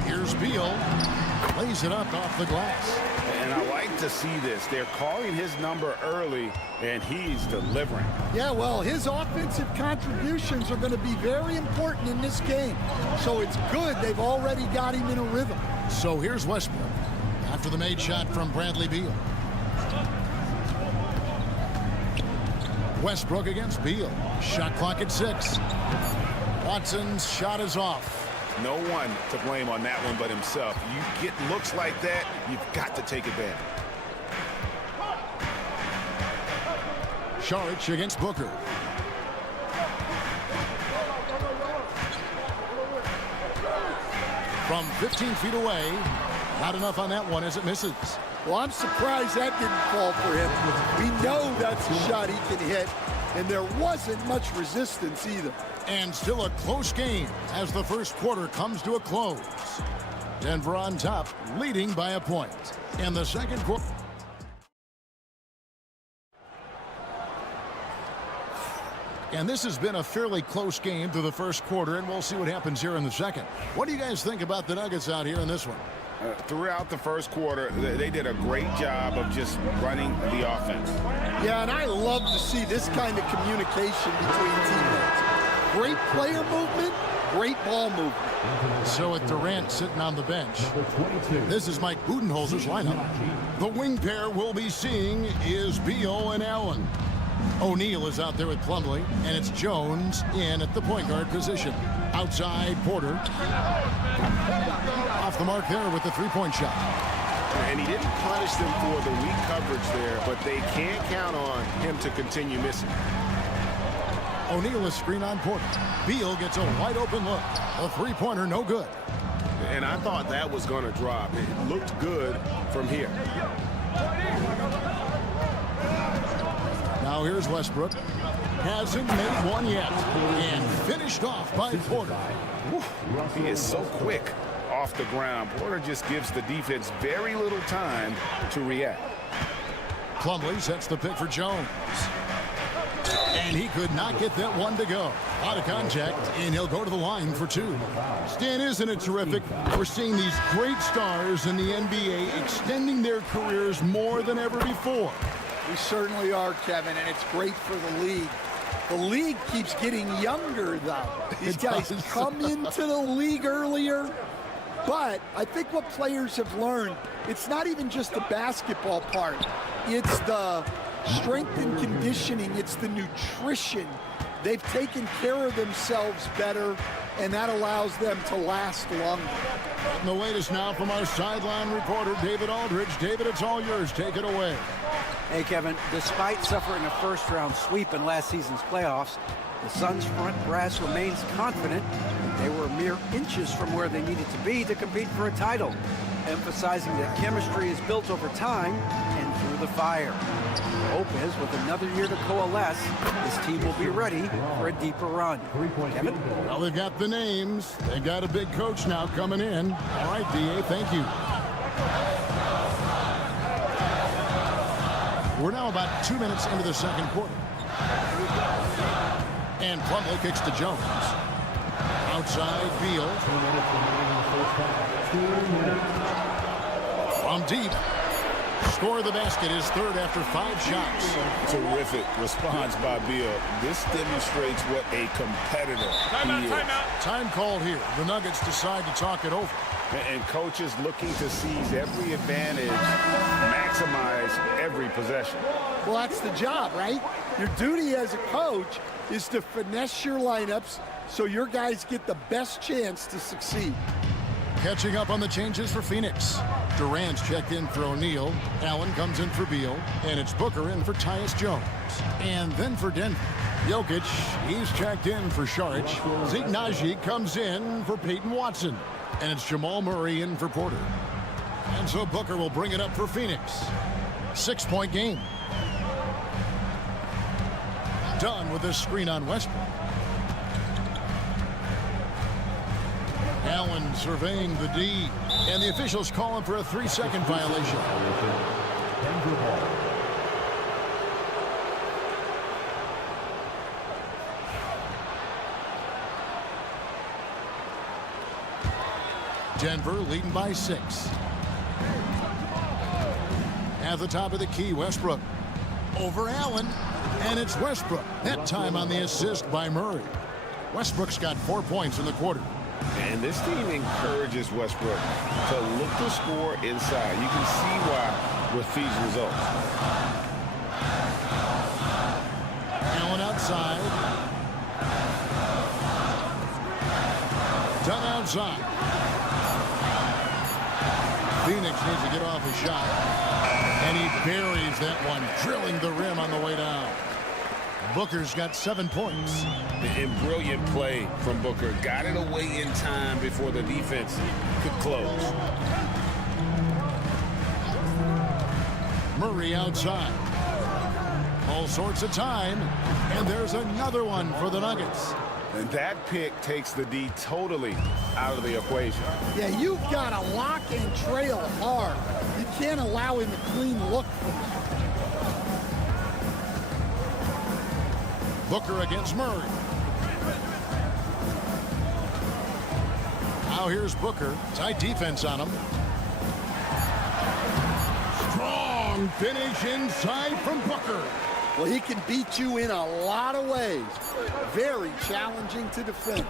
Here's Beal. Lays it up off the glass. And I like to see this. They're calling his number early, and he's delivering. Yeah, well, his offensive contributions are going to be very important in this game. So it's good they've already got him in a rhythm. So here's Westbrook after the made shot from Bradley Beal. Westbrook against Beal. Shot clock at 6. Watson's shot is off. No one to blame on that one but himself. You get looks like that, you've got to take advantage. Saric against Booker. From 15 feet away, not enough on that one as it misses. Well, I'm surprised that didn't fall for him. We know that's a shot he can hit, and there wasn't much resistance either. And still a close game as the first quarter comes to a close. Denver on top, leading by a point. In the second quarter. And this has been a fairly close game through the first quarter, and we'll see what happens here in the second. What do you guys think about the Nuggets out here in this one? Throughout the first quarter, they did a great job of just running the offense. Yeah, and I love to see this kind of communication between teammates. Great player movement, great ball movement. So with Durant sitting on the bench, this is Mike Budenholzer's lineup. The wing pair we'll be seeing is Beal and Allen. O'Neal is out there with Plumlee, and it's Jones in at the point guard position. Outside, Porter. Off the mark there with the three-point shot. And he didn't punish them for the weak coverage there, but they can't count on him to continue missing. O'Neal is screen on Porter. Beal gets a wide open look. A three-pointer, no good. And I thought that was going to drop. It looked good from here. Now here's Westbrook. Hasn't made one yet. And finished off by Porter. He is so quick off the ground. Porter just gives the defense very little time to react. Plumlee sets the pick for Jones. And he could not get that one to go. Out of contact, and he'll go to the line for two. Stan, isn't it terrific? We're seeing these great stars in the NBA extending their careers more than ever before. We certainly are, Kevin, and it's great for the league. The league keeps getting younger, though. These guys come into the league earlier. But I think what players have learned, it's not even just the basketball part. It's the strength and conditioning. It's the nutrition. They've taken care of themselves better, and that allows them to last longer. And the latest now from our sideline reporter, David Aldridge. David, it's all yours. Take it away. Hey, Kevin, despite suffering a first-round sweep in last season's playoffs, the Suns' front brass remains confident that they were mere inches from where they needed to be to compete for a title, emphasizing that chemistry is built over time and through the fire. The hope is, with another year to coalesce, this team will be ready for a deeper run. Kevin? Well, they've got the names. They've got a big coach now coming in. All right, D.A., thank you. We're now about 2 minutes into the second quarter. And Plumlee kicks to Jones. Outside, Beal. From deep. Score the basket is third after 5 shots. Terrific response by Beal. This demonstrates what a competitor he is. Time called here. The Nuggets decide to talk it over. And coaches looking to seize every advantage, maximize every possession. Well, that's the job, right? Your duty as a coach is to finesse your lineups so your guys get the best chance to succeed. Catching up on the changes for Phoenix. Durant's checked in for O'Neal. Allen comes in for Beal. And it's Booker in for Tyus Jones. And then for Denver, Jokic, he's checked in for Šarić. Zignagi comes in for Peyton Watson. And it's Jamal Murray in for Porter. And so Booker will bring it up for Phoenix. 6-point game. Done with this screen on Westbrook. Allen surveying the D. And the officials call him for a 3-second violation. Denver leading by 6. At the top of the key, Westbrook. Over Allen. And it's Westbrook. That time on the assist by Murray. Westbrook's got 4 points in the quarter. And this team encourages Westbrook to look to score inside. You can see why with these results. Allen outside. Done outside. Phoenix needs to get off a shot. And he buries that one, drilling the rim on the way down. Booker's got 7 points. And brilliant play from Booker. Got it away in time before the defense could close. Murray outside. All sorts of time. And there's another one for the Nuggets. And that pick takes the D totally out of the equation. Yeah, you've got to lock and trail hard. You can't allow him a clean look. Booker against Murray. Now here's Booker. Tight defense on him. Strong finish inside from Booker. Well, he can beat you in a lot of ways. Very challenging to defend.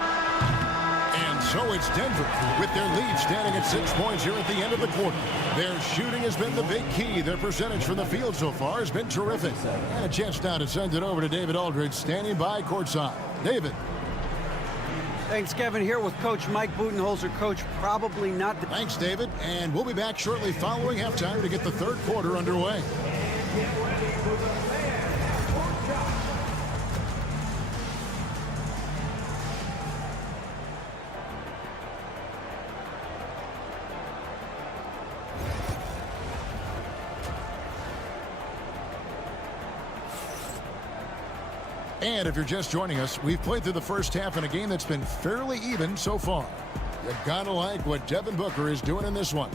And so it's Denver with their lead standing at 6 points here at the end of the quarter. Their shooting has been the big key. Their percentage from the field so far has been terrific. And a chance now to send it over to David Aldridge standing by courtside. David. Thanks, Kevin. Here with Coach Mike Budenholzer. Coach, probably not. Thanks, David. And we'll be back shortly following halftime to get the third quarter underway. And if you're just joining us, we've played through the first half in a game that's been fairly even so far. You gotta like what Devin Booker is doing in this one.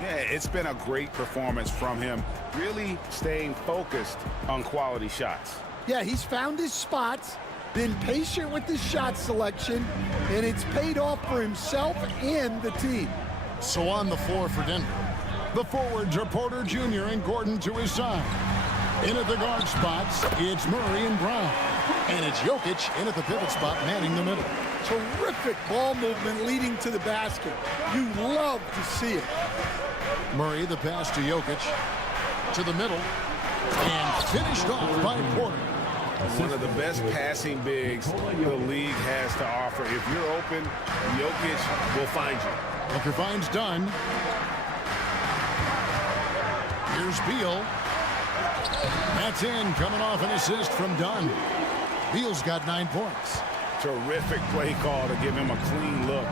Yeah, it's been a great performance from him, really staying focused on quality shots. Yeah, he's found his spots, been patient with his shot selection, and it's paid off for himself and the team. So on the floor for Denver, the forwards are Porter Jr. and Gordon to his side. In at the guard spots, it's Murray and Brown. And it's Jokic in at the pivot spot, manning the middle. Terrific ball movement leading to the basket. You love to see it. Murray, the pass to Jokic, to the middle, and finished off by Porter. One of the best passing bigs the league has to offer. If you're open, Jokic will find you. Booker finds Dunn. Here's Beal. That's in, coming off an assist from Dunn. Beal's got 9 points. Terrific play call to give him a clean look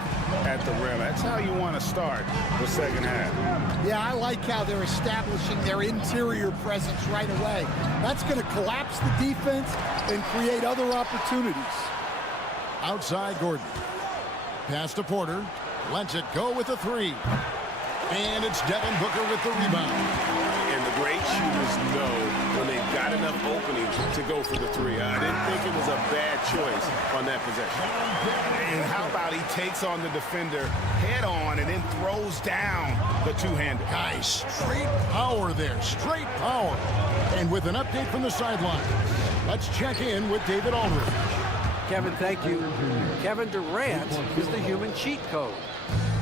at the rim. That's how you want to start the second half. Yeah, I like how they're establishing their interior presence right away. That's going to collapse the defense and create other opportunities. Outside Gordon. Pass to Porter. Lets it go with a 3. And it's Devin Booker with the rebound. And the great shooters know when they've got enough opening to go for the 3. I didn't think it was a bad choice on that possession. And how about he takes on the defender head on and then throws down the two-hander. Guys, straight power there, straight power. And with an update from the sideline, let's check in with David Aldridge. Kevin, thank you. Kevin Durant is the human cheat code.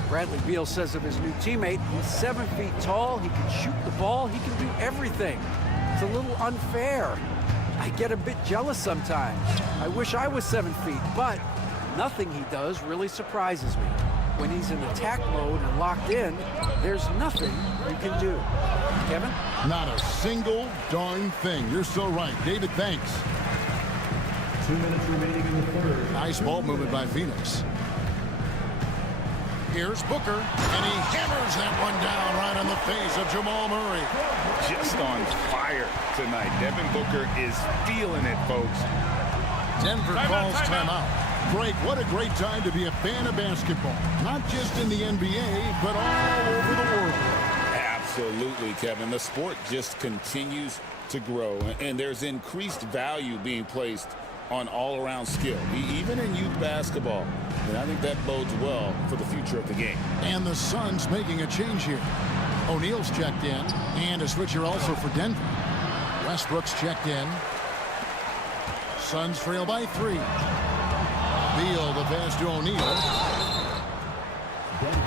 Bradley Beal says of his new teammate, he's 7 feet tall, he can shoot the ball, he can do everything. It's a little unfair. I get a bit jealous sometimes. I wish I was 7 feet, but nothing he does really surprises me. When he's in attack mode and locked in, there's nothing you can do. Kevin? Not a single darn thing. You're so right. David, thanks. 2 minutes remaining in the third. Nice ball movement by Phoenix. Here's Booker, and he hammers that one down right on the face of Jamal Murray. Just on fire tonight. Devin Booker is feeling it, folks. Denver calls timeout. Greg, what a great time to be a fan of basketball. Not just in the NBA, but all over the world. Absolutely, Kevin. The sport just continues to grow, and there's increased value being placed on all-around skill, even in youth basketball. And I think that bodes well for the future of the game. And the Suns making a change here. O'Neal's checked in, and a switcher also for Denver. Westbrook's checked in. Suns trail by 3. Beal the pass to O'Neal.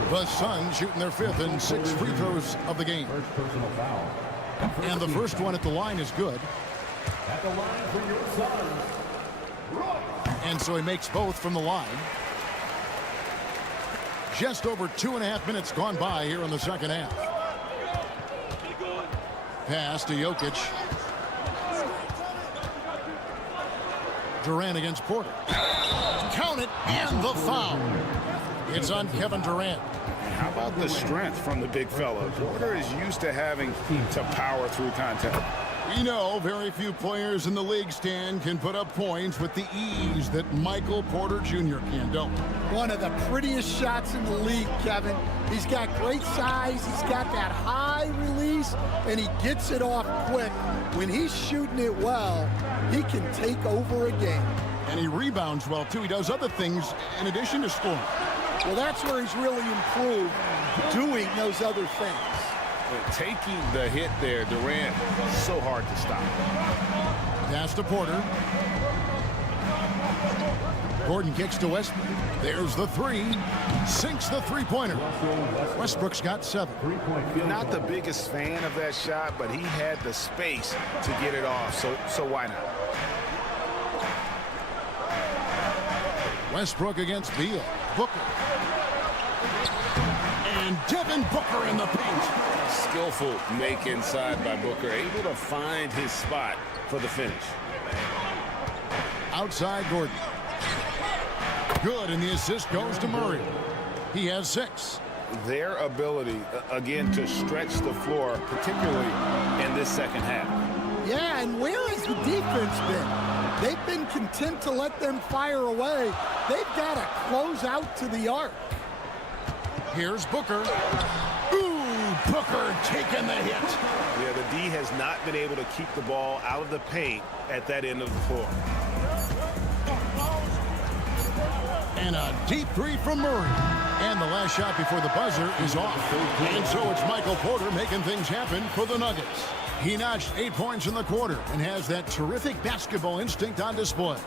The Suns shooting their 5th and 6th free throws of the game. First personal foul. And the first one at the line is good. At the line for your Suns. And so he makes both from the line. Just over 2.5 minutes gone by here in the second half. Pass to Jokic. Durant against Porter. Count it, and the foul. It's on Kevin Durant. How about the strength from the big fella? Porter is used to having to power through contact. We know very few players in the league, Stan, can put up points with the ease that Michael Porter Jr. can, don't we? One of the prettiest shots in the league, Kevin. He's got great size, he's got that high release, and he gets it off quick. When he's shooting it well, he can take over a game. And he rebounds well, too. He does other things in addition to scoring. Well, that's where he's really improved, doing those other things. But taking the hit there, Durant, so hard to stop. Pass to Porter. Gordon kicks to Westbrook. There's the three. Sinks the three-pointer. Westbrook's got 7. Not the biggest fan of that shot, but he had the space to get it off, so why not? Westbrook against Beal. Booker. And Devin Booker in the paint. Skillful make inside by Booker, able to find his spot for the finish. Outside Gordon. Good, and the assist goes to Murray. He has 6. Their ability, again, to stretch the floor, particularly in this second half. Yeah, and where has the defense been? They've been content to let them fire away. They've got to close out to the arc. Here's Booker. Ooh, Booker taking the hit. Yeah, the D has not been able to keep the ball out of the paint at that end of the floor. And a deep three from Murray. And the last shot before the buzzer is off. And so it's Michael Porter making things happen for the Nuggets. He notched 8 points in the quarter and has that terrific basketball instinct on display.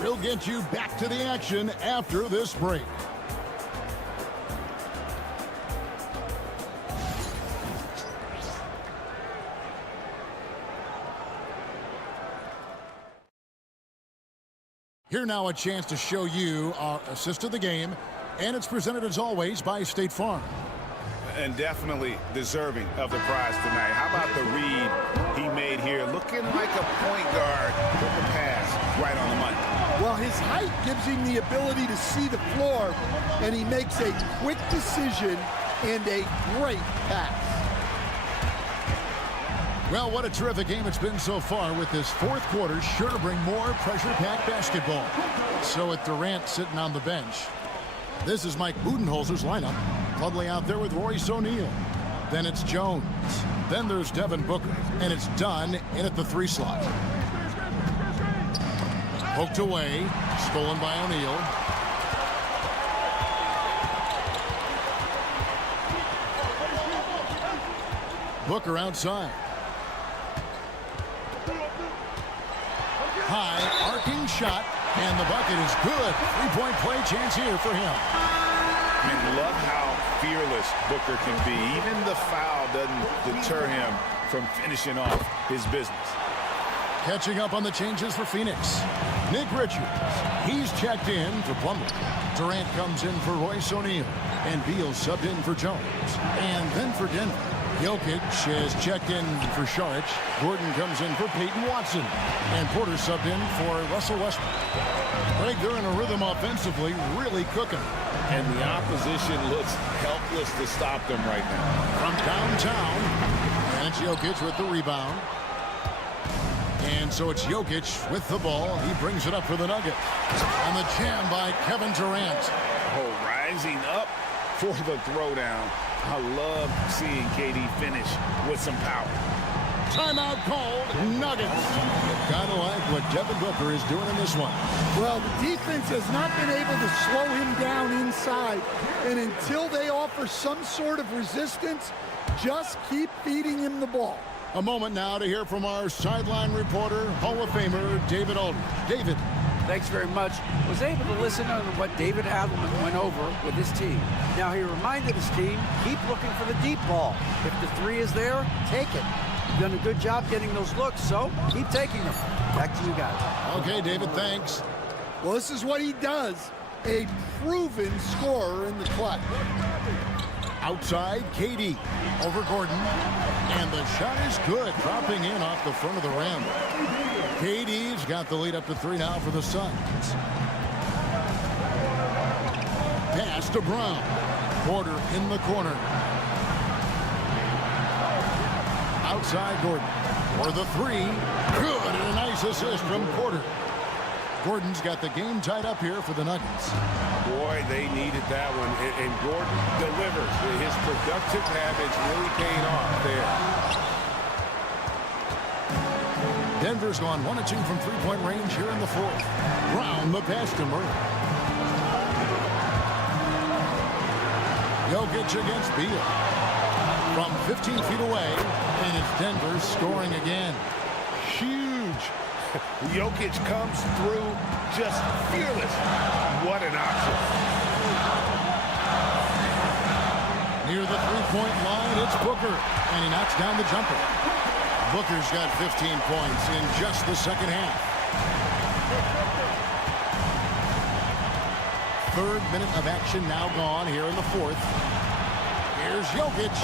We'll get you back to the action after this break. Here now a chance to show you our assist of the game, and it's presented as always by State Farm. And definitely deserving of the prize tonight. How about the read he made here? Looking like a point guard with the pass right on the money. Well, his height gives him the ability to see the floor, and he makes a quick decision and a great pass. Well, what a terrific game it's been so far, with this fourth quarter sure to bring more pressure-packed basketball. So with Durant sitting on the bench, this is Mike Budenholzer's lineup. Clubly out there with Royce O'Neal. Then it's Jones. Then there's Devin Booker. And it's done in at the 3 slot. Poked away. Stolen by O'Neal. Booker outside. High, arcing shot, and the bucket is good. 3-point play chance here for him. I love how fearless Booker can be. Even the foul doesn't deter him from finishing off his business. Catching up on the changes for Phoenix. Nick Richards, he's checked in for Plumlee. Durant comes in for Royce O'Neal, and Beal subbed in for Jones. And then for Denver, Jokic has checked in for Šarić. Gordon comes in for Peyton Watson. And Porter subbed in for Russell Westbrook. Greg, they're in a rhythm offensively, really cooking. And the opposition looks helpless to stop them right now. From downtown, and it's Jokic with the rebound. And so it's Jokic with the ball. He brings it up for the Nuggets. And the jam by Kevin Durant. Oh, rising up for the throwdown. I love seeing KD finish with some power. Timeout called. Nuggets. Gotta like what Devin Booker is doing in this one. Well, the defense has not been able to slow him down inside. And until they offer some sort of resistance, just keep feeding him the ball. A moment now to hear from our sideline reporter, Hall of Famer David Aldridge. David. Thanks very much. Was able to listen to what David Adelman went over with his team. Now, he reminded his team, keep looking for the deep ball. If the 3 is there, take it. You've done a good job getting those looks, so keep taking them. Back to you guys. Okay, David, thanks. Well, this is what he does. A proven scorer in the clutch. Outside, KD over Gordon. And the shot is good, dropping in off the front of the rim. KD's got the lead up to 3 now for the Suns. Pass to Brown. Porter in the corner. Outside Gordon. For the three. Good, and a nice assist from Porter. Gordon's got the game tied up here for the Nuggets. Boy, they needed that one, and Gordon delivers. His productive habits really paying off there. Denver's gone 1 of 2 from three-point range here in the fourth. Brown the pass to Murray. Jokic against Beal. From 15 feet away, and it's Denver scoring again. Huge. Jokic comes through just fearless. What an option. Near the three-point line, it's Booker, and he knocks down the jumper. Booker's got 15 points in just the second half. Third minute of action now gone here in the fourth. Here's Jokic.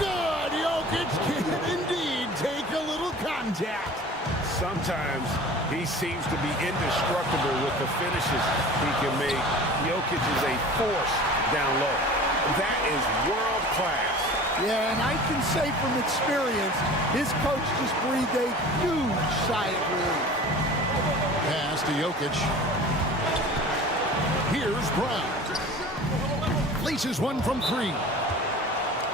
Good! Jokic can indeed take a little contact. Sometimes he seems to be indestructible with the finishes he can make. Jokic is a force down low. That is world class. Yeah, and I can say from experience, his coach just breathed a huge sigh of relief. Pass to Jokic. Here's Brown. Places one from three.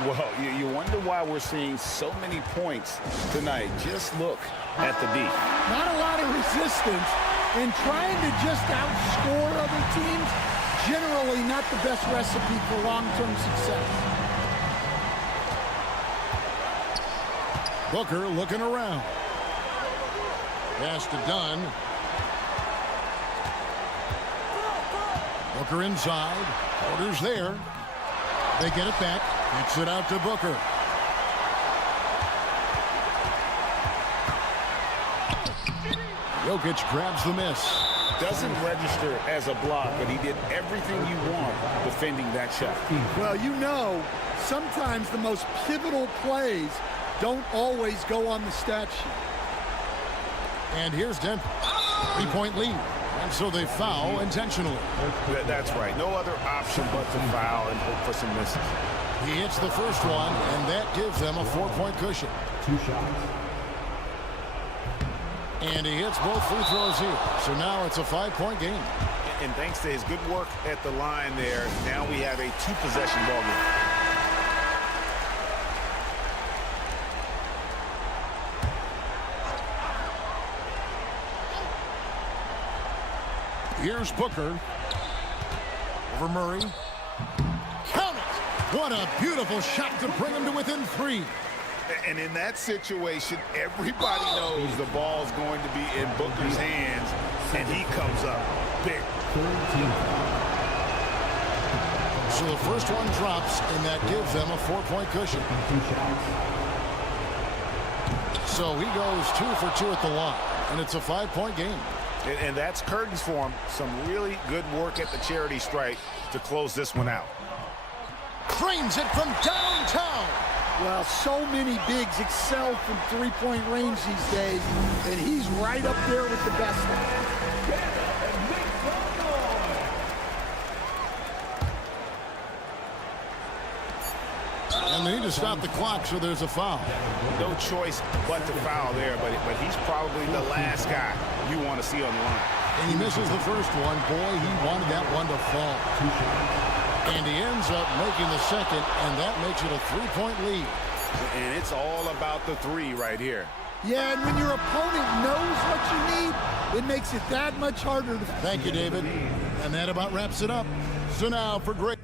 Well, you wonder why we're seeing so many points tonight. Just look at the D. Not a lot of resistance, and trying to just outscore other teams, generally not the best recipe for long-term success. Booker looking around. Pass to Dunn. Booker inside. Porter's there. They get it back. Kicks it out to Booker. Jokic grabs the miss. Doesn't register as a block, but he did everything you want defending that shot. Well, you know, sometimes the most pivotal plays don't always go on the stat sheet. And here's Denver. 3-point lead. And so they foul intentionally. That's right. No other option but to foul and hope for some misses. He hits the first one, and that gives them a 4-point cushion. 2 shots. And he hits both free throws here. So now it's a 5-point game. And thanks to his good work at the line there, now we have a 2-possession ball game. Here's Booker. Over Murray. Count it! What a beautiful shot to bring him to within 3. And in that situation, everybody knows the ball's going to be in Booker's hands, and he comes up big. So the first one drops, and that gives them a 4-point cushion. So he goes 2 for 2 at the line, and it's a 5-point game. And that's curtains for him. Some really good work at the charity stripe to close this one out. Trains it from downtown. Well, so many bigs excel from three-point range these days, and he's right up there with the best of them. And they need to stop the clock, so there's a foul. No choice but to foul there, but he's probably the last guy you want to see on the line. And he misses the first one. Boy, he wanted that one to fall. And he ends up making the second, and that makes it a 3-point lead. And it's all about the 3 right here. Yeah, and when your opponent knows what you need, it makes it that much harder to... Thank you, David. And that about wraps it up. So now for great...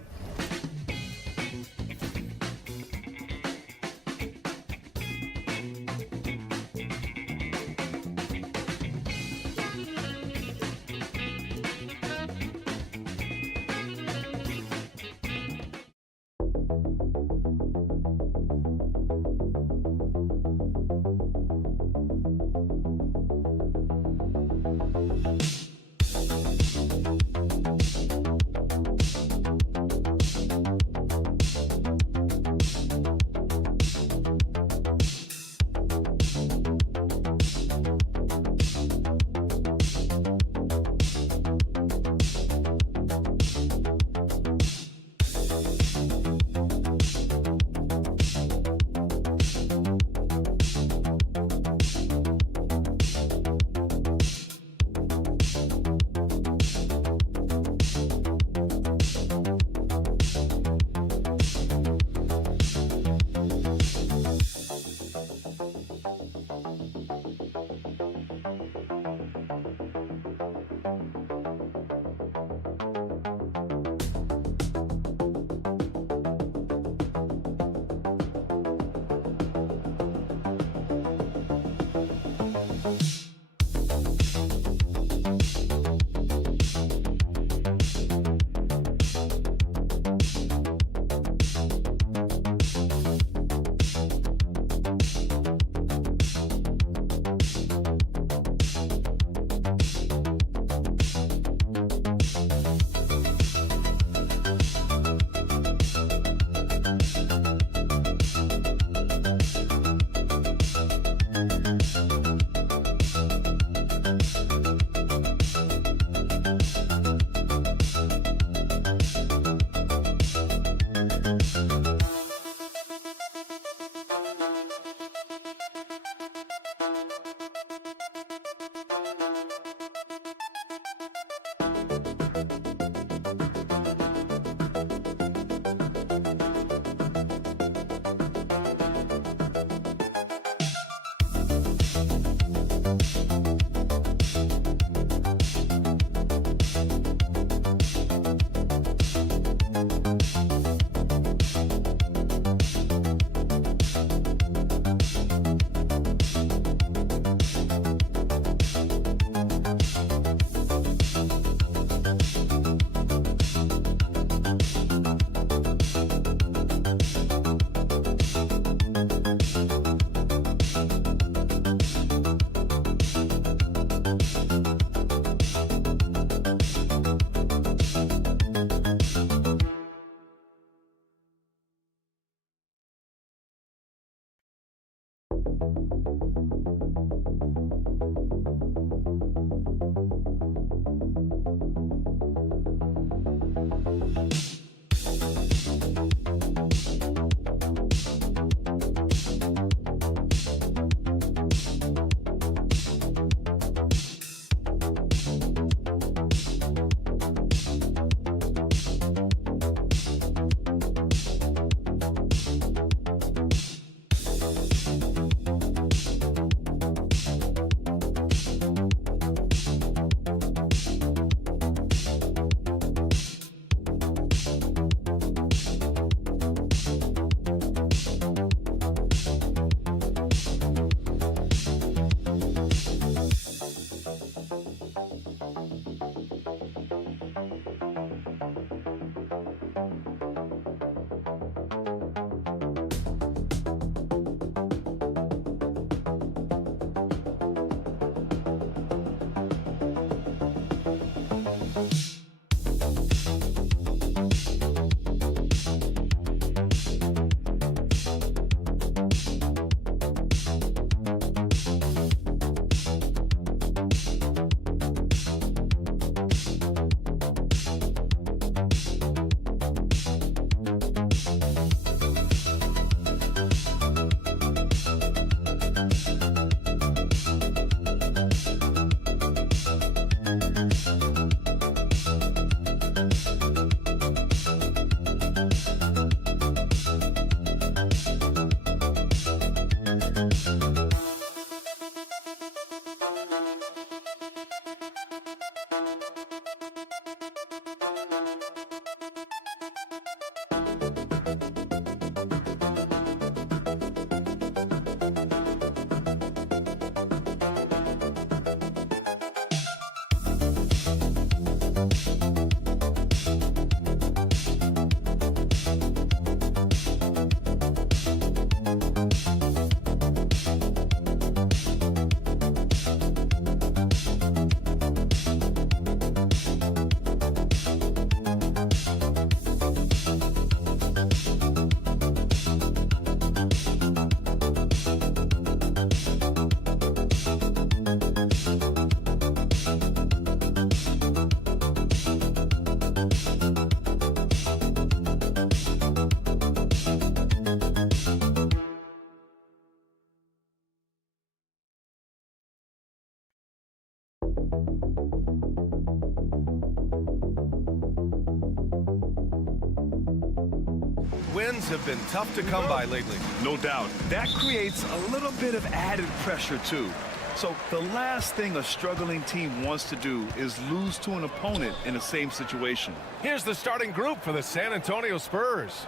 Wins have been tough to come by lately. No doubt. That creates a little bit of added pressure, too. So the last thing a struggling team wants to do is lose to an opponent in the same situation. Here's the starting group for the San Antonio Spurs.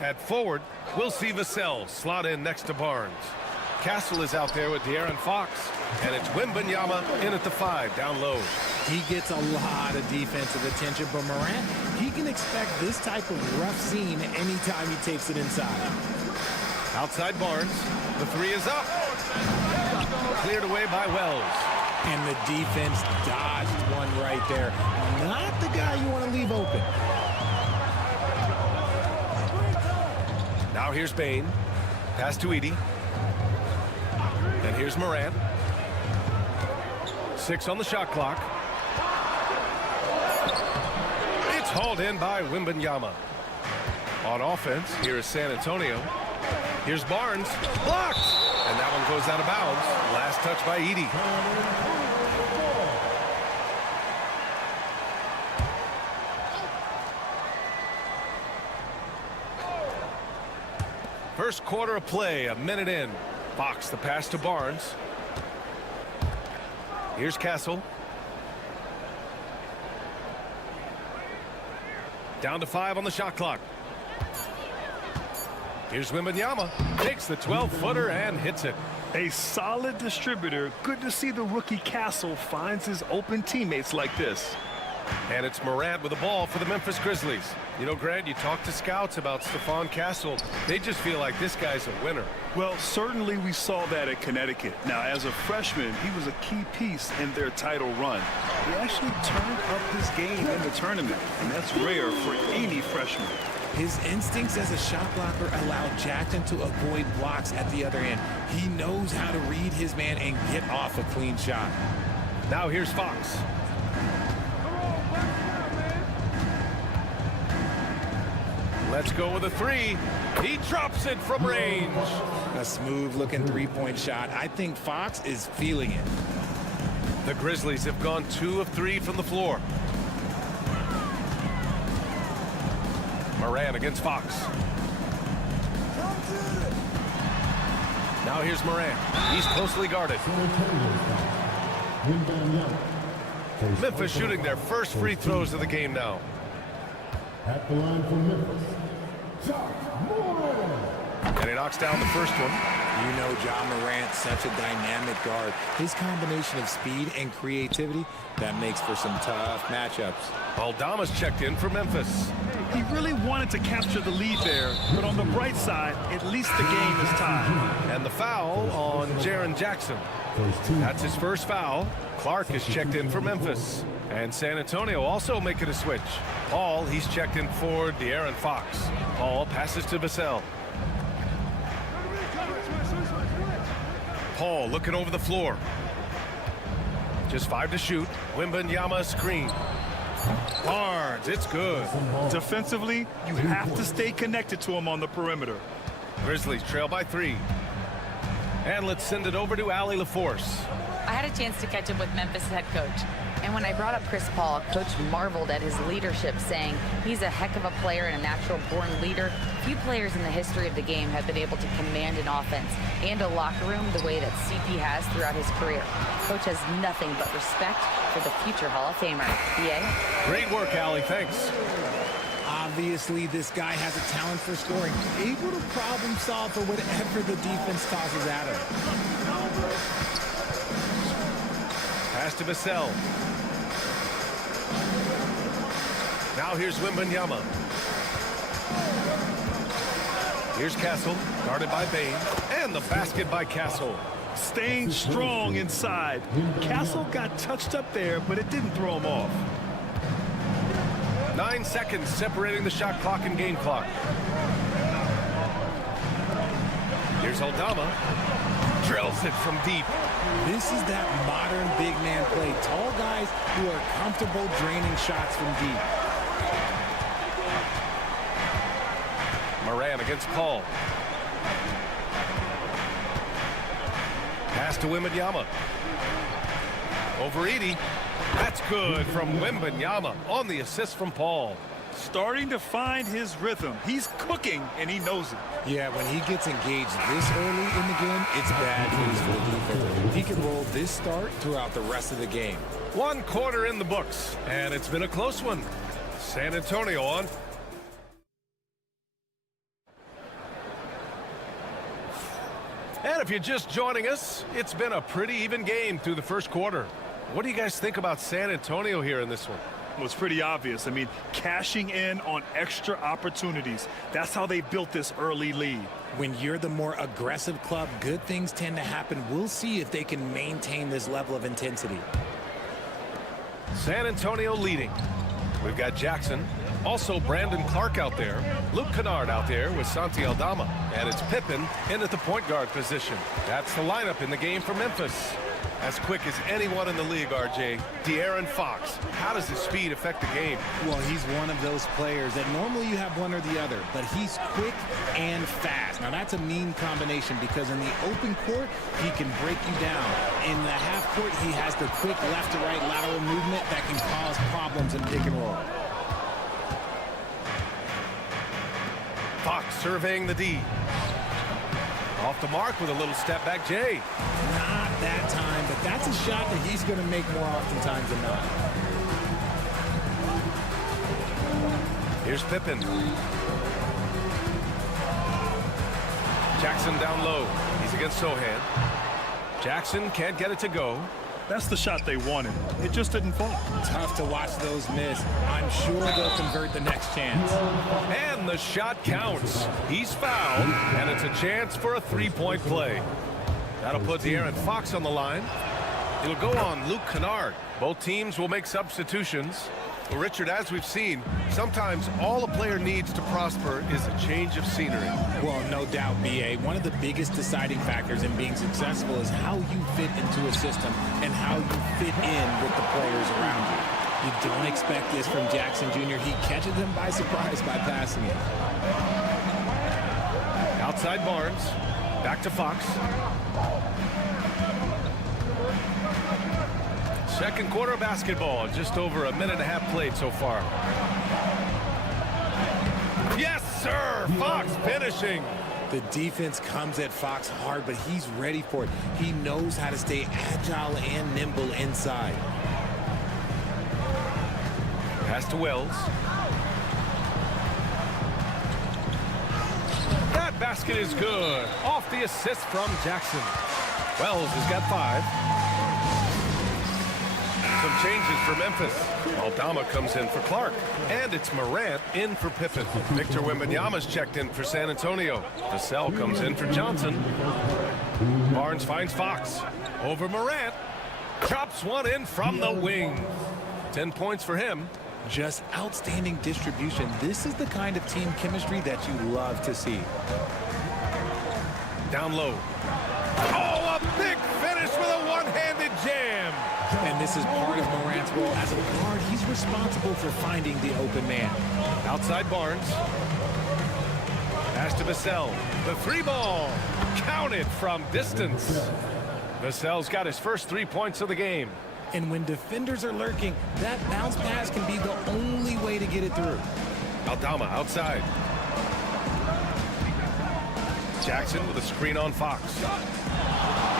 At forward, we'll see Vassell slot in next to Barnes. Castle is out there with De'Aaron Fox. And it's Wembanyama in at the 5, down low. He gets a lot of defensive attention, but Morant, he can expect this type of rough scene anytime he takes it inside. Outside Barnes. The 3 is up. Cleared away by Wells. And the defense dodged one right there. Not the guy you want to leave open. Now here's Bane. Pass to Edey. And here's Morant. 6 on the shot clock. It's hauled in by Wembanyama. On offense, here is San Antonio. Here's Barnes. Blocked! And that one goes out of bounds. Last touch by Edey. First quarter of play, a minute in. Fox the pass to Barnes. Here's Castle. Down to 5 on the shot clock. Here's Wembanyama. Takes the 12-footer and hits it. A solid distributor. Good to see the rookie Castle finds his open teammates like this. And it's Morant with the ball for the Memphis Grizzlies. You know, Grant, you talk to scouts about Stephon Castle. They just feel like this guy's a winner. Well, certainly we saw that at Connecticut. Now, as a freshman, he was a key piece in their title run. He actually turned up his game in the tournament, and that's rare for any freshman. His instincts as a shot blocker allowed Jackson to avoid blocks at the other end. He knows how to read his man and get off a clean shot. Now here's Fox. Let's go with a three. He drops it from range. A smooth-looking three-point shot. I think Fox is feeling it. The Grizzlies have gone 2 of 3 from the floor. Morant against Fox. Now here's Morant. He's closely guarded. Memphis shooting their first free throws of the game now. At the line for Memphis, And he knocks down the first one. You know John Morant, such a dynamic guard. His combination of speed and creativity, that makes for some tough matchups. Aldama's checked in for Memphis. He really wanted to capture the lead there, but on the bright side, at least the game is tied. And the foul on Jaren Jackson. That's his first foul. Clark is checked in for Memphis. And San Antonio also making a switch. Paul, he's checked in for De'Aaron Fox. Paul passes to Vassell. Paul looking over the floor. Just 5 to shoot. Wembanyama screen. Barnes, it's good. Defensively, you have to stay connected to him on the perimeter. Grizzlies trail by 3. And let's send it over to Allie LaForce. I had a chance to catch up with Memphis head coach. And when I brought up Chris Paul, coach marveled at his leadership, saying he's a heck of a player and a natural-born leader. Few players in the history of the game have been able to command an offense and a locker room the way that CP has throughout his career. Coach has nothing but respect for the future Hall of Famer. BA? Great work, Allie. Thanks. Obviously, this guy has a talent for scoring, able to problem solve for whatever the defense tosses at him. Pass to Vassell. Now here's Wembanyama. Here's Castle, guarded by Bain, and the basket by Castle. Staying strong inside. Castle got touched up there, but it didn't throw him off. 9 seconds separating the shot clock and game clock. Here's Aldama. Drills it from deep. This is that modern big man play. Tall guys who are comfortable draining shots from deep. Morant against Paul. Pass to Wembanyama. Over Edie. That's good from Wembanyama on the assist from Paul. Starting to find his rhythm. He's cooking, and he knows it. Yeah, when he gets engaged this early in the game, it's bad news for the defense. He can roll this start throughout the rest of the game. 1 quarter in the books, and it's been a close one. San Antonio on. And if you're just joining us, it's been a pretty even game through the first quarter. What do you guys think about San Antonio here in this one? Well, it's pretty obvious. I mean, cashing in on extra opportunities. That's how they built this early lead. When you're the more aggressive club, good things tend to happen. We'll see if they can maintain this level of intensity. San Antonio leading. We've got Jackson. Also Brandon Clark out there. Luke Kennard out there with Santi Aldama. And it's Pippen in at the point guard position. That's the lineup in the game for Memphis. As quick as anyone in the league, RJ. De'Aaron Fox. How does his speed affect the game? Well, he's one of those players that normally you have one or the other, but he's quick and fast. Now, that's a mean combination because in the open court, he can break you down. In the half court, he has the quick left to right lateral movement that can cause problems in pick and roll. Fox surveying the D. Off the mark with a little step back J. Not that time, but that's a shot that he's going to make more oftentimes than not. Here's Pippen. Jackson down low. He's against Sohan. Jackson can't get it to go. That's the shot they wanted. It just didn't fall. Tough to watch those miss. I'm sure they'll convert the next chance. And the shot counts. He's fouled, and it's a chance for a three-point play. That'll put De'Aaron Fox on the line. It'll go on Luke Kennard. Both teams will make substitutions. Well, Richard, as we've seen, sometimes all a player needs to prosper is a change of scenery. Well, no doubt, B.A. One of the biggest deciding factors in being successful is how you fit into a system and how you fit in with the players around you. You don't expect this from Jackson Jr. He catches them by surprise by passing it. Outside Barnes. Back to Fox. Second quarter of basketball. Just over a minute and a half played so far. Yes, sir! Fox finishing. The defense comes at Fox hard, but he's ready for it. He knows how to stay agile and nimble inside. Pass to Wells. That basket is good. Off the assist from Jackson. Wells has got 5. Some changes for Memphis. Aldama comes in for Clark. And it's Morant in for Pippen. Victor Wembanyama's checked in for San Antonio. Vassell comes in for Johnson. Barnes finds Fox. Over Morant. Chops one in from the wing. 10 points for him. Just outstanding distribution. This is the kind of team chemistry that you love to see. Down low. Oh, a big finish with a one-handed jam. And this is part of Morant's role as a guard. He's responsible for finding the open man. Outside Barnes. Pass to Vassell. The three ball. Counted from distance. Vassell's got his first 3 points of the game. And when defenders are lurking, that bounce pass can be the only way to get it through. Aldama outside. Jackson with a screen on Fox.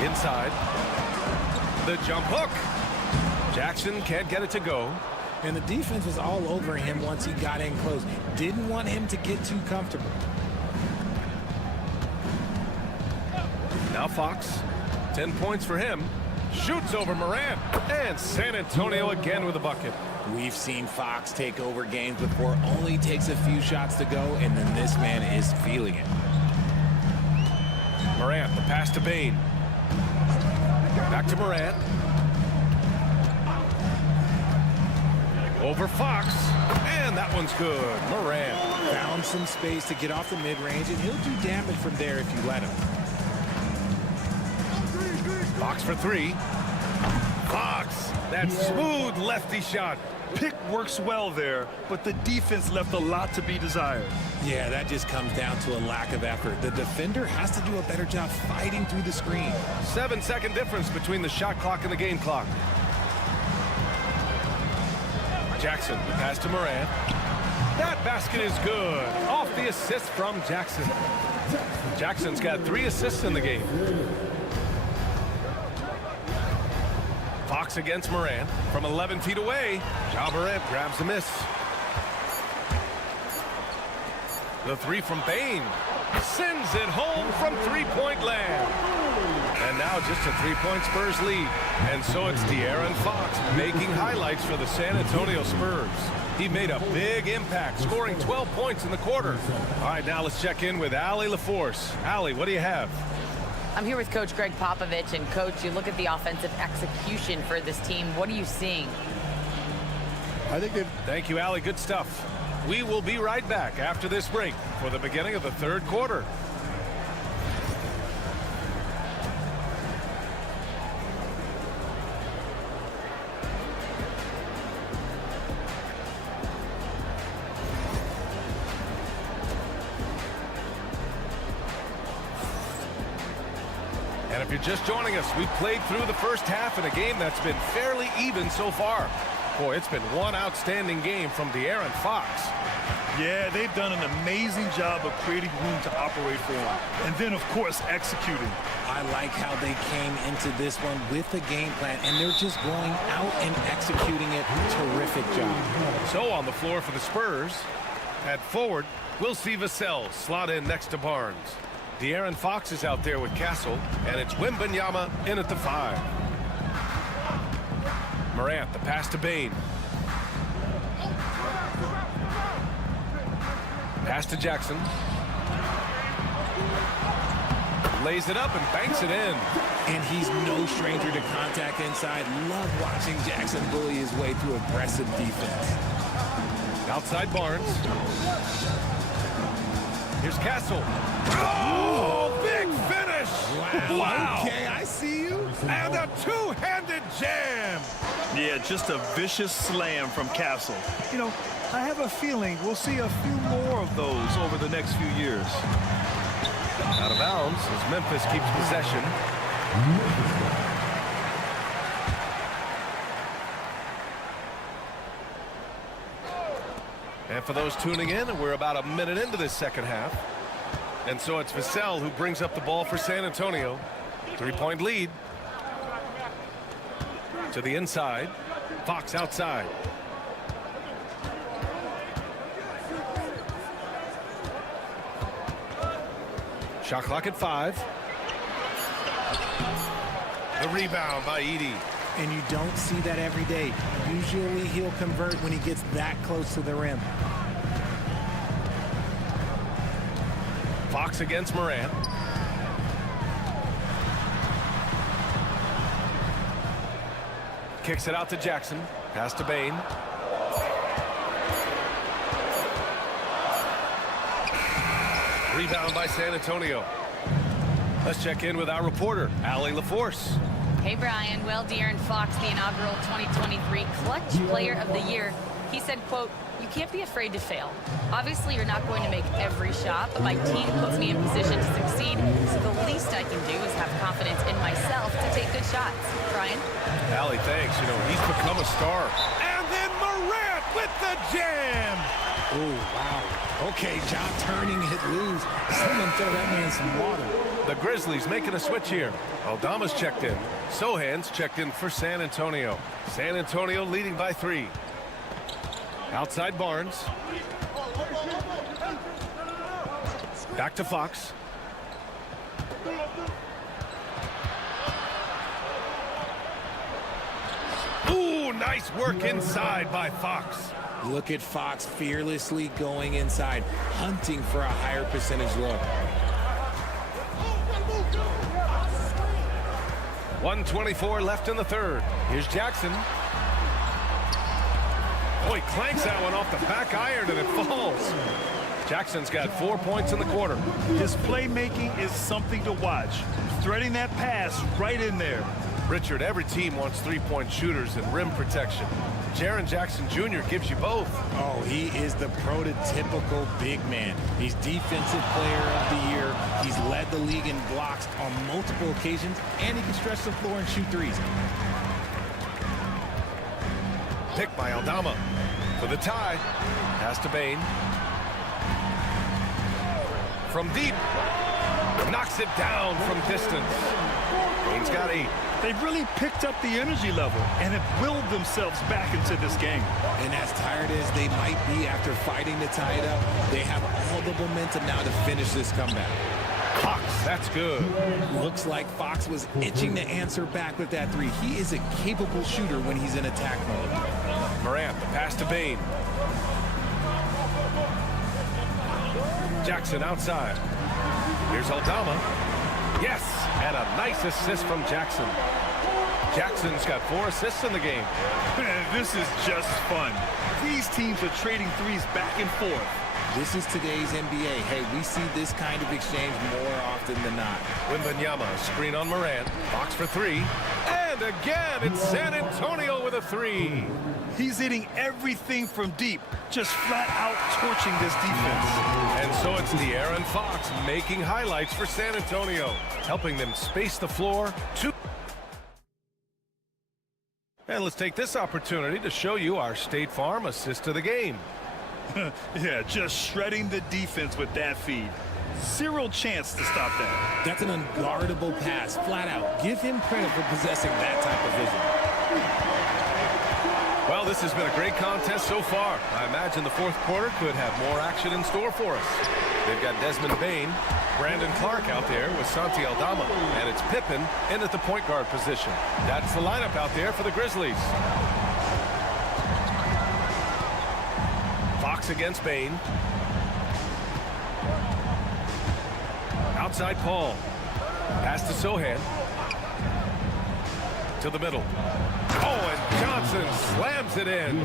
Inside. The jump hook. Jackson can't get it to go. And the defense was all over him once he got in close. Didn't want him to get too comfortable. Now Fox. 10 points for him. Shoots over Morant. And San Antonio again with a bucket. We've seen Fox take over games before. Only takes a few shots to go, and then this man is feeling it. Morant, the pass to Bane. Back to Morant. Over Fox. And that one's good. Morant. Found some space to get off the mid-range, and he'll do damage from there if you let him. Fox for 3. Fox. That smooth lefty shot. Pick works well there, but the defense left a lot to be desired. Yeah, that just comes down to a lack of effort. The defender has to do a better job fighting through the screen. 7-second difference between the shot clock and the game clock. Jackson, the pass to Morant. That basket is good. Off the assist from Jackson. Jackson's got 3 assists in the game. Fox against Morant from 11 feet away. Ja Morant grabs the miss. The 3 from Bane. Sends it home from three-point land. And now just a 3-point Spurs lead. And so it's De'Aaron Fox making highlights for the San Antonio Spurs. He made a big impact, scoring 12 points in the quarter. All right, now let's check in with Allie LaForce. Allie, what do you have? I'm here with Coach Greg Popovich. And, Coach, you look at the offensive execution for this team. What are you seeing? Thank you, Allie. Good stuff. We will be right back after this break for the beginning of the third quarter. And if you're just joining us, we've played through the first half in a game that's been fairly even so far. Boy, it's been one outstanding game from De'Aaron Fox. Yeah, they've done an amazing job of creating room to operate for him. And then, of course, executing. I like how they came into this one with a game plan, and they're just going out and executing it. Terrific job. So on the floor for the Spurs, at forward, we'll see Vassell slot in next to Barnes. De'Aaron Fox is out there with Castle, and it's Wembanyama in at the 5. Morant, the pass to Bain. Pass to Jackson. Lays it up and banks it in. And he's no stranger to contact inside. Love watching Jackson bully his way through aggressive defense. Outside Barnes. Here's Castle. Oh, big finish! Wow. Okay, I see you. And a two-handed jam. Yeah, just a vicious slam from Castle. You know, I have a feeling we'll see a few more of those over the next few years. Out of bounds as Memphis keeps possession. And for those tuning in, we're about a minute into this second half. And so it's Vassell who brings up the ball for San Antonio. 3-point lead. To the inside. Fox outside. Shot clock at 5. The rebound by Edey. And you don't see that every day. Usually he'll convert when he gets that close to the rim. Fox against Morant. Kicks it out to Jackson. Pass to Bain. Rebound by San Antonio. Let's check in with our reporter, Allie LaForce. Hey, Brian. Well, De'Aaron Fox, the inaugural 2023 Clutch Player of the Year, he said, quote, "You can't be afraid to fail. Obviously, you're not going to make every shot, but my team puts me in position to succeed, so the least I can do is have confidence in myself to take good shots." Brian? Allie, thanks. You know, he's become a star. And then Morant with the jam. Oh, wow. Okay, job turning it loose. Someone throw that man some water. The Grizzlies making a switch here. Aldama's checked in. Sohan's checked in for San Antonio. San Antonio leading by 3. Outside Barnes. Back to Fox. Ooh, nice work inside by Fox. Look at Fox fearlessly going inside, hunting for a higher percentage look. 1:24 left in the third. Here's Jackson. Oh, he clanks that one off the back iron and it falls. Jackson's got 4 points in the quarter. His playmaking is something to watch. Threading that pass right in there. Richard, every team wants three-point shooters and rim protection. Jaren Jackson Jr. gives you both. Oh, he is the prototypical big man. He's Defensive Player of the Year. He's led the league in blocks on multiple occasions, and he can stretch the floor and shoot threes. Pick by Aldama for the tie. Pass to Bain. From deep. Knocks it down from distance. Bain's got 8. They've really picked up the energy level and have willed themselves back into this game. And as tired as they might be after fighting to tie it up, they have all the momentum now to finish this comeback. Fox, that's good. Looks like Fox was itching to answer back with that 3. He is a capable shooter when he's in attack mode. Morant, the pass to Bain. Jackson outside. Here's Aldama. Yes, and a nice assist from Jackson. Jackson's got 4 assists in the game. This is just fun. These teams are trading threes back and forth. This is today's NBA. Hey, we see this kind of exchange more often than not. Wembanyama, screen on Morant. Fox for 3. And again, it's San Antonio with a 3. He's hitting everything from deep, just flat out torching this defense. And so it's De'Aaron Fox making highlights for San Antonio, helping them space the floor. And let's take this opportunity to show you our State Farm assist to the game. Yeah, just shredding the defense with that feed. Zero chance to stop that. That's an unguardable pass, flat out. Give him credit for possessing that type of vision. Well, this has been a great contest so far. I imagine the fourth quarter could have more action in store for us. They've got Desmond Bane, Brandon Clark out there with Santi Aldama, and it's Pippen in at the point guard position. That's the lineup out there for the Grizzlies. Fox against Bane. Outside Paul. Pass to Sohan. To the middle. Oh, and Johnson slams it in.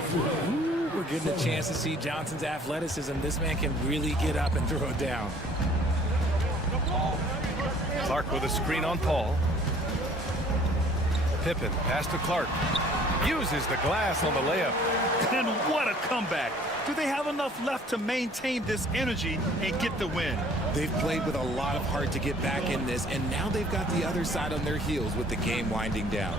Ooh, we're getting a chance to see Johnson's athleticism. This man can really get up and throw it down. Clark with a screen on Paul. Pippen, pass to Clark. Uses the glass on the layup. And what a comeback. Do they have enough left to maintain this energy and get the win? They've played with a lot of heart to get back in this, and now they've got the other side on their heels with the game winding down.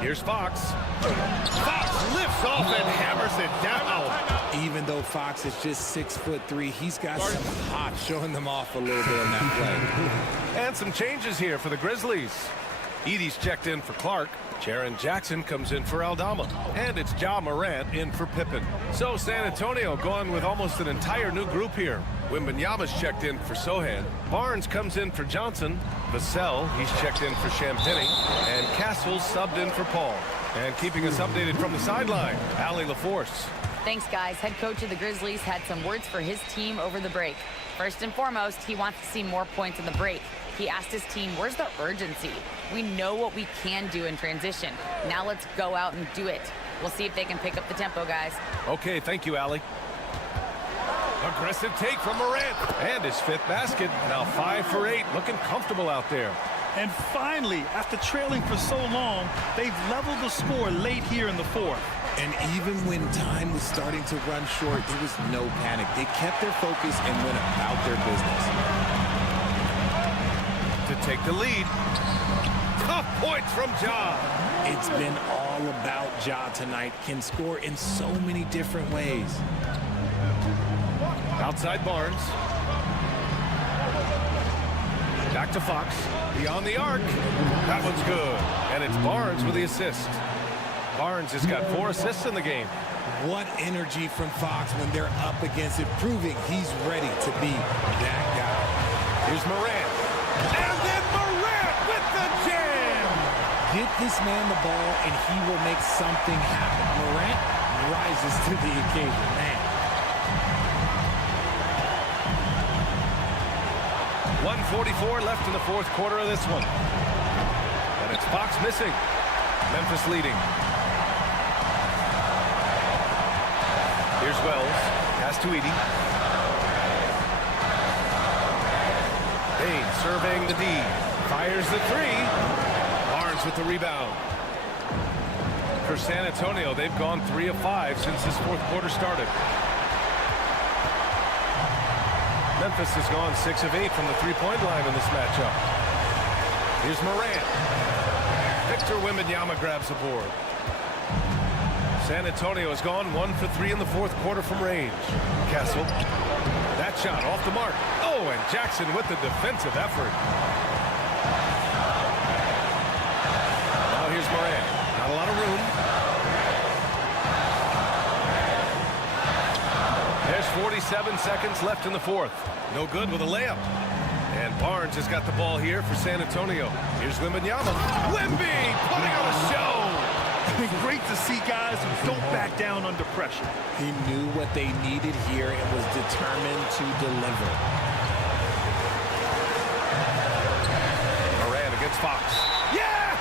Here's Fox. Fox lifts off and hammers it down. Even though Fox is just 6'3", he's got some hop showing them off a little bit on that play. And some changes here for the Grizzlies. Edey's checked in for Clark. Jaren Jackson comes in for Aldama. And it's Ja Morant in for Pippen. So San Antonio going with almost an entire new group here. Wembanyama's checked in for Sohan. Barnes comes in for Johnson. Vassell, he's checked in for Champagny. And Castle's subbed in for Paul. And keeping us updated from the sideline, Allie LaForce. Thanks, guys. Head coach of the Grizzlies had some words for his team over the break. First and foremost, he wants to see more points in the break. He asked his team, where's the urgency? We know what we can do in transition. Now let's go out and do it. We'll see if they can pick up the tempo, guys. Okay, thank you, Allie. Aggressive take from Morant. And his fifth basket. Now 5 for 8. Looking comfortable out there. And finally, after trailing for so long, they've leveled the score late here in the fourth. And even when time was starting to run short, there was no panic. They kept their focus and went about their business. To take the lead. Tough points from Ja. It's been all about Ja tonight. Can score in so many different ways. Outside Barnes. Back to Fox. Beyond the arc. That one's good. And it's Barnes with the assist. Barnes has got 4 assists in the game. What energy from Fox when they're up against it, proving he's ready to be that guy. Here's Morant. And then Morant with the jam. Get this man the ball and he will make something happen. Morant rises to the occasion, man. 1:44 left in the fourth quarter of this one. And it's Fox missing. Memphis leading. Here's Wells. Pass to Edey. Bane surveying the D. Fires the 3. Barnes with the rebound. For San Antonio, they've gone 3 of 5 since this fourth quarter started. Memphis has gone 6 of 8 from the three-point line in this matchup. Here's Morant. Victor Wembanyama grabs the board. San Antonio has gone 1 for 3 in the fourth quarter from range. Castle. That shot off the mark. Oh, and Jackson with the defensive effort. Now here's Morant. Not a lot of room. There's 47 seconds left in the fourth. No good with a layup. And Barnes has got the ball here for San Antonio. Here's Wembanyama. Wemby putting on a show. Great to see guys who don't back down under pressure. He knew what they needed here and was determined to deliver. Morant against Fox. Yes!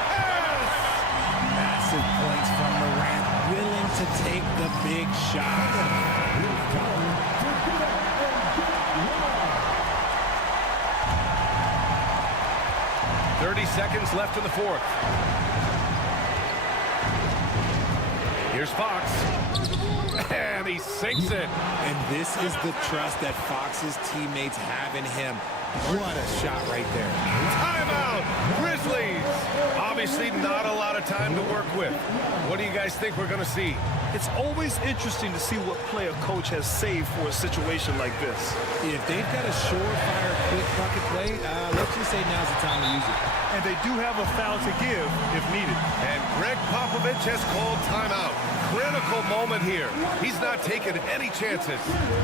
Massive points from Morant, willing to take the big shot. 30 seconds left in the fourth. Here's Fox. And he sinks it. And this is the trust that Fox's teammates have in him. What a shot right there. Timeout, Grizzlies. Obviously not a lot of time to work with. What do you guys think we're going to see? It's always interesting to see what play a coach has saved for a situation like this. If they've got a surefire, quick bucket play, let's just say now's the time to use it. And they do have a foul to give if needed. And Greg Popovich has called timeout. critical moment here. He's not taking any chances.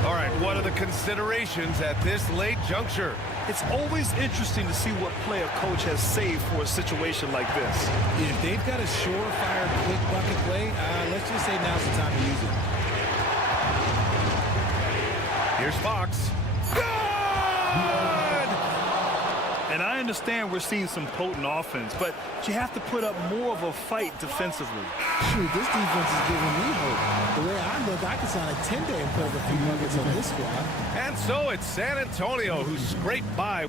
All right, what are the considerations at this late juncture? It's always interesting to see what play a coach has saved for a situation like this. If they've got a surefire, quick bucket play, let's just say now's the time to use it. Here's Fox. Good! And I understand we're seeing some potent offense, but you have to put up more of a fight defensively. Shoot, this defense is giving me hope. The way I look, I could sign a 10-day and put up a few nuggets on this squad. And so it's San Antonio who scraped by.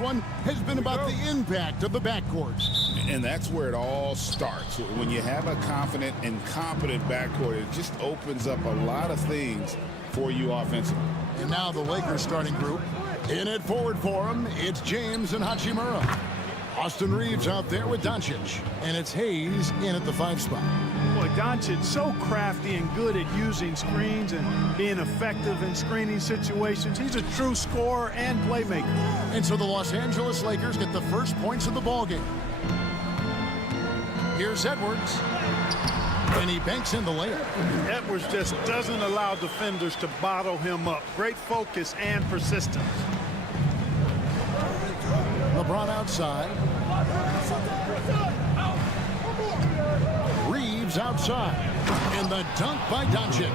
One has been about the impact of the backcourt. And that's where it all starts. When you have a confident and competent backcourt, it just opens up a lot of things for you offensively. And now the Lakers starting group. In at forward for him, it's James and Hachimura. Austin Reeves out there with Doncic. And it's Hayes in at the 5 spot. Boy, Doncic so crafty and good at using screens and being effective in screening situations. He's a true scorer and playmaker. And so the Los Angeles Lakers get the first points of the ballgame. Here's Edwards. And he banks in the layup. Edwards just doesn't allow defenders to bottle him up. Great focus and persistence. LeBron outside. Reeves outside. And the dunk by Doncic.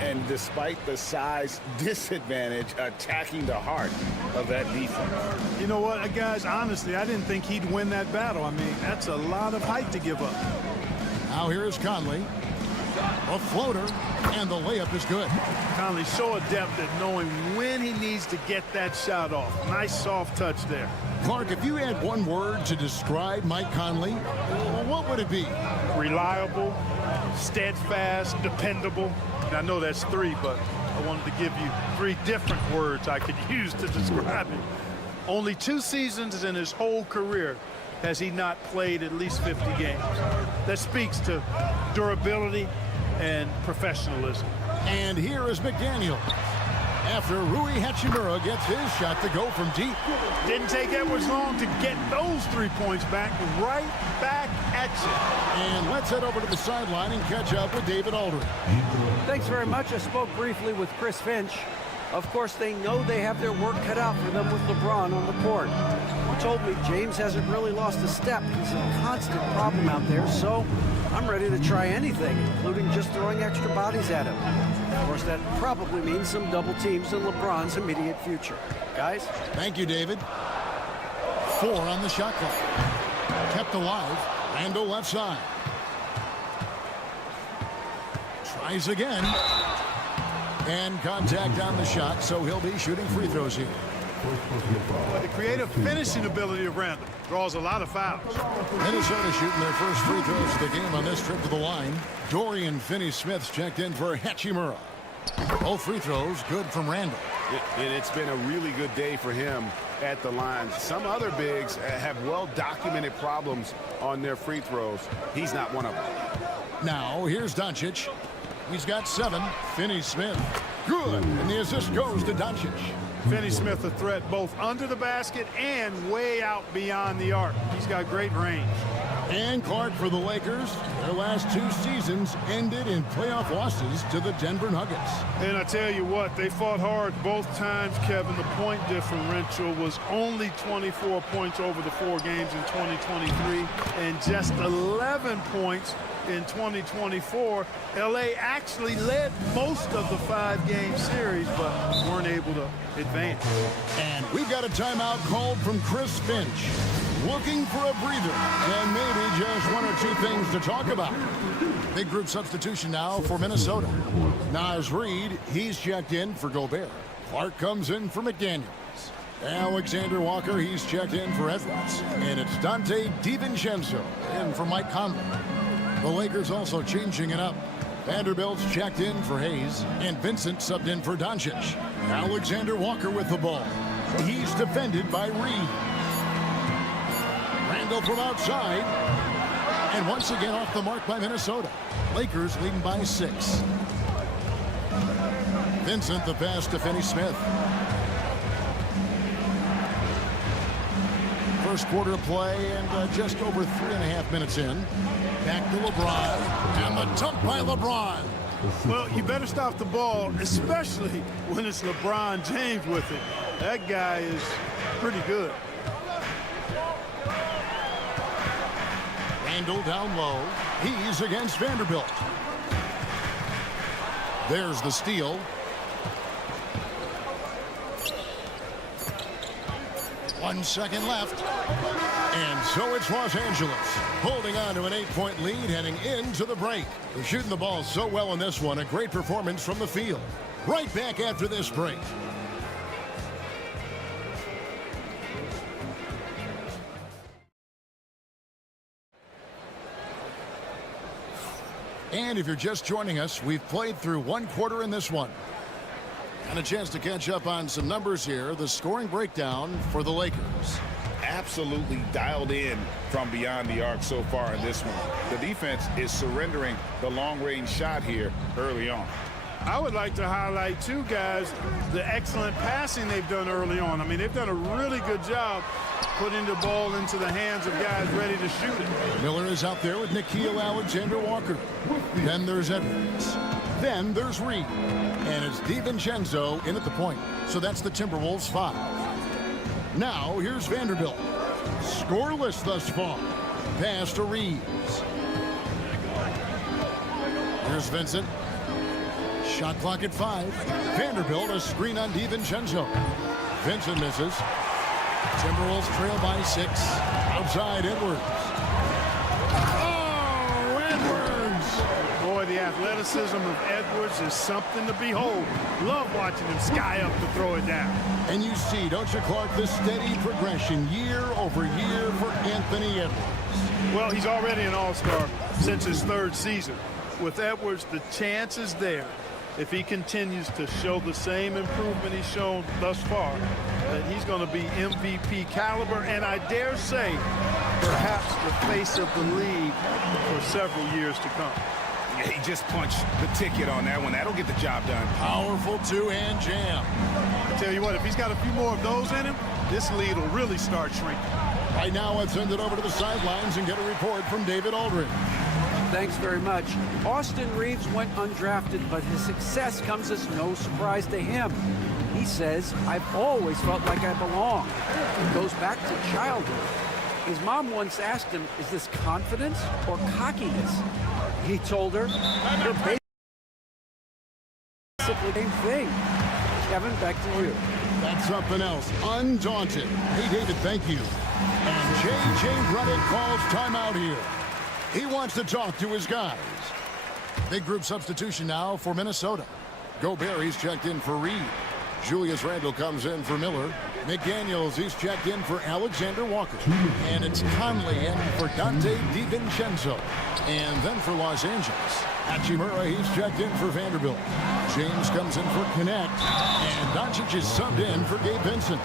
And despite the size disadvantage, attacking the heart of that defense. You know what, guys, honestly, I didn't think he'd win that battle. I mean, that's a lot of height to give up. Now here is Conley. A floater, and the layup is good. Conley so adept at knowing when he needs to get that shot off. Nice soft touch there. Clark, if you had one word to describe Mike Conley, what would it be? Reliable, steadfast, dependable. And I know that's 3, but I wanted to give you 3 different words I could use to describe him. Only 2 seasons in his whole career has he not played at least 50 games. That speaks to durability and professionalism. And here is McDaniel. After Rui Hachimura gets his shot to go from deep. Didn't take Edwards long to get those 3 points back, right back at you. And let's head over to the sideline and catch up with David Aldridge. Thanks very much. I spoke briefly with Chris Finch. Of course, they know they have their work cut out for them with LeBron on the court. He told me James hasn't really lost a step. He's a constant problem out there, so I'm ready to try anything, including just throwing extra bodies at him. Of course, that probably means some double teams in LeBron's immediate future. Guys? Thank you, David. 4 on the shot clock. Kept alive. Randall left side. Tries again. And contact on the shot, so he'll be shooting free throws here. The creative finishing ability of Randall draws a lot of fouls. Minnesota shooting their first free throws of the game on this trip to the line. Dorian Finney-Smith's checked in for Hachimura. Both free throws good from Randall. It's been a really good day for him at the line. Some other bigs have well-documented problems on their free throws. He's not one of them. Now, here's Doncic. He's got 7. Finney-Smith Good. And the assist goes to Doncic. Finney Smith a threat both under the basket and way out beyond the arc. He's got great range. And Clark for the Lakers. Their last 2 seasons ended in playoff losses to the Denver Nuggets. And I tell you what, they fought hard both times, Kevin. The point differential was only 24 points over the 4 games in 2023 and just 11 points in 2024. LA actually led most of the 5-game series, but weren't able to advance. And we've got a timeout called from Chris Finch. Looking for a breather and maybe just 1 or 2 things to talk about. Big group substitution now for Minnesota. Naz Reid, he's checked in for Gobert. Clark comes in for McDaniels. Alexander Walker, he's checked in for Edwards. And it's Dante DiVincenzo in for Mike Conley. The Lakers also changing it up. Vanderbilt's checked in for Hayes, and Vincent subbed in for Doncic. Alexander Walker with the ball. He's defended by Reid. Randall from outside. And once again off the mark by Minnesota. Lakers leading by 6. Vincent the pass to Finney Smith. First quarter of play and just over 3.5 minutes in. Back to LeBron. And the dunk by LeBron. Well, you better stop the ball, especially when it's LeBron James with it. That guy is pretty good. Randall down low. He's against Vanderbilt. There's the steal. One second left. And so it's Los Angeles holding on to an 8-point lead heading into the break. They're shooting the ball so well in this one. A great performance from the field. Right back after this break. And if you're just joining us, we've played through 1 quarter in this one. And a chance to catch up on some numbers here. The scoring breakdown for the Lakers. Absolutely dialed in from beyond the arc so far in this one. The defense is surrendering the long-range shot here early on. I would like to highlight, too, guys, the excellent passing they've done early on. I mean, they've done a really good job putting the ball into the hands of guys ready to shoot it. Miller is out there with Nickeil Alexander-Walker. Then there's Edwards. Then there's Reid. And it's DiVincenzo in at the point. So that's the Timberwolves 5. Now here's Vanderbilt. Scoreless thus far. Pass to Reeves. Here's Vincent. Shot clock at 5. Vanderbilt a screen on DiVincenzo. Vincent misses. Timberwolves trail by 6. Outside Edwards. Oh, Edwards! Boy, the athleticism of Edwards is something to behold. Love watching him sky up to throw it down. And you see, don't you, Clark, the steady progression year over year for Anthony Edwards. Well, he's already an all-star since his 3rd season. With Edwards, the chance is there, if he continues to show the same improvement he's shown thus far, that he's going to be MVP caliber, and I dare say, perhaps the face of the league for several years to come. Yeah, he just punched the ticket on that one. That'll get the job done. Powerful 2-hand jam. I tell you what, if he's got a few more of those in him, this lead will really start shrinking. Right now, let's send it over to the sidelines and get a report from David Aldridge. Thanks very much. Austin Reeves went undrafted, but his success comes as no surprise to him. He says, "I've always felt like I belong." It goes back to childhood. His mom once asked him, "Is this confidence or cockiness?" He told her, "They're basically the same thing." Kevin, back to you. That's something else. Undaunted. Hey, David, thank you. And J.J. Redick calls timeout here. He wants to talk to his guys. Big group substitution now for Minnesota. Gobert, he's checked in for Reid. Julius Randle comes in for Miller. McDaniels, he's checked in for Alexander Walker. And it's Conley in for Dante DiVincenzo. And then for Los Angeles, Hachimura, he's checked in for Vanderbilt. James comes in for Connect. And Doncic is subbed in for Gabe Vincent.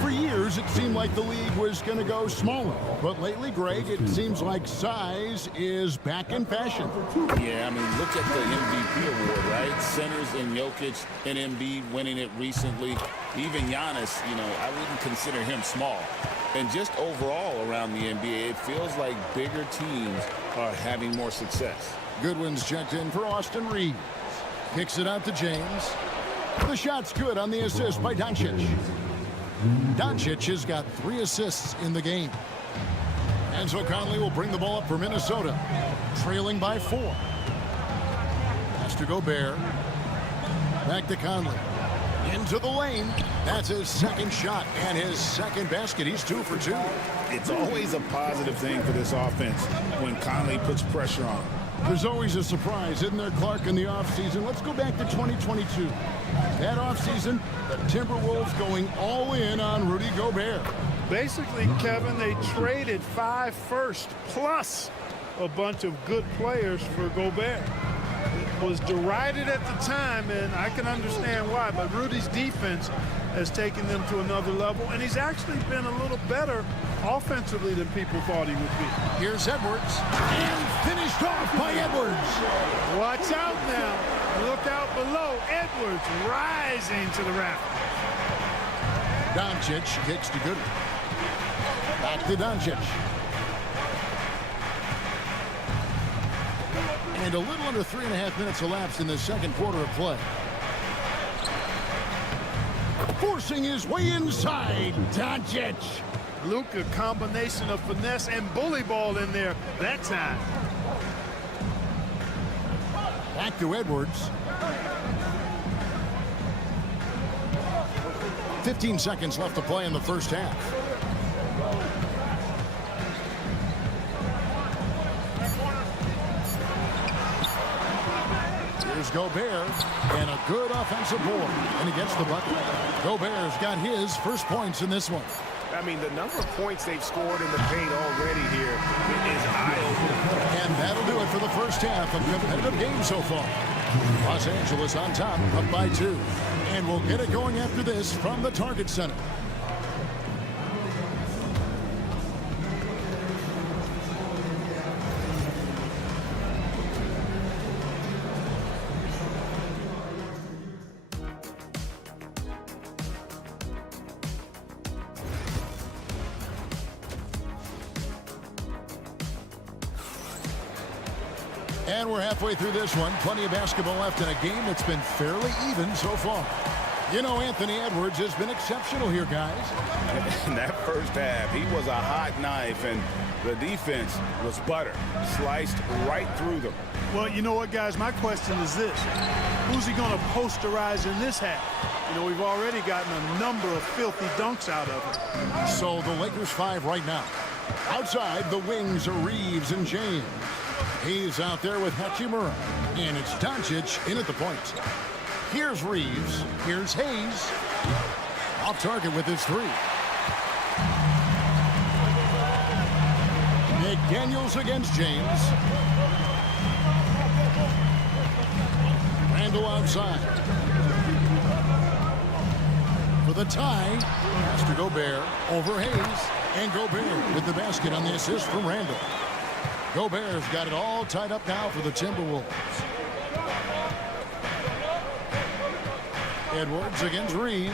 For years, it seemed like the league was going to go smaller. But lately, Greg, it seems like size is back in fashion. Yeah, I mean, look at the MVP award, right? Centers and Jokic and Embiid winning it recently. Even Giannis, you know, I wouldn't consider him small. And just overall around the NBA, it feels like bigger teams are having more success. Goodwin's checked in for Austin Reeves. Kicks it out to James. The shot's good on the assist by Doncic. Doncic has got 3 assists in the game. And so Conley will bring the ball up for Minnesota, trailing by 4. Pass to Gobert. Back to Conley. Into the lane. That's his second shot and his second basket. He's 2 for 2. It's always a positive thing for this offense when Conley puts pressure on. There's always a surprise, isn't there, Clark, in the offseason? Let's go back to 2022. That offseason, the Timberwolves going all in on Rudy Gobert. Basically, Kevin, they traded 5 firsts plus a bunch of good players for Gobert. It was derided at the time, and I can understand why, but Rudy's defense has taken them to another level, and he's actually been a little better offensively than people thought he would be. Here's Edwards, and finished off by Edwards. Watch out now. Look out below. Edwards rising to the rafters. Doncic kicks to Goodwin. Back to Doncic. And a little under 3.5 minutes elapsed in the second quarter of play. Forcing his way inside, Doncic. Luka, combination of finesse and bully ball in there that time. Back to Edwards. 15 seconds left to play in the first half. Here's Gobert, and a good offensive board, and he gets the bucket. Gobert's got his first points in this one. I mean, the number of points they've scored in the paint already here is eye-opening. And that'll do it for the first half of competitive game so far. Los Angeles on top, up by 2. And we'll get it going after this from the Target Center. And we're halfway through this one. Plenty of basketball left in a game that's been fairly even so far. You know, Anthony Edwards has been exceptional here, guys. In that first half, he was a hot knife, and the defense was butter. Sliced right through them. Well, you know what, guys? My question is this. Who's he going to posterize in this half? You know, we've already gotten a number of filthy dunks out of him. So the Lakers 5 right now. Outside, the wings are Reeves and James. He's out there with Hachimura. And it's Doncic in at the point. Here's Reeves. Here's Hayes. Off target with his 3. McDaniels against James. Randle outside. For the tie, pass to Gobert. Over Hayes. And Gobert with the basket on the assist from Randle. Gobert's got it all tied up now for the Timberwolves. Edwards against Reeves.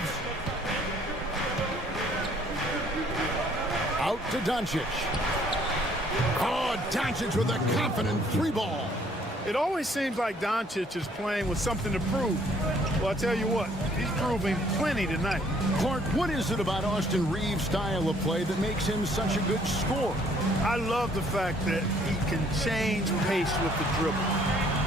Out to Doncic. Oh, Doncic with a confident 3-ball. It always seems like Doncic is playing with something to prove. Well, I tell you what, he's proving plenty tonight. Clark, what is it about Austin Reeves' style of play that makes him such a good scorer? I love the fact that he can change pace with the dribble.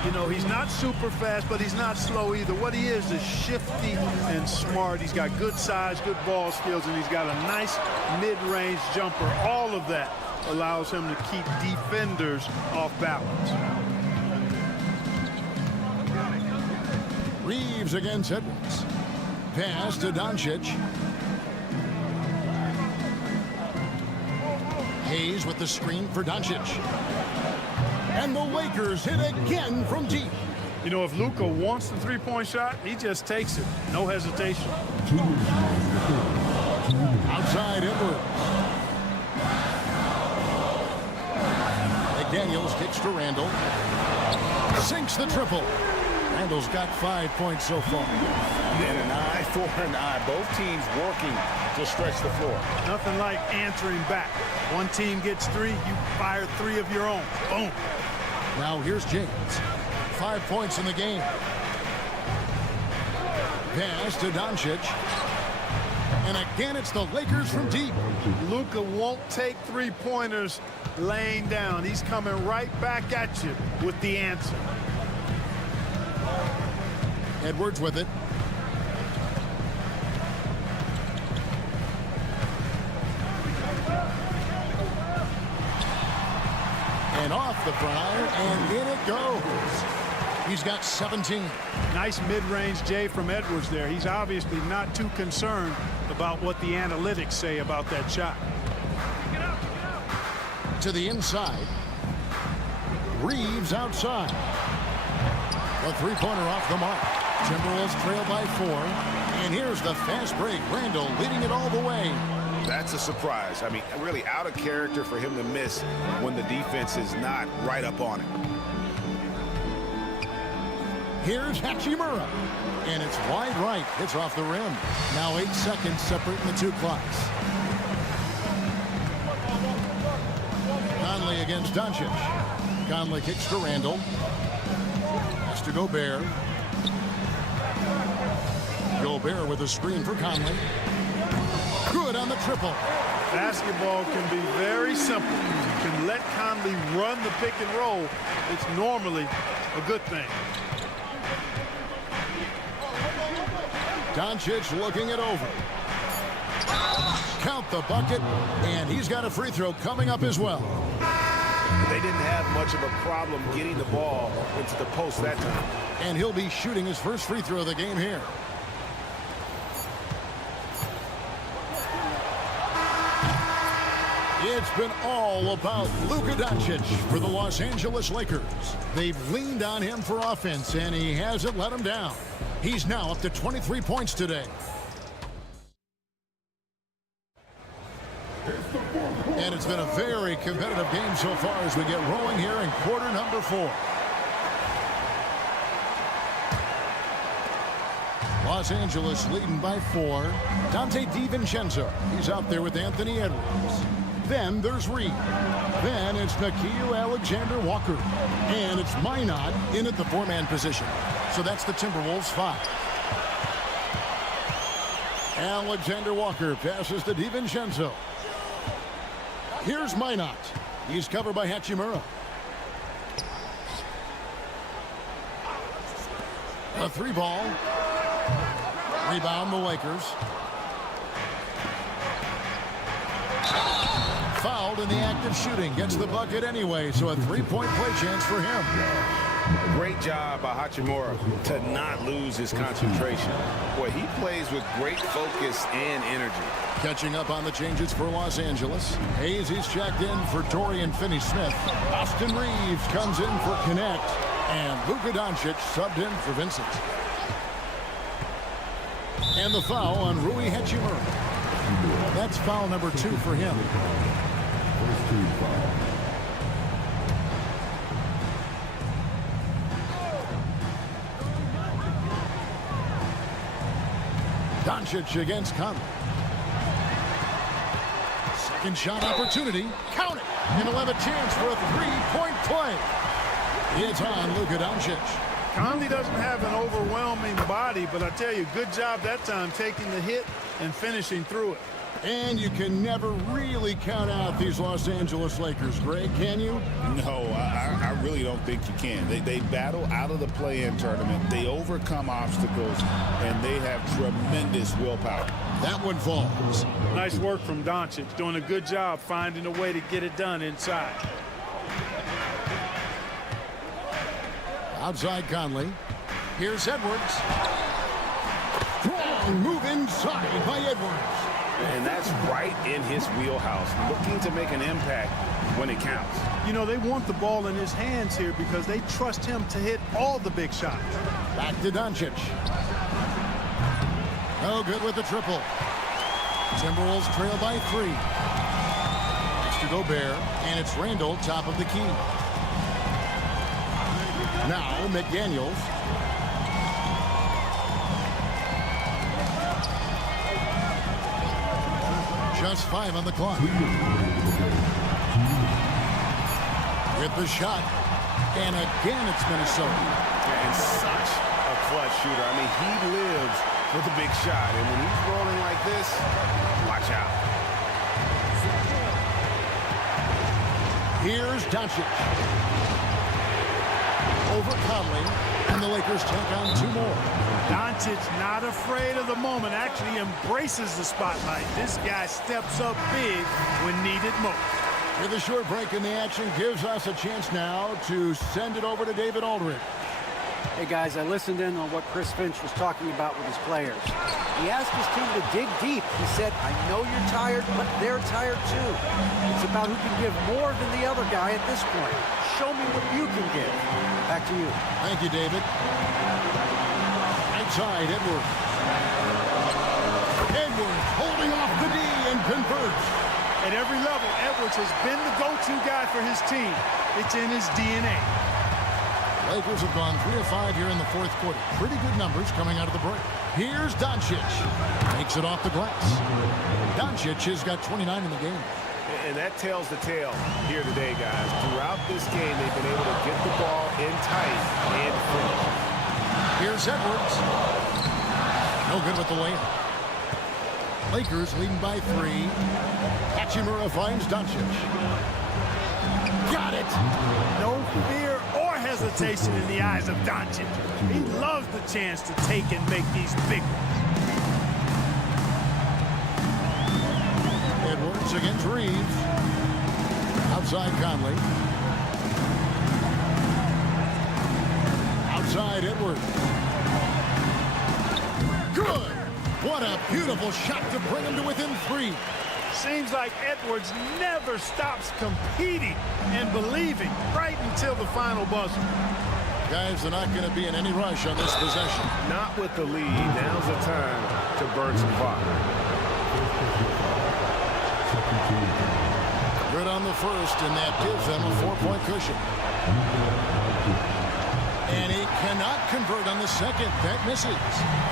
You know, he's not super fast, but he's not slow either. What he is shifty and smart. He's got good size, good ball skills, and he's got a nice mid-range jumper. All of that allows him to keep defenders off balance. Reeves against Edwards. pass to Doncic. Hayes with the screen for Doncic. And the Lakers hit again from deep. You know, if Luka wants the three-point shot, he just takes it. No hesitation. Outside Edwards. McDaniels kicks to Randall. Sinks the triple. Randall's got 5 points so far. And an eye for an eye. Both teams working to stretch the floor. Nothing like answering back. One team gets 3, you fire 3 of your own. Boom. Now here's James. 5 points in the game. Pass to Doncic. And again, it's the Lakers from deep. Luka won't take three-pointers laying down. He's coming right back at you with the answer. Edwards with it. And off the front iron, and in it goes. He's got 17. Nice mid-range J from Edwards there. He's obviously not too concerned about what the analytics say about that shot. To the inside. Reeves outside. A three-pointer off the mark. Timberwolves trail by 4. And here's the fast break. Randall leading it all the way. That's a surprise. I mean, really out of character for him to miss when the defense is not right up on it. Here's Hachimura. And it's wide right. It's off the rim. Now 8 seconds separating the two clocks. Conley against Doncic. Conley kicks to Randall. Has to Gobert. Gobert with a screen for Conley. Good on the triple. Basketball can be very simple. You can let Conley run the pick and roll. It's normally a good thing. Doncic looking it over. Count the bucket, and he's got a free throw coming up as well. They didn't have much of a problem getting the ball into the post that time. And he'll be shooting his first free throw of the game here. It's been all about Luka Doncic for the Los Angeles Lakers. They've leaned on him for offense, and he hasn't let them down. He's now up to 23 points today. And it's been a very competitive game so far as we get rolling here in quarter number 4. Los Angeles leading by 4. Dante DiVincenzo. He's out there with Anthony Edwards. Then there's Reed. Then it's Nickeil Alexander-Walker. And it's Minot in at the 4-man position. So that's the Timberwolves 5. Alexander-Walker passes to DiVincenzo. Here's Minot. He's covered by Hachimura. A 3-ball. Rebound the Lakers. Fouled in the act of shooting. Gets the bucket anyway, so a 3-point play chance for him. Great job by Hachimura to not lose his concentration. Boy, he plays with great focus and energy. Catching up on the changes for Los Angeles. Hayes is checked in for Dorian Finney-Smith. Austin Reeves comes in for Connect. And Luka Doncic subbed in for Vincent. And the foul on Rui Hachimura. That's foul number 2 for him. Doncic against Conley. Second shot opportunity. Count it. And he'll have a chance for a 3-point play. It's on Luka Doncic. Conley doesn't have an overwhelming body, but I tell you, good job that time taking the hit and finishing through it. And you can never really count out these Los Angeles Lakers, Greg, can you? No, I really don't think you can. They battle out of the play-in tournament. They overcome obstacles, and they have tremendous willpower. That one falls. Nice work from Doncic, doing a good job finding a way to get it done inside. Outside Conley. Here's Edwards. Strong move inside by Edwards. And that's right in his wheelhouse, looking to make an impact when it counts. You know, they want the ball in his hands here because they trust him to hit all the big shots. Back to Doncic. No good with the triple. Timberwolves trail by 3. Next to Gobert, and it's Randall, top of the key. Now McDaniels. Just 5 on the clock. With the shot. And again, it's Minnesota. And such a clutch shooter. I mean, he lives with a big shot. And when he's rolling like this, watch out. Here's Doncic. Over Conley. And the Lakers take on 2 more. Doncic not afraid of the moment, actually embraces the spotlight. This guy steps up big when needed most. With a short break in the action, gives us a chance now to send it over to David Aldridge. Hey guys, I listened in on what Chris Finch was talking about with his players. He asked his team to dig deep. He said, I know you're tired, but they're tired too. It's about who can give more than the other guy at this point. Show me what you can give. Back to you. Thank you, David. Right side, Edwards. Edwards holding off the D and converts. At every level, Edwards has been the go-to guy for his team. It's in his DNA. Lakers have gone 3 of 5 here in the 4th quarter. Pretty good numbers coming out of the break. Here's Doncic. Makes it off the glass. Doncic has got 29 in the game. And that tells the tale here today, guys. Throughout this game, they've been able to get the ball in tight and finish. Here's Edwards. No good with the layup. Lakers leading by 3. Hachimura finds Doncic. Got it. No fear or hesitation in the eyes of Doncic. He loves the chance to take and make these big ones. Edwards against Reeves. Outside Conley. Outside Edwards. Good. What a beautiful shot to bring him to within 3. Seems like Edwards never stops competing and believing right until the final buzzer. Guys, they're not going to be in any rush on this possession. Not with the lead. Now's the time to burn some fire. Good on the first, and that gives them a 4-point cushion. And he cannot convert on the second. That misses.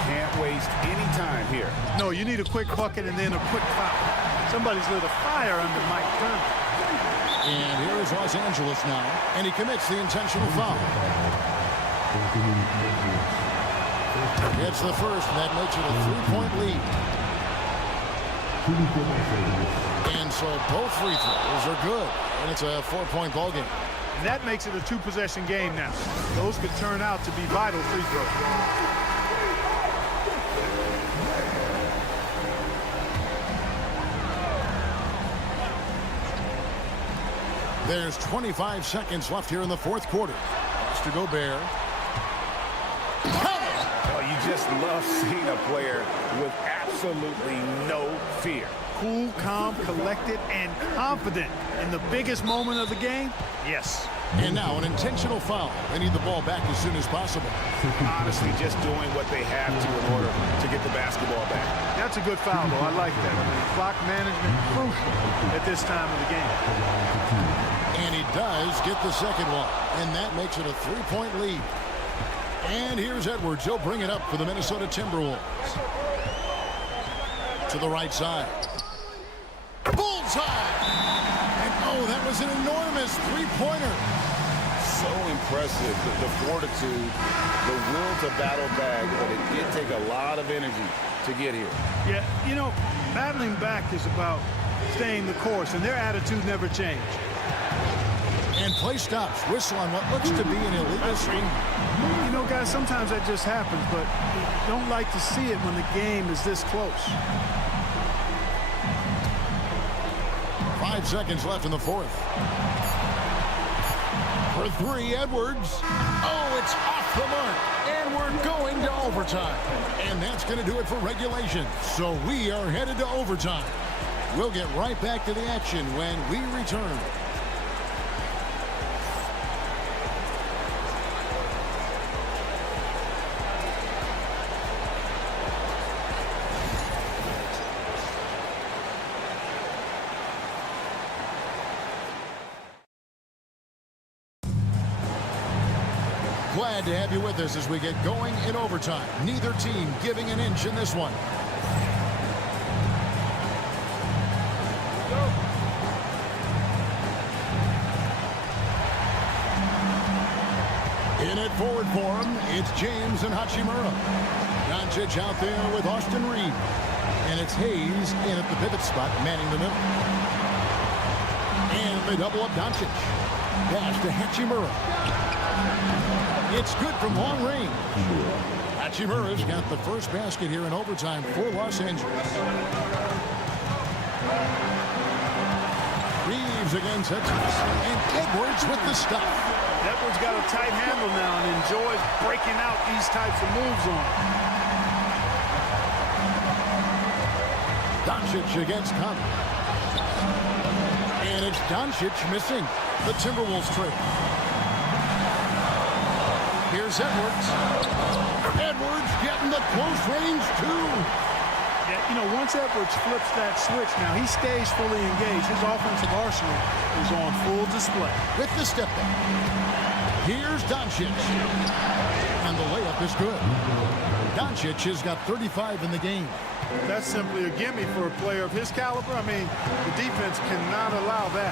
Can't waste any time here. No, you need a quick bucket and then a quick foul. Somebody's lit a fire under Mike Turner. And here is Los Angeles now, and he commits the intentional foul. It's the first, and that makes it a 3-point lead. And so both free throws are good, and it's a 4-point ball game. And that makes it a 2-possession game now. Those could turn out to be vital free throws. There's 25 seconds left here in the 4th quarter. Mr. Gobert. Oh, you just love seeing a player with absolutely no fear. Cool, calm, collected, and confident in the biggest moment of the game? Yes. And now an intentional foul. They need the ball back as soon as possible. Honestly, just doing what they have to in order to get the basketball back. That's a good foul, though. I like that. I mean, clock management crucial at this time of the game. And he does get the second one. And that makes it a 3-point lead. And here's Edwards. He'll bring it up for the Minnesota Timberwolves. To the right side. Bullseye! And oh, that was an enormous 3-pointer. So impressive, the fortitude, the will to battle back, but it did take a lot of energy to get here. Yeah, you know, battling back is about staying the course, and their attitude never changed. And play stops. Whistle on what looks to be an illegal screen. You know, guys, sometimes that just happens, but you don't like to see it when the game is this close. 5 seconds left in the 4th. For 3, Edwards. Oh, it's off off the mark. And we're going to overtime. And that's going to do it for regulation. So we are headed to overtime. We'll get right back to the action when we return. Glad to have you with us as we get going in overtime. Neither team giving an inch in this one. In it forward for him, it's James and Hachimura. Doncic out there with Austin Reed. And it's Hayes in at the pivot spot, manning the middle. And they double up Doncic. Pass to Hachimura. It's good from long range. Hachimura's got the first basket here in overtime for Los Angeles. Reeves against Hutchins. And Edwards with the stop. Edwards got a tight handle now and enjoys breaking out these types of moves on him. Doncic against Conley. And it's Doncic missing. The Timberwolves trail. Here's Edwards. Edwards getting the close range, too. Yeah, you know, once Edwards flips that switch, now he stays fully engaged. His offensive arsenal is on full display. With the step back. Here's Doncic. And the layup is good. Doncic has got 35 in the game. That's simply a gimme for a player of his caliber. I mean, the defense cannot allow that.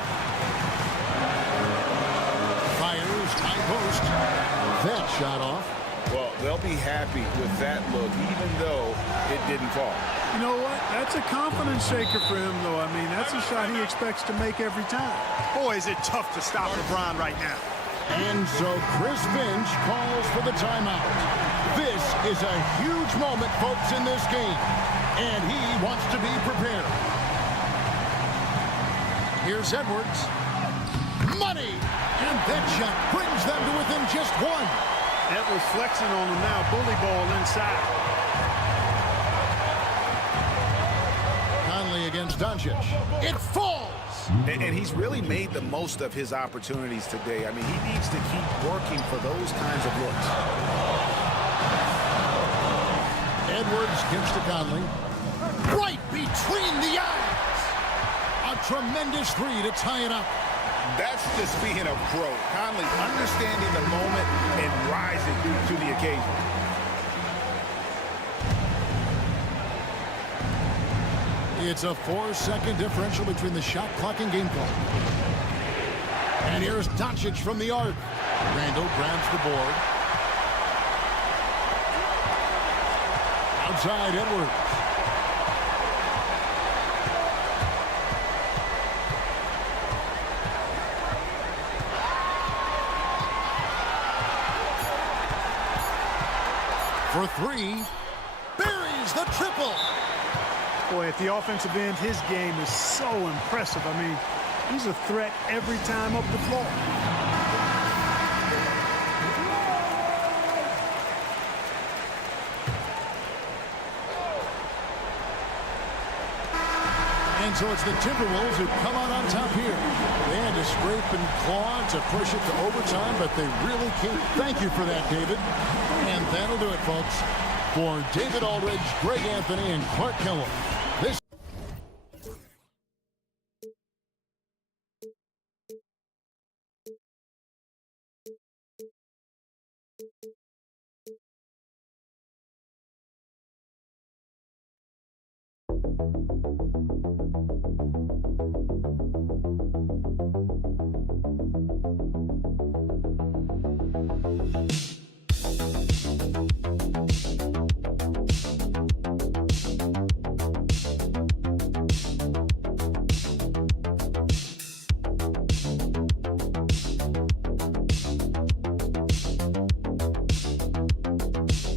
Fires, high post. That shot off. Well, they'll be happy with that look, even though it didn't fall. You know what? That's a confidence shaker for him, though. I mean, that's a shot he expects to make every time. Boy, is it tough to stop LeBron right now. And so Chris Finch calls for the timeout. This is a huge moment, folks, in this game. And he wants to be prepared. Here's Edwards. Money! And that shot brings them to within just one. Edwards flexing on him now. Bully ball inside. Conley against Doncic. It falls! And he's really made the most of his opportunities today. I mean, he needs to keep working for those kinds of looks. Edwards gives to Conley. Right between the eyes! A tremendous three to tie it up. That's just being a pro. Conley understanding the moment and rising to the occasion. It's a 4-second differential between the shot clock and game clock. And here's Doncic from the arc. Randall grabs the board. Outside Edwards. For three, buries the triple. Boy, at the offensive end, his game is so impressive. I mean, he's a threat every time up the floor. And so it's the Timberwolves who come out on top here. They had to scrape and claw to push it to overtime, but they really can't. Thank you for that, David. And that'll do it, folks. For David Aldridge, Greg Anthony, and Clark Kellogg.